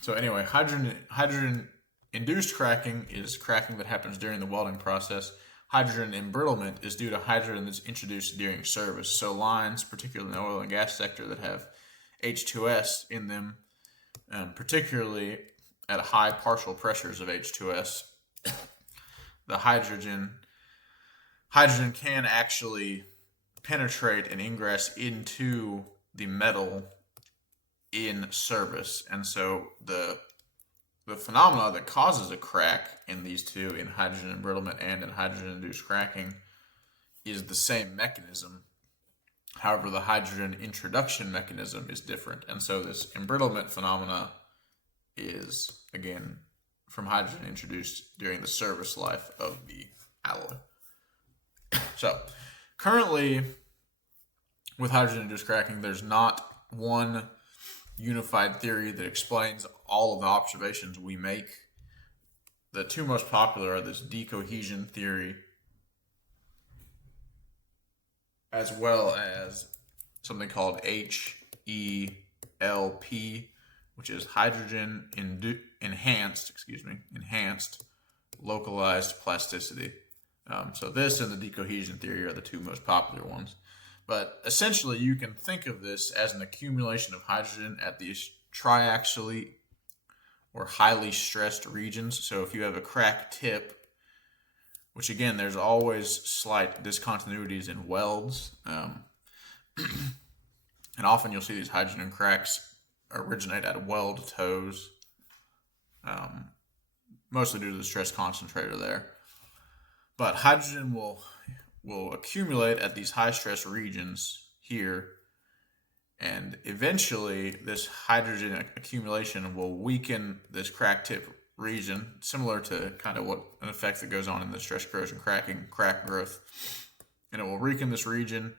So anyway, hydrogen-induced cracking is cracking that happens during the welding process. Hydrogen embrittlement is due to hydrogen that's introduced during service. So lines, particularly in the oil and gas sector, that have H2S in them, particularly at high partial pressures of H2S, the hydrogen hydrogen can actually penetrate and ingress into the metal in service. And so the phenomena that causes a crack in these two, in hydrogen embrittlement and in hydrogen-induced cracking, is the same mechanism. However, the hydrogen introduction mechanism is different. And so this embrittlement phenomena is, again, from hydrogen introduced during the service life of the alloy. So currently, with hydrogen-induced cracking, there's not one unified theory that explains all of the observations we make. The two most popular are this decohesion theory, as well as something called HELP, which is hydrogen enhanced localized plasticity. So this and the decohesion theory are the two most popular ones. But essentially, you can think of this as an accumulation of hydrogen at these triaxially or highly stressed regions. So if you have a crack tip, which again, there's always slight discontinuities in welds, and often you'll see these hydrogen cracks originate at weld toes, mostly due to the stress concentrator there. But hydrogen will accumulate at these high stress regions here, and eventually this hydrogen accumulation will weaken this crack tip region, similar to kind of what an effect that goes on in the stress corrosion cracking, crack growth. And it will weaken this region,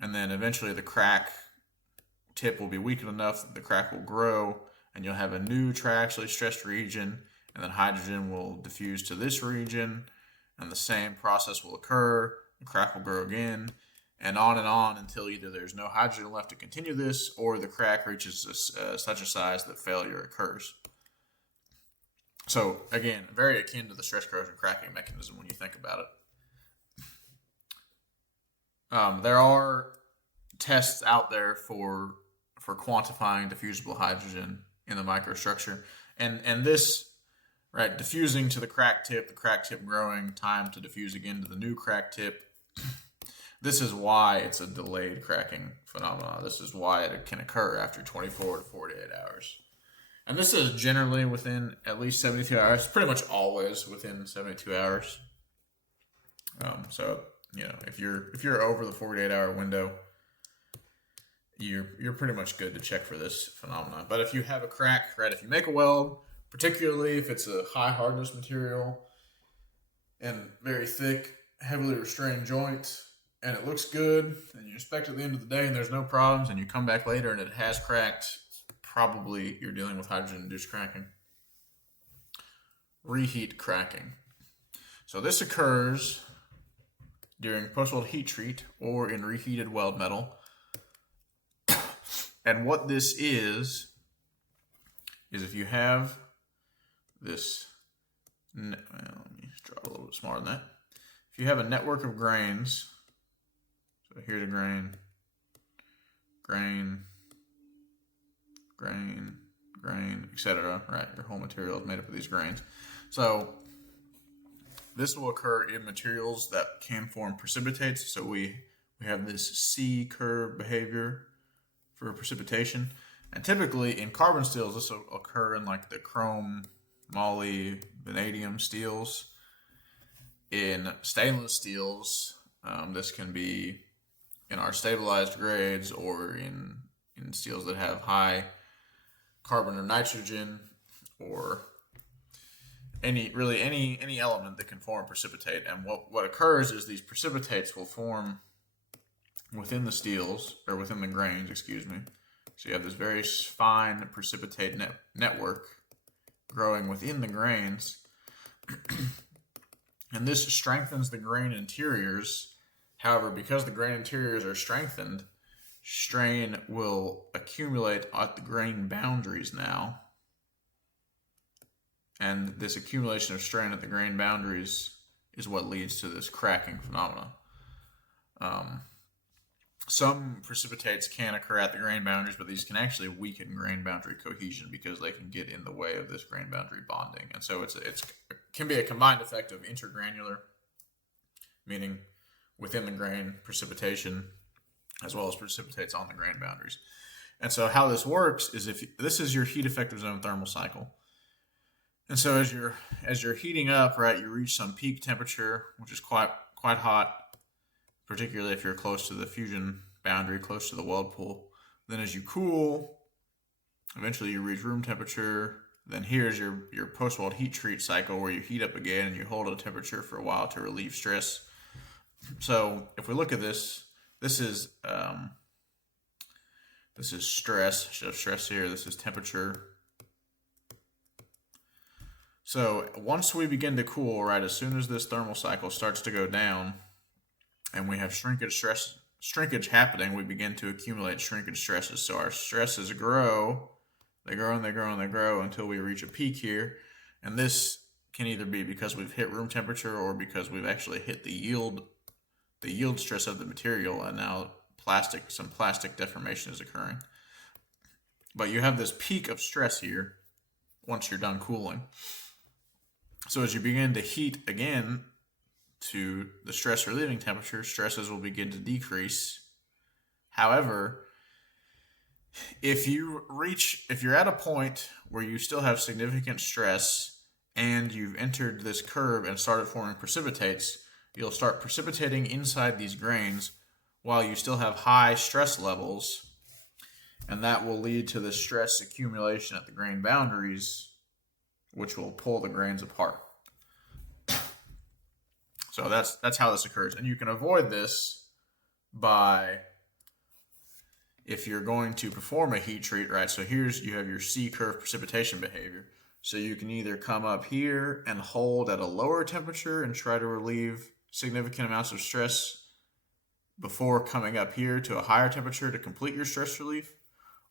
and then eventually the crack tip will be weakened enough that the crack will grow, and you'll have a new triaxially stressed region, and then hydrogen will diffuse to this region, and the same process will occur. The crack will grow again, and on until either there's no hydrogen left to continue this, or the crack reaches such a size that failure occurs. So again, very akin to the stress corrosion cracking mechanism when you think about it. There are tests out there for quantifying diffusible hydrogen in the microstructure, and this, right, diffusing to the crack tip growing, time to diffuse again to the new crack tip. This is why it's a delayed cracking phenomenon. This is why it can occur after 24 to 48 hours. And this is generally within at least 72 hours, pretty much always within 72 hours. So, you know, if you're over the 48-hour window, you're pretty much good to check for this phenomenon. But if you have a crack, right, if you make a weld, particularly if it's a high hardness material and very thick, heavily restrained joint, and it looks good, and you inspect it at the end of the day and there's no problems, and you come back later and it has cracked, probably you're dealing with hydrogen-induced cracking. Reheat cracking. So this occurs during post-weld heat treat or in reheated weld metal. And what this is if you have this, well, let me draw it a little bit smaller than that. If you have a network of grains, so here's a grain, etc. Right, your whole material is made up of these grains. So this will occur in materials that can form precipitates. So we have this C curve behavior for precipitation, and typically in carbon steels this will occur in like the chrome, moly, vanadium steels. In stainless steels, this can be in our stabilized grades or in steels that have high carbon or nitrogen, or any element that can form precipitate. And what occurs is these precipitates will form within the steels, or within the grains, excuse me. So you have this very fine precipitate network growing within the grains. And this strengthens the grain interiors. However, because the grain interiors are strengthened, strain will accumulate at the grain boundaries now. And this accumulation of strain at the grain boundaries is what leads to this cracking phenomena. Some precipitates can occur at the grain boundaries, but these can actually weaken grain boundary cohesion because they can get in the way of this grain boundary bonding. And so it can be a combined effect of intergranular, meaning within the grain precipitation, as well as precipitates on the grain boundaries. And so how this works is if this is your heat effective zone thermal cycle. And so as you're heating up, right, you reach some peak temperature, which is quite hot, particularly if you're close to the fusion boundary, close to the weld pool. Then as you cool, eventually you reach room temperature. Then here's your post-weld heat treat cycle where you heat up again and you hold a temperature for a while to relieve stress. So if we look at this, this is stress. I should have stress here. This is temperature. So once we begin to cool, right, as soon as this thermal cycle starts to go down and we have shrinkage happening, we begin to accumulate shrinkage stresses. So our stresses grow, they grow and they grow and they grow until we reach a peak here. And this can either be because we've hit room temperature or because we've actually hit the yield stress of the material, and now some plastic deformation is occurring. But you have this peak of stress here once you're done cooling. So as you begin to heat again to the stress relieving temperature, stresses will begin to decrease. However, if you're at a point where you still have significant stress and you've entered this curve and started forming precipitates, you'll start precipitating inside these grains while you still have high stress levels, and that will lead to the stress accumulation at the grain boundaries, which will pull the grains apart. So that's how this occurs. And you can avoid this by, if you're going to perform a heat treat, right? So you have your C-curve precipitation behavior. So you can either come up here and hold at a lower temperature and try to relieve significant amounts of stress before coming up here to a higher temperature to complete your stress relief.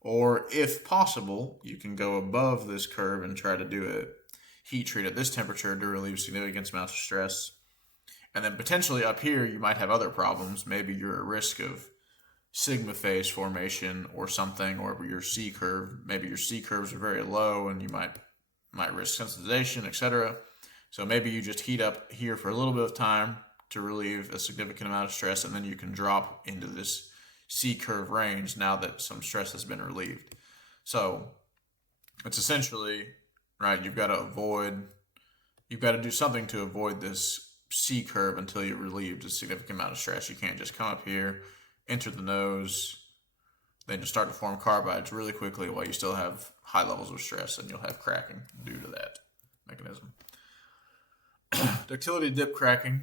Or if possible, you can go above this curve and try to do a heat treat at this temperature to relieve significant amounts of stress. And then potentially up here, you might have other problems. Maybe you're at risk of sigma phase formation or something, or your C curve. Maybe your C curves are very low and you might risk sensitization, etc. So maybe you just heat up here for a little bit of time to relieve a significant amount of stress, and then you can drop into this C curve range now that some stress has been relieved. So it's essentially, right, you've got to do something to avoid this C curve until you relieved a significant amount of stress. You can't just come up here, enter the nose, then just start to form carbides really quickly while you still have high levels of stress, and you'll have cracking due to that mechanism. Ductility dip cracking.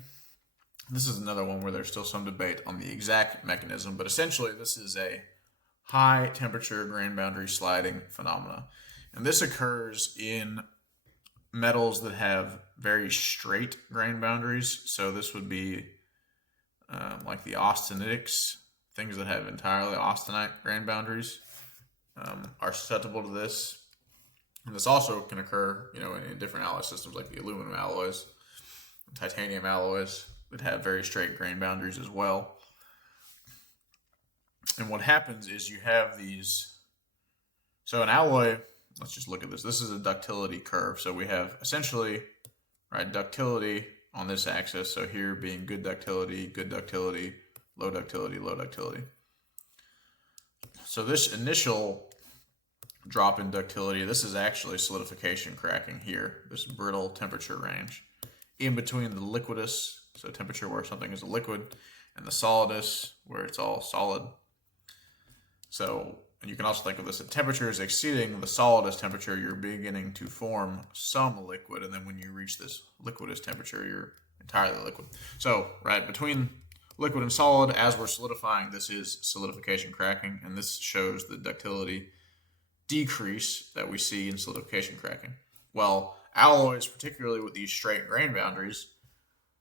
This is another one where there's still some debate on the exact mechanism, but essentially this is a high temperature grain boundary sliding phenomena. And this occurs in metals that have very straight grain boundaries. So this would be like the austenitics, things that have entirely austenite grain boundaries are susceptible to this. And this also can occur, in different alloy systems like the aluminum alloys, titanium alloys that have very straight grain boundaries as well. And what happens is you have these. So an alloy, let's just look at this. This is a ductility curve. So we have essentially, right, ductility on this axis. So here being good ductility, low ductility, low ductility. So this initial drop in ductility, this is actually solidification cracking here, this brittle temperature range. In between the liquidus, so temperature where something is a liquid, and the solidus, where it's all solid. So, and you can also think of this, at temperatures exceeding the solidus temperature, you're beginning to form some liquid, and then when you reach this liquidus temperature, you're entirely liquid. So, right, between liquid and solid, as we're solidifying, this is solidification cracking, and this shows the ductility decrease that we see in solidification cracking. Well, alloys, particularly with these straight grain boundaries,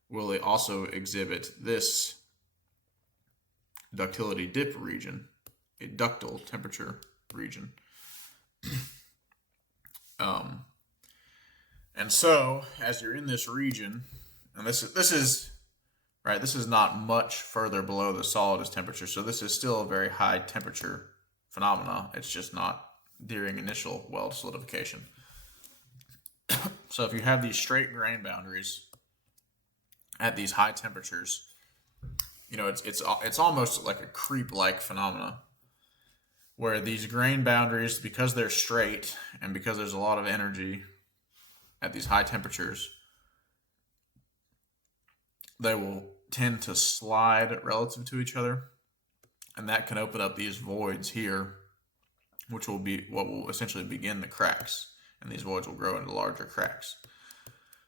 will also exhibit this ductility dip region, a ductile temperature region. And so, as you're in this region, and this is right, this is not much further below the solidus temperature, so this is still a very high temperature phenomena. It's just not during initial weld solidification. So if you have these straight grain boundaries at these high temperatures, it's almost like a creep-like phenomena where these grain boundaries, because they're straight and because there's a lot of energy at these high temperatures, they will tend to slide relative to each other, and that can open up these voids here, which will be what will essentially begin the cracks, and these voids will grow into larger cracks.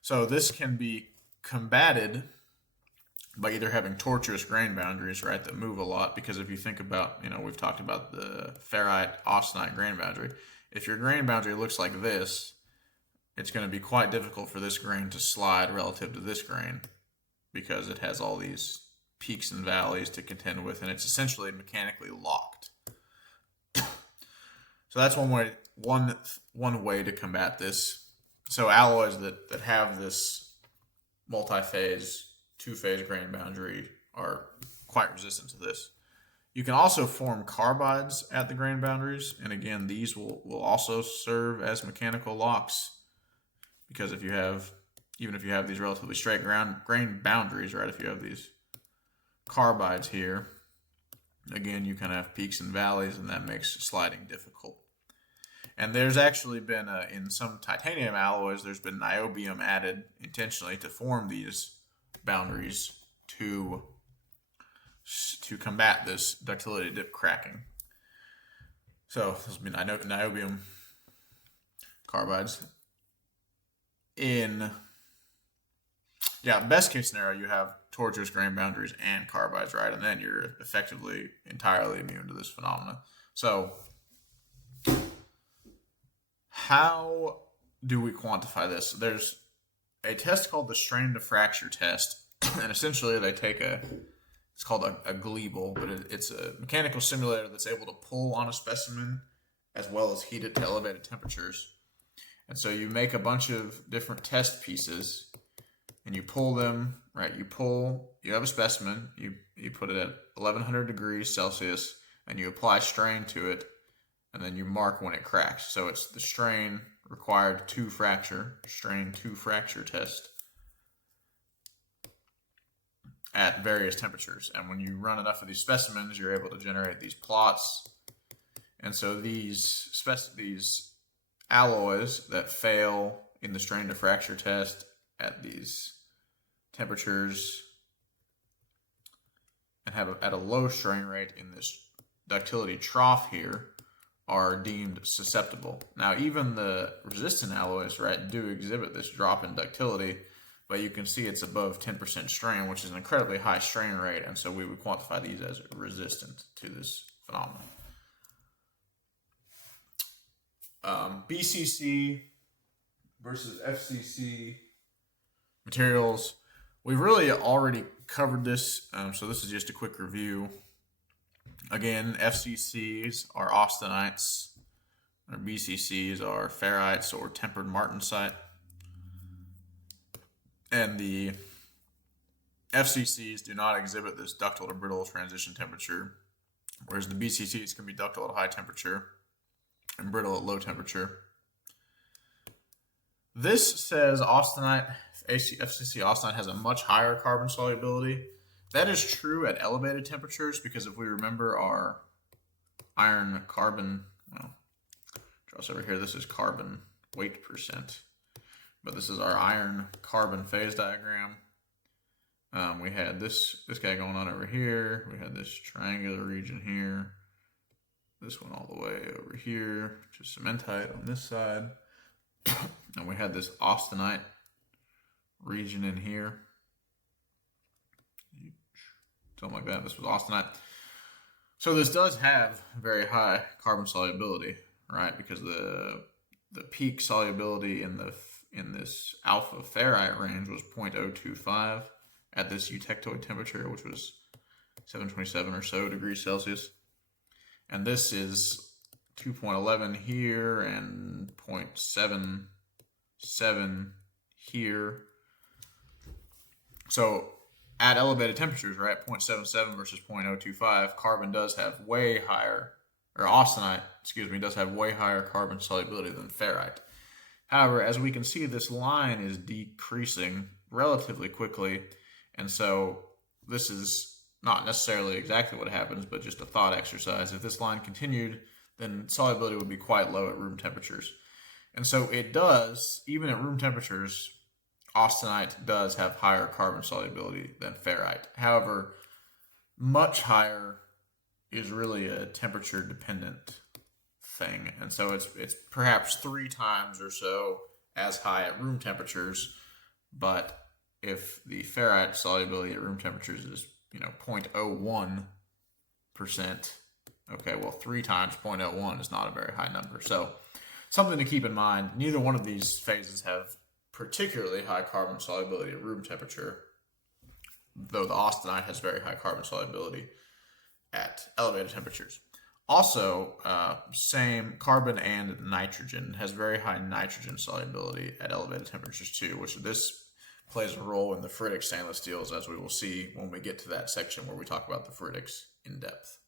So this can be combated by either having tortuous grain boundaries, right, that move a lot, because if you think about, we've talked about the ferrite-austenite grain boundary. If your grain boundary looks like this, it's going to be quite difficult for this grain to slide relative to this grain because it has all these peaks and valleys to contend with, and it's essentially mechanically locked. So that's one way to combat this. So alloys that have this multi-phase, two-phase grain boundary are quite resistant to this. You can also form carbides at the grain boundaries, and again, these will also serve as mechanical locks, because even if you have these relatively straight grain boundaries, right, if you have these carbides here, again, you kind of have peaks and valleys, and that makes sliding difficult. And there's actually been, in some titanium alloys, there's been niobium added intentionally to form these boundaries to combat this ductility dip cracking. So this will be niobium carbides. Best case scenario, you have tortuous grain boundaries and carbides, right? And then you're effectively entirely immune to this phenomenon. So how do we quantify this? There's a test called the strain to fracture test, and essentially they take it's called a Gleeble, but it's a mechanical simulator that's able to pull on a specimen as well as heat it to elevated temperatures. And so you make a bunch of different test pieces, and you pull them, right? You have a specimen, you put it at 1100 degrees Celsius, and you apply strain to it, and then you mark when it cracks. So it's the strain required to fracture, strain to fracture test at various temperatures. And when you run enough of these specimens, you're able to generate these plots. And so these alloys that fail in the strain to fracture test at these temperatures and have at a low strain rate in this ductility trough here are deemed susceptible. Now, even the resistant alloys, right, do exhibit this drop in ductility, but you can see it's above 10% strain, which is an incredibly high strain rate, and so we would quantify these as resistant to this phenomenon. BCC versus FCC materials. We've really already covered this, so this is just a quick review. Again, FCCs are austenites, or BCCs are ferrites or tempered martensite. And the FCCs do not exhibit this ductile to brittle transition temperature, whereas the BCCs can be ductile at high temperature and brittle at low temperature. This says austenite, FCC austenite has a much higher carbon solubility. That is true at elevated temperatures, because if we remember our iron carbon, draw this over here, this is carbon weight percent, but this is our iron carbon phase diagram. We had this guy going on over here. We had this triangular region here. This one all the way over here, which is cementite on this side. And we had this austenite region in here. Something like that. This was austenite. So this does have very high carbon solubility, right? Because the peak solubility in this alpha ferrite range was 0.025 at this eutectoid temperature, which was 727 or so degrees Celsius. And this is 2.11 here and 0.77 here. So at elevated temperatures, right, 0.77 versus 0.025, carbon does have way higher, or austenite, does have way higher carbon solubility than ferrite. However, as we can see, this line is decreasing relatively quickly, and so this is not necessarily exactly what happens, but just a thought exercise. If this line continued, then solubility would be quite low at room temperatures. And so it does, even at room temperatures, austenite does have higher carbon solubility than ferrite. However, much higher is really a temperature dependent thing. And so it's perhaps 3 times or so as high at room temperatures, but if the ferrite solubility at room temperatures is 0.01%, okay, well 3 times 0.01 is not a very high number. So something to keep in mind, neither one of these phases have particularly high carbon solubility at room temperature, though the austenite has very high carbon solubility at elevated temperatures. Also, same carbon and nitrogen has very high nitrogen solubility at elevated temperatures too, which this plays a role in the ferritic stainless steels, as we will see when we get to that section where we talk about the ferritics in depth.